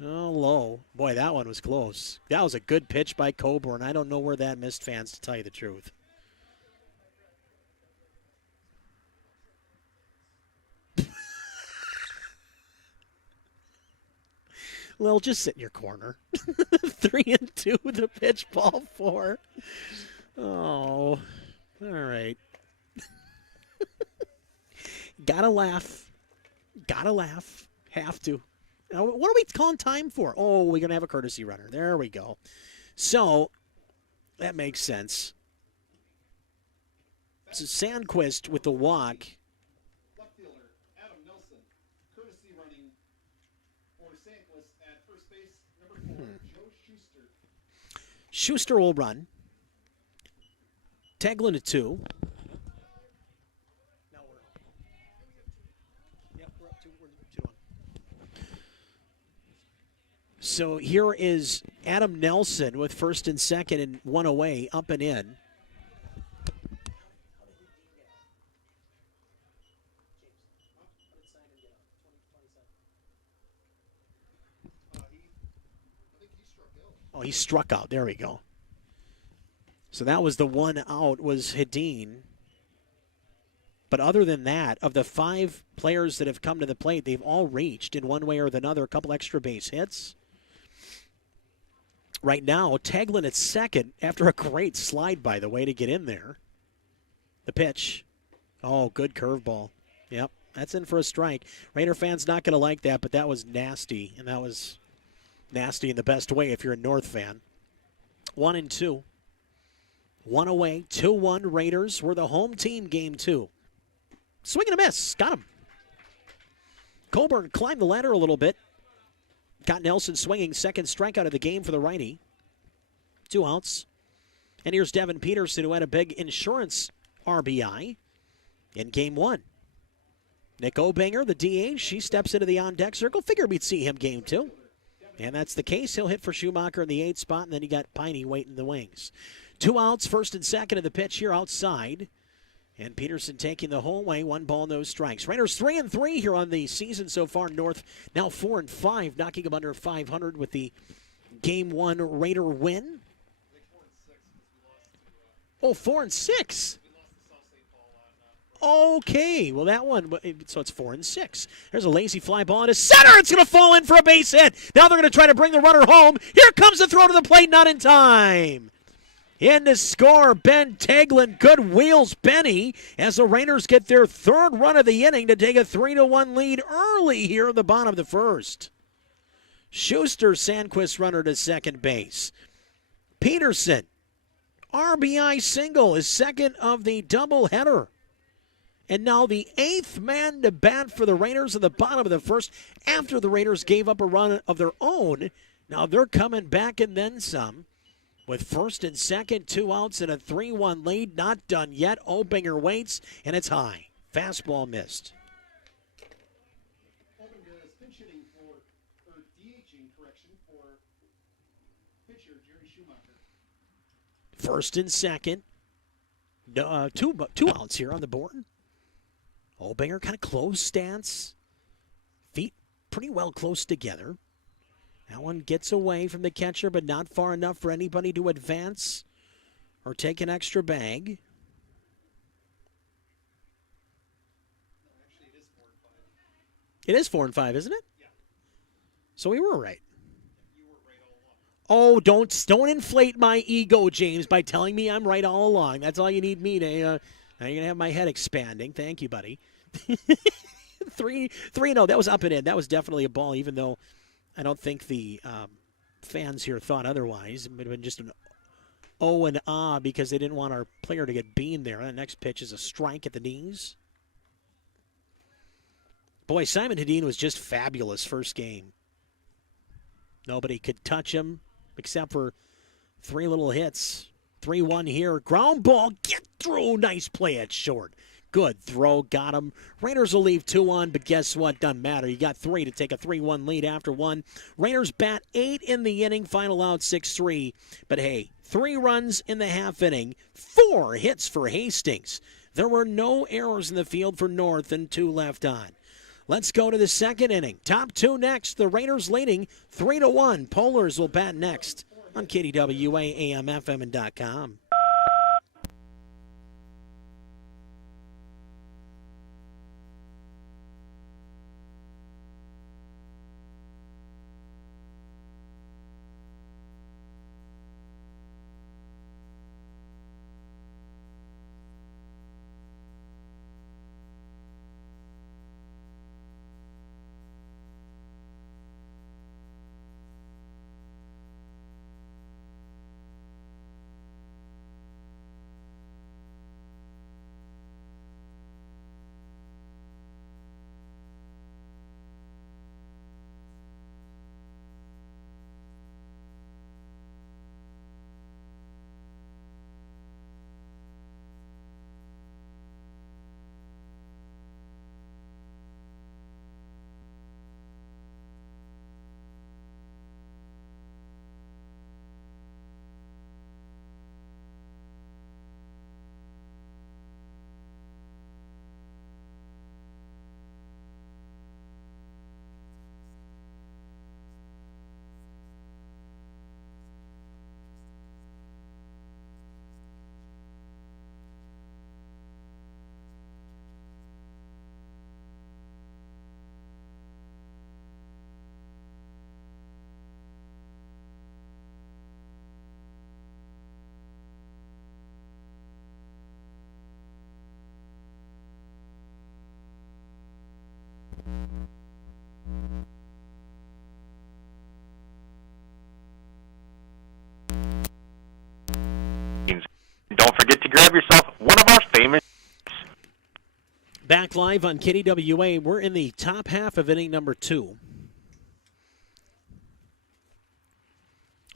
Oh, low. Boy, that one was close. That was a good pitch by Coburn. I don't know where that missed, fans, to tell you the truth. Well, just sit in your corner. 3-2, the pitch, ball 4. Oh, all right. Gotta laugh. Have to. Now, what are we calling time for? Oh, we're going to have a courtesy runner. There we go. So, that makes sense. So Sandquist with the walk. Left fielder, Adam Nelson. Courtesy running for Sandquist at first base, number 4, Joe Shuster. Shuster will run. Teglin at 2. So here is Adam Nelson with first and second and one away, up and in. Oh, he struck out. There we go. So that was the one out, was Hedin. But other than that, of the 5 players that have come to the plate, they've all reached in one way or another, a couple extra base hits. Right now, Teglin at second after a great slide, by the way, to get in there. The pitch. Oh, good curveball. Yep, that's in for a strike. Raider fans not going to like that, but that was nasty, and that was nasty in the best way if you're a North fan. 1-2. One away, 2-1 Raiders. We're the home team, game 2. Swing and a miss. Got him. Coburn climbed the ladder a little bit. Got Nelson swinging. Second strikeout of the game for the righty. 2 outs. And here's Devin Peterson, who had a big insurance RBI in game 1. Nick Obinger, the DH, she steps into the on-deck circle. Figured we'd see him game 2. And that's the case. He'll hit for Schumacher in the 8th spot, and then you got Piney waiting in the wings. 2 outs, first and second of the pitch here outside. And Peterson taking the whole way, 1 ball, no strikes. Raiders 3-3 here on the season so far. North now 4-5, knocking them under 500 with the Game 1 Raider win. Oh, 4-6. Okay, well that one, so it's 4-6. There's a lazy fly ball into center. It's going to fall in for a base hit. Now they're going to try to bring the runner home. Here comes the throw to the plate, not in time. In to score, Ben Teglin. Good wheels, Benny, as the Raiders get their 3rd run of the inning to take a 3-1 lead early here in the bottom of the 1st. Shuster, Sandquist runner to second base. Peterson, RBI single, is second of the doubleheader. And now the 8th man to bat for the Raiders in the bottom of the 1st after the Raiders gave up a run of their own. Now they're coming back and then some. With first and second, 2 outs and a 3-1 lead. Not done yet. Obinger waits, and it's high. Fastball missed. Obinger is pinch hitting for, or DHing, correction, for pitcher Jerry Schumacher. First and second. Two outs here on the board. Obinger kind of close stance. Feet pretty well close together. That one gets away from the catcher, but not far enough for anybody to advance or take an extra bag. Actually, it is 4 and 5. It is 4 and 5, isn't it? Yeah. So we were right. You were right Oh, don't inflate my ego, James, by telling me I'm right all along. That's all you need me to. Now you're going to have my head expanding. Thank you, buddy. 3-0. That was up and in. That was definitely a ball, even though I don't think the fans here thought otherwise. It would have been just an O and ah because they didn't want our player to get beamed there. The next pitch is a strike at the knees. Boy, Simon Hedin was just fabulous first game. Nobody could touch him except for 3 little hits. 3-1 here. Ground ball. Get through. Nice play at short. Good throw. Got him. Raiders will leave 2-1, but guess what? Doesn't matter. You got 3 to take a 3-1 lead after 1. Raiders bat 8 in the inning. Final out 6-3. But hey, 3 runs in the half inning. 4 hits for Hastings. There were no errors in the field for North and 2 left on. Let's go to the second inning. Top 2 next. The Raiders leading 3-1. Polars will bat next on KDWA, AM, FM, and .com. Don't forget to grab yourself one of our famous. Back live on KDWA. We're in the top half of inning number 2.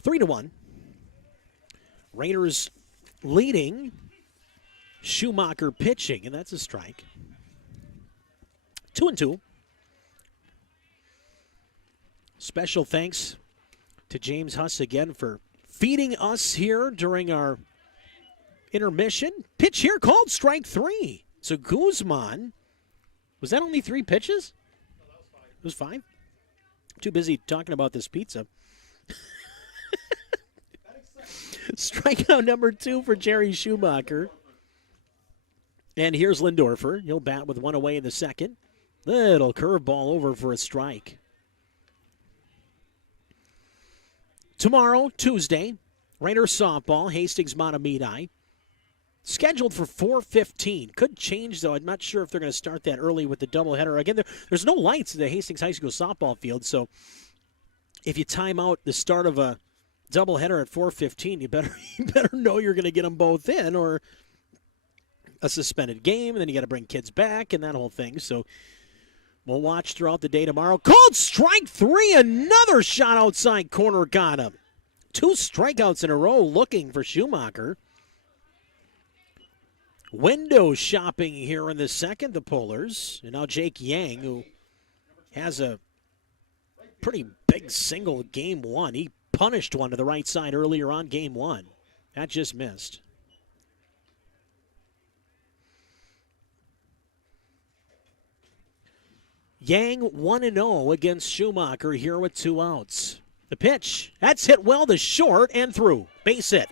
3-1. Raiders leading. Schumacher pitching, and that's a strike. 2-2. Special thanks to James Huss again for feeding us here during our intermission. Pitch here called strike 3. So Guzman, was that only 3 pitches? No, that was 5. It was 5? Too busy talking about this pizza. Strikeout number 2 for Jerry Schumacher. And here's Lindorfer. He'll bat with 1 away in the second. Little curveball over for a strike. Tomorrow, Tuesday, Raiders softball, Hastings Matamidi. Scheduled for 4:15. Could change, though. I'm not sure if they're going to start that early with the doubleheader. Again, there's no lights at the Hastings High School softball field, so if you time out the start of a doubleheader at 4:15, you better know you're going to get them both in, or a suspended game, and then you got to bring kids back and that whole thing. So we'll watch throughout the day tomorrow. Called strike 3. Another shot outside corner got him. 2 strikeouts in a row looking for Schumacher. Window shopping here in the second, the Polars. And now Jake Yang, who has a pretty big single game 1. He punished one to the right side earlier on game 1. That just missed. Yang 1-0 against Schumacher here with 2 outs. The pitch, that's hit well to short and through. Base hit.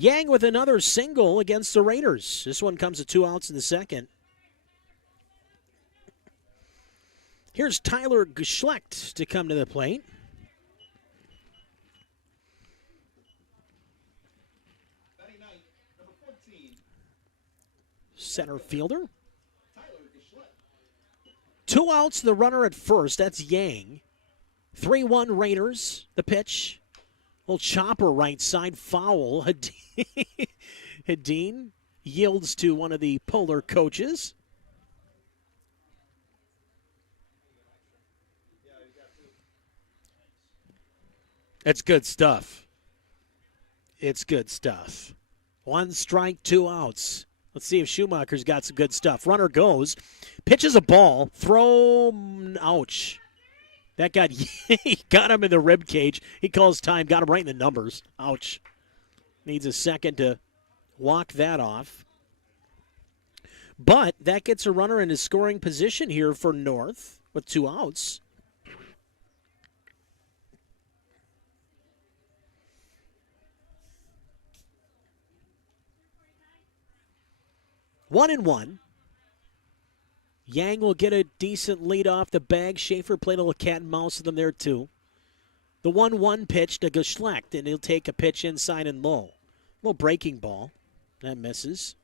Yang with another single against the Raiders. This one comes to 2 outs in the second. Here's Tyler Geschlecht to come to the plate. center fielder. 2 outs, the runner at first. That's Yang. 3-1 Raiders. The pitch. Little chopper right side foul. Hedin yields to one of the Polar coaches. It's good stuff. It's good stuff. 1 strike, 2 outs. Let's see if Schumacher's got some good stuff. Runner goes, pitches a ball, throw, ouch. That got him in the rib cage. He calls time, got him right in the numbers. Ouch. Needs a second to walk that off. But that gets a runner in his scoring position here for North with 2 outs. One and one. Yang will get a decent lead off the bag. Schaefer played a little cat and mouse with them there, too. The 1-1 pitch to Geschlecht, and he'll take a pitch inside and low. Little breaking ball. That misses.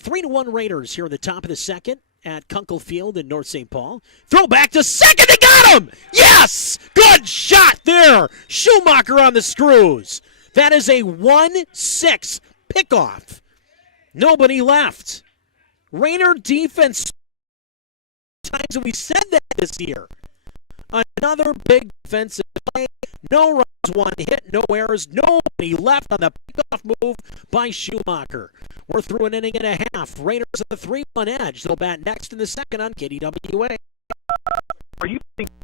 Three to 1 Raiders here in the top of the second at Kuenkel Field in North St. Paul. Throw back to second. They got him! Yes! Good shot there. Schumacher on the screws. That is a 1-6 pickoff. Nobody left. Raider defense. Times that we said that this year. Another big defensive play. No runs, 1 hit, no errors. Nobody left on the pickoff move by Schumacher. We're through an inning and a half. Raiders at the 3-1 edge. They'll bat next in the second on KDWA. Are you thinking